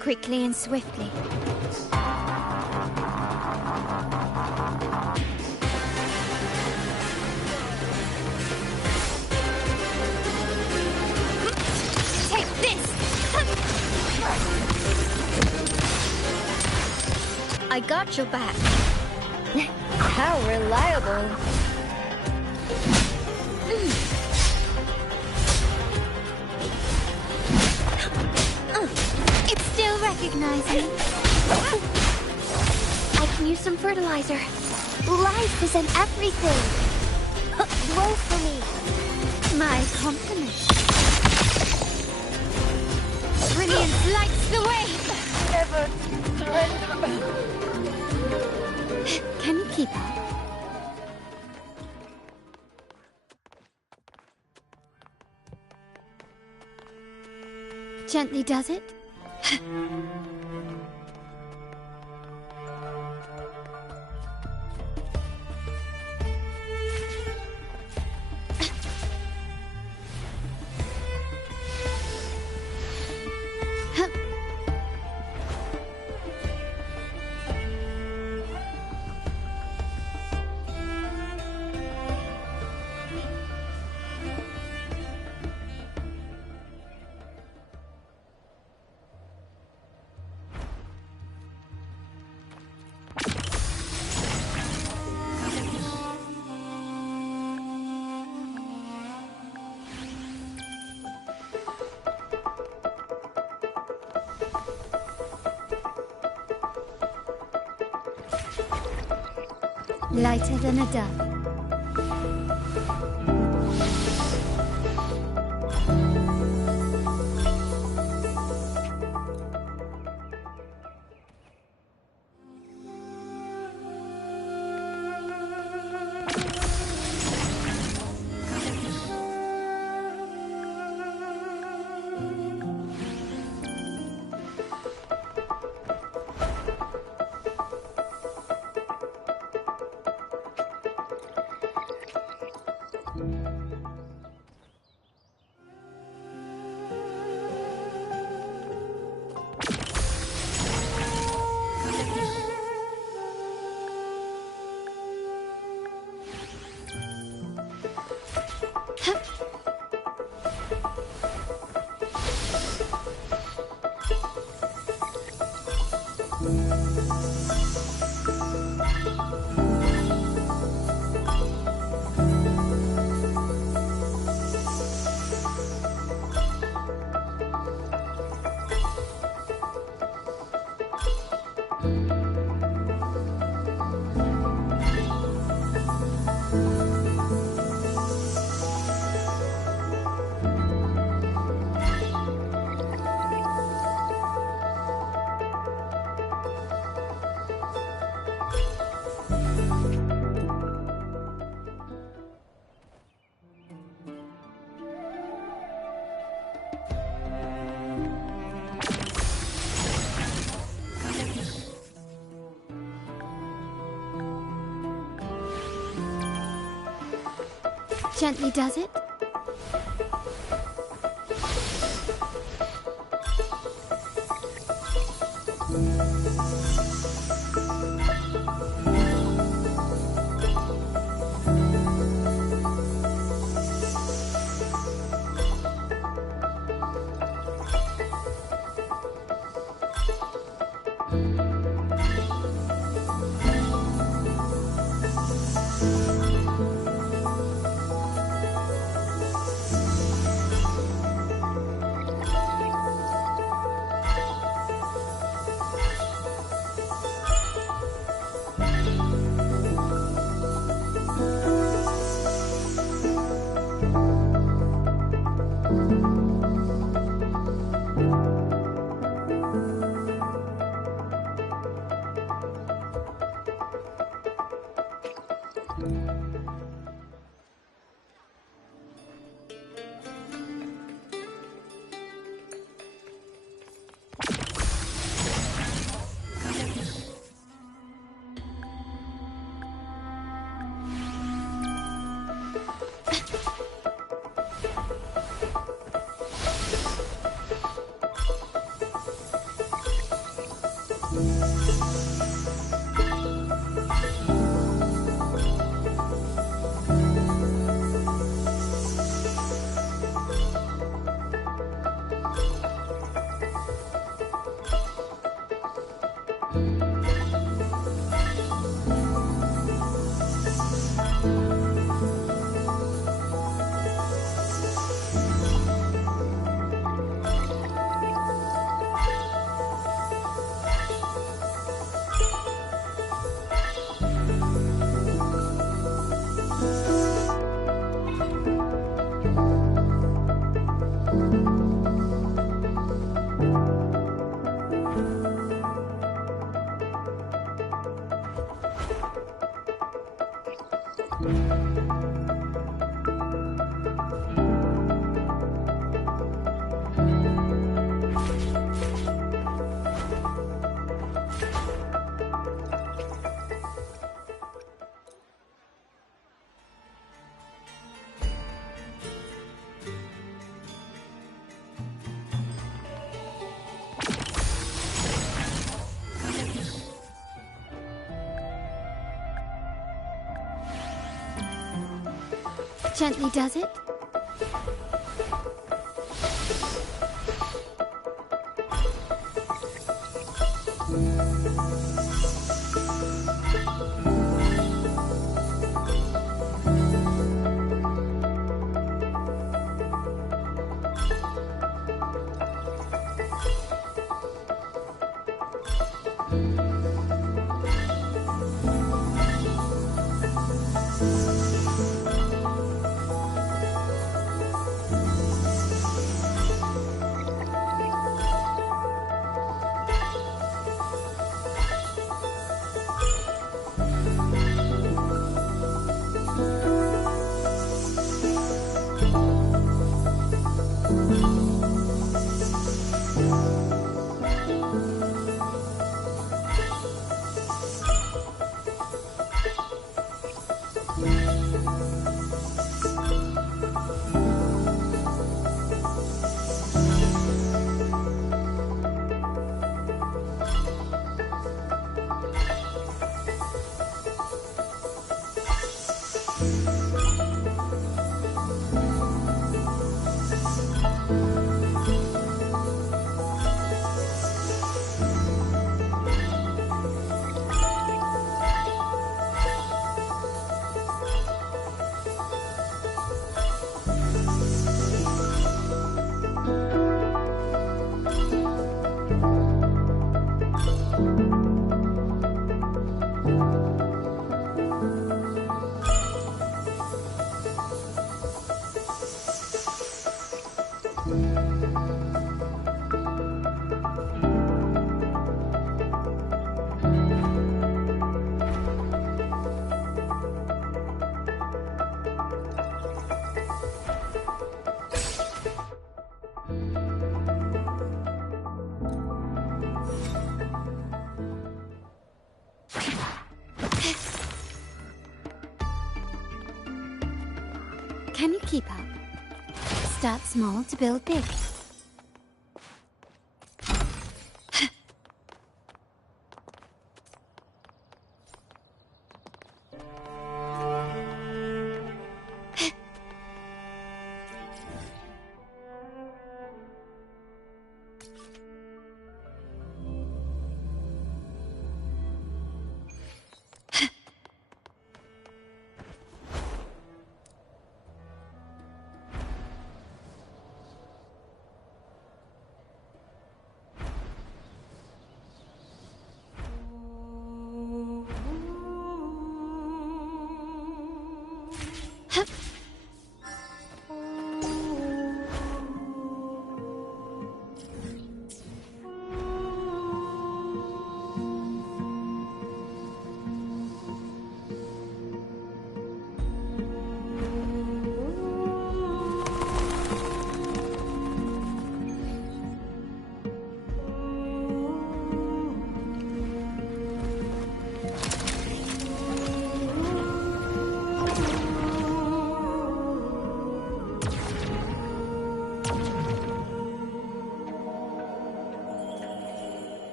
Quickly and swiftly. Take this! I got your back. How reliable. It's still recognizing. I can use some fertilizer. Life is in everything. Roll for me. My compliments. Brilliance lights the way. Never surrender. Can you keep up? Gently does it? Lighter than a dove. Gently does it? Gently does it? Can you keep up? Start small to build big.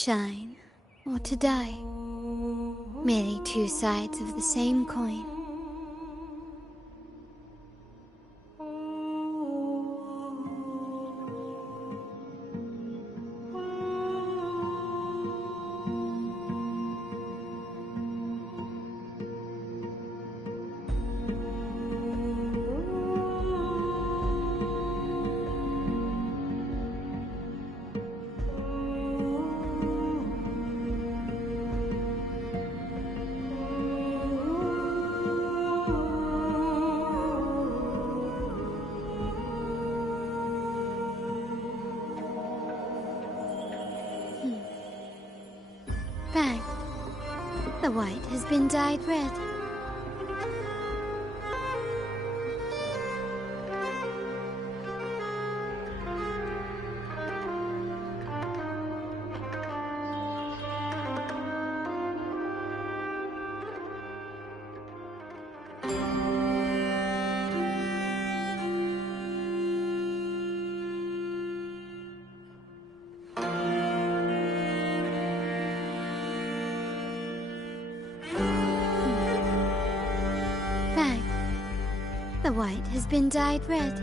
shine or to die. Merely two sides of the same coin. Bang. The white has been dyed red. Bang. The white has been dyed red.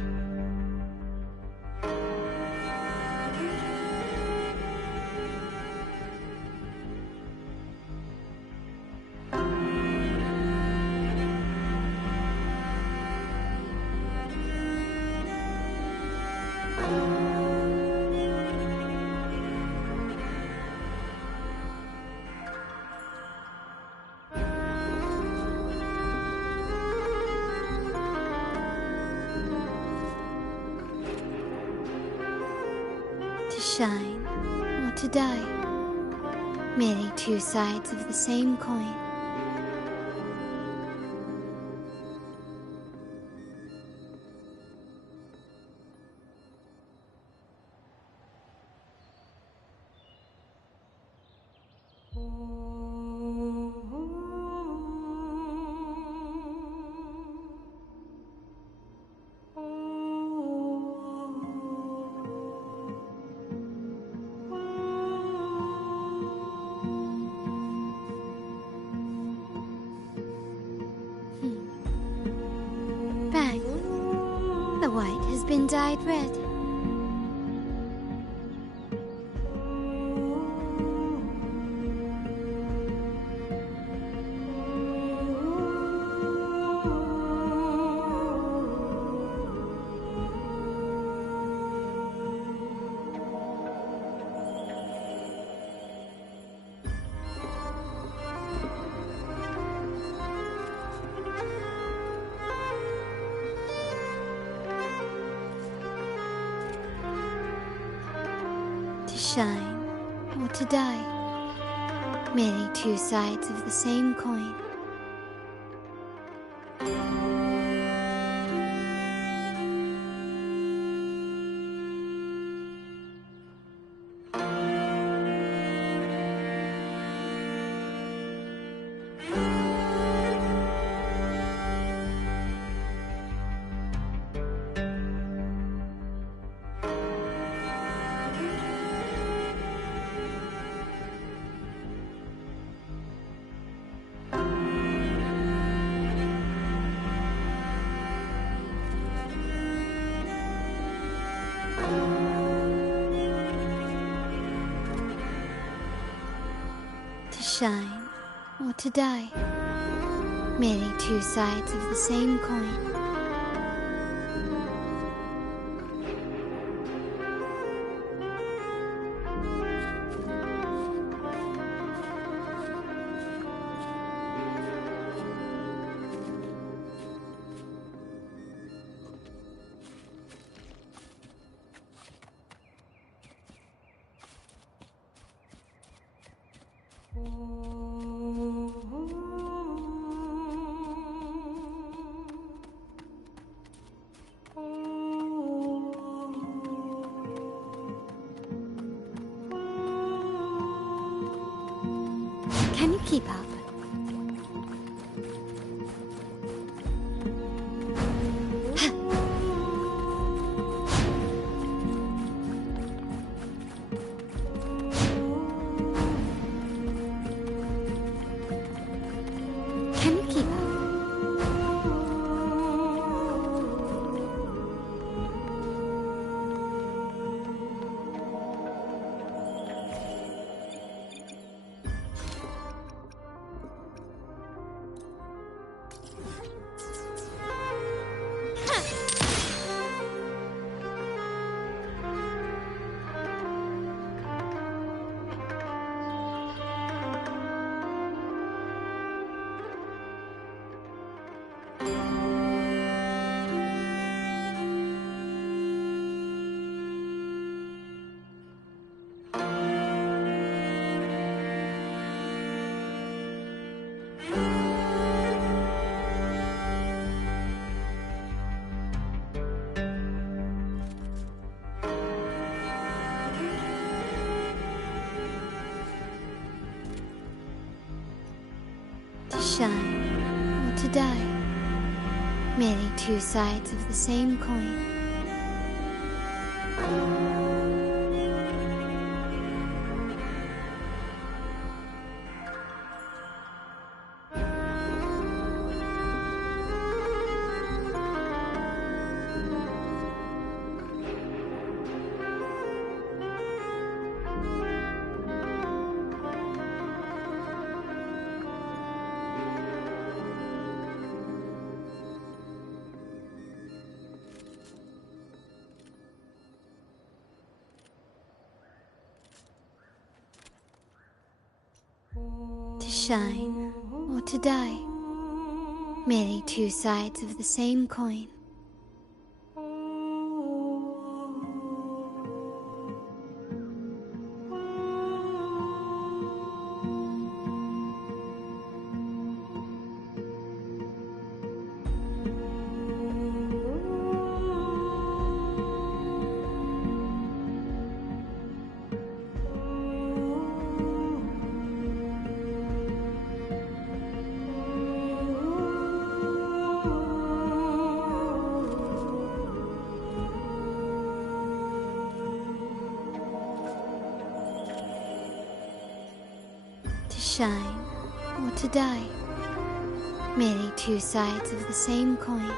To shine or to die. Merely two sides of the same coin. Bang. The white has been dyed red. To shine or to die. Merely two sides of the same coin. To shine or to die. Merely two sides of the same coin. Can you keep up? Merely two sides of the same coin. To shine or to die, merely two sides of the same coin. To shine or to die, merely two sides of the same coin.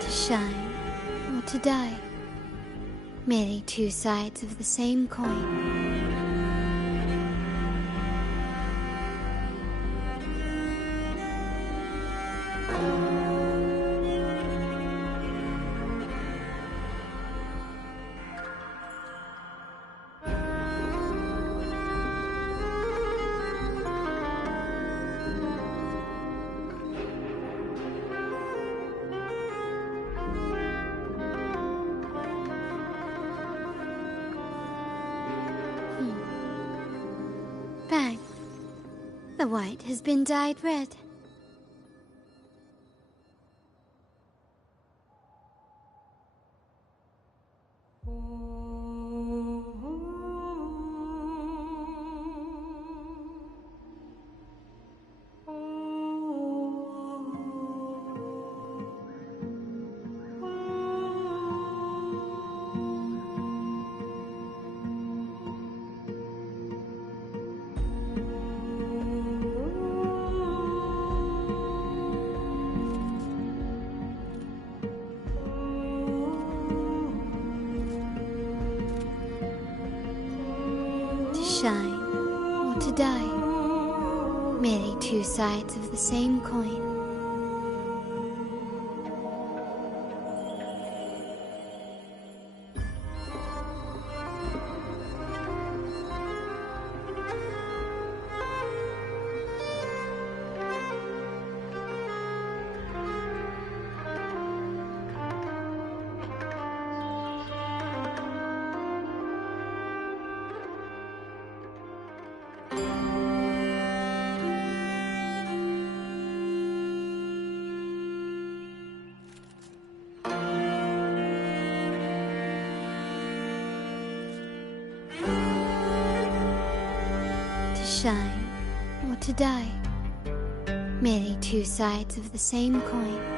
To shine or to die, merely two sides of the same coin. Bang. The white has been dyed red. Shine or to die, merely two sides of the same coin. Shine or to die, merely two sides of the same coin.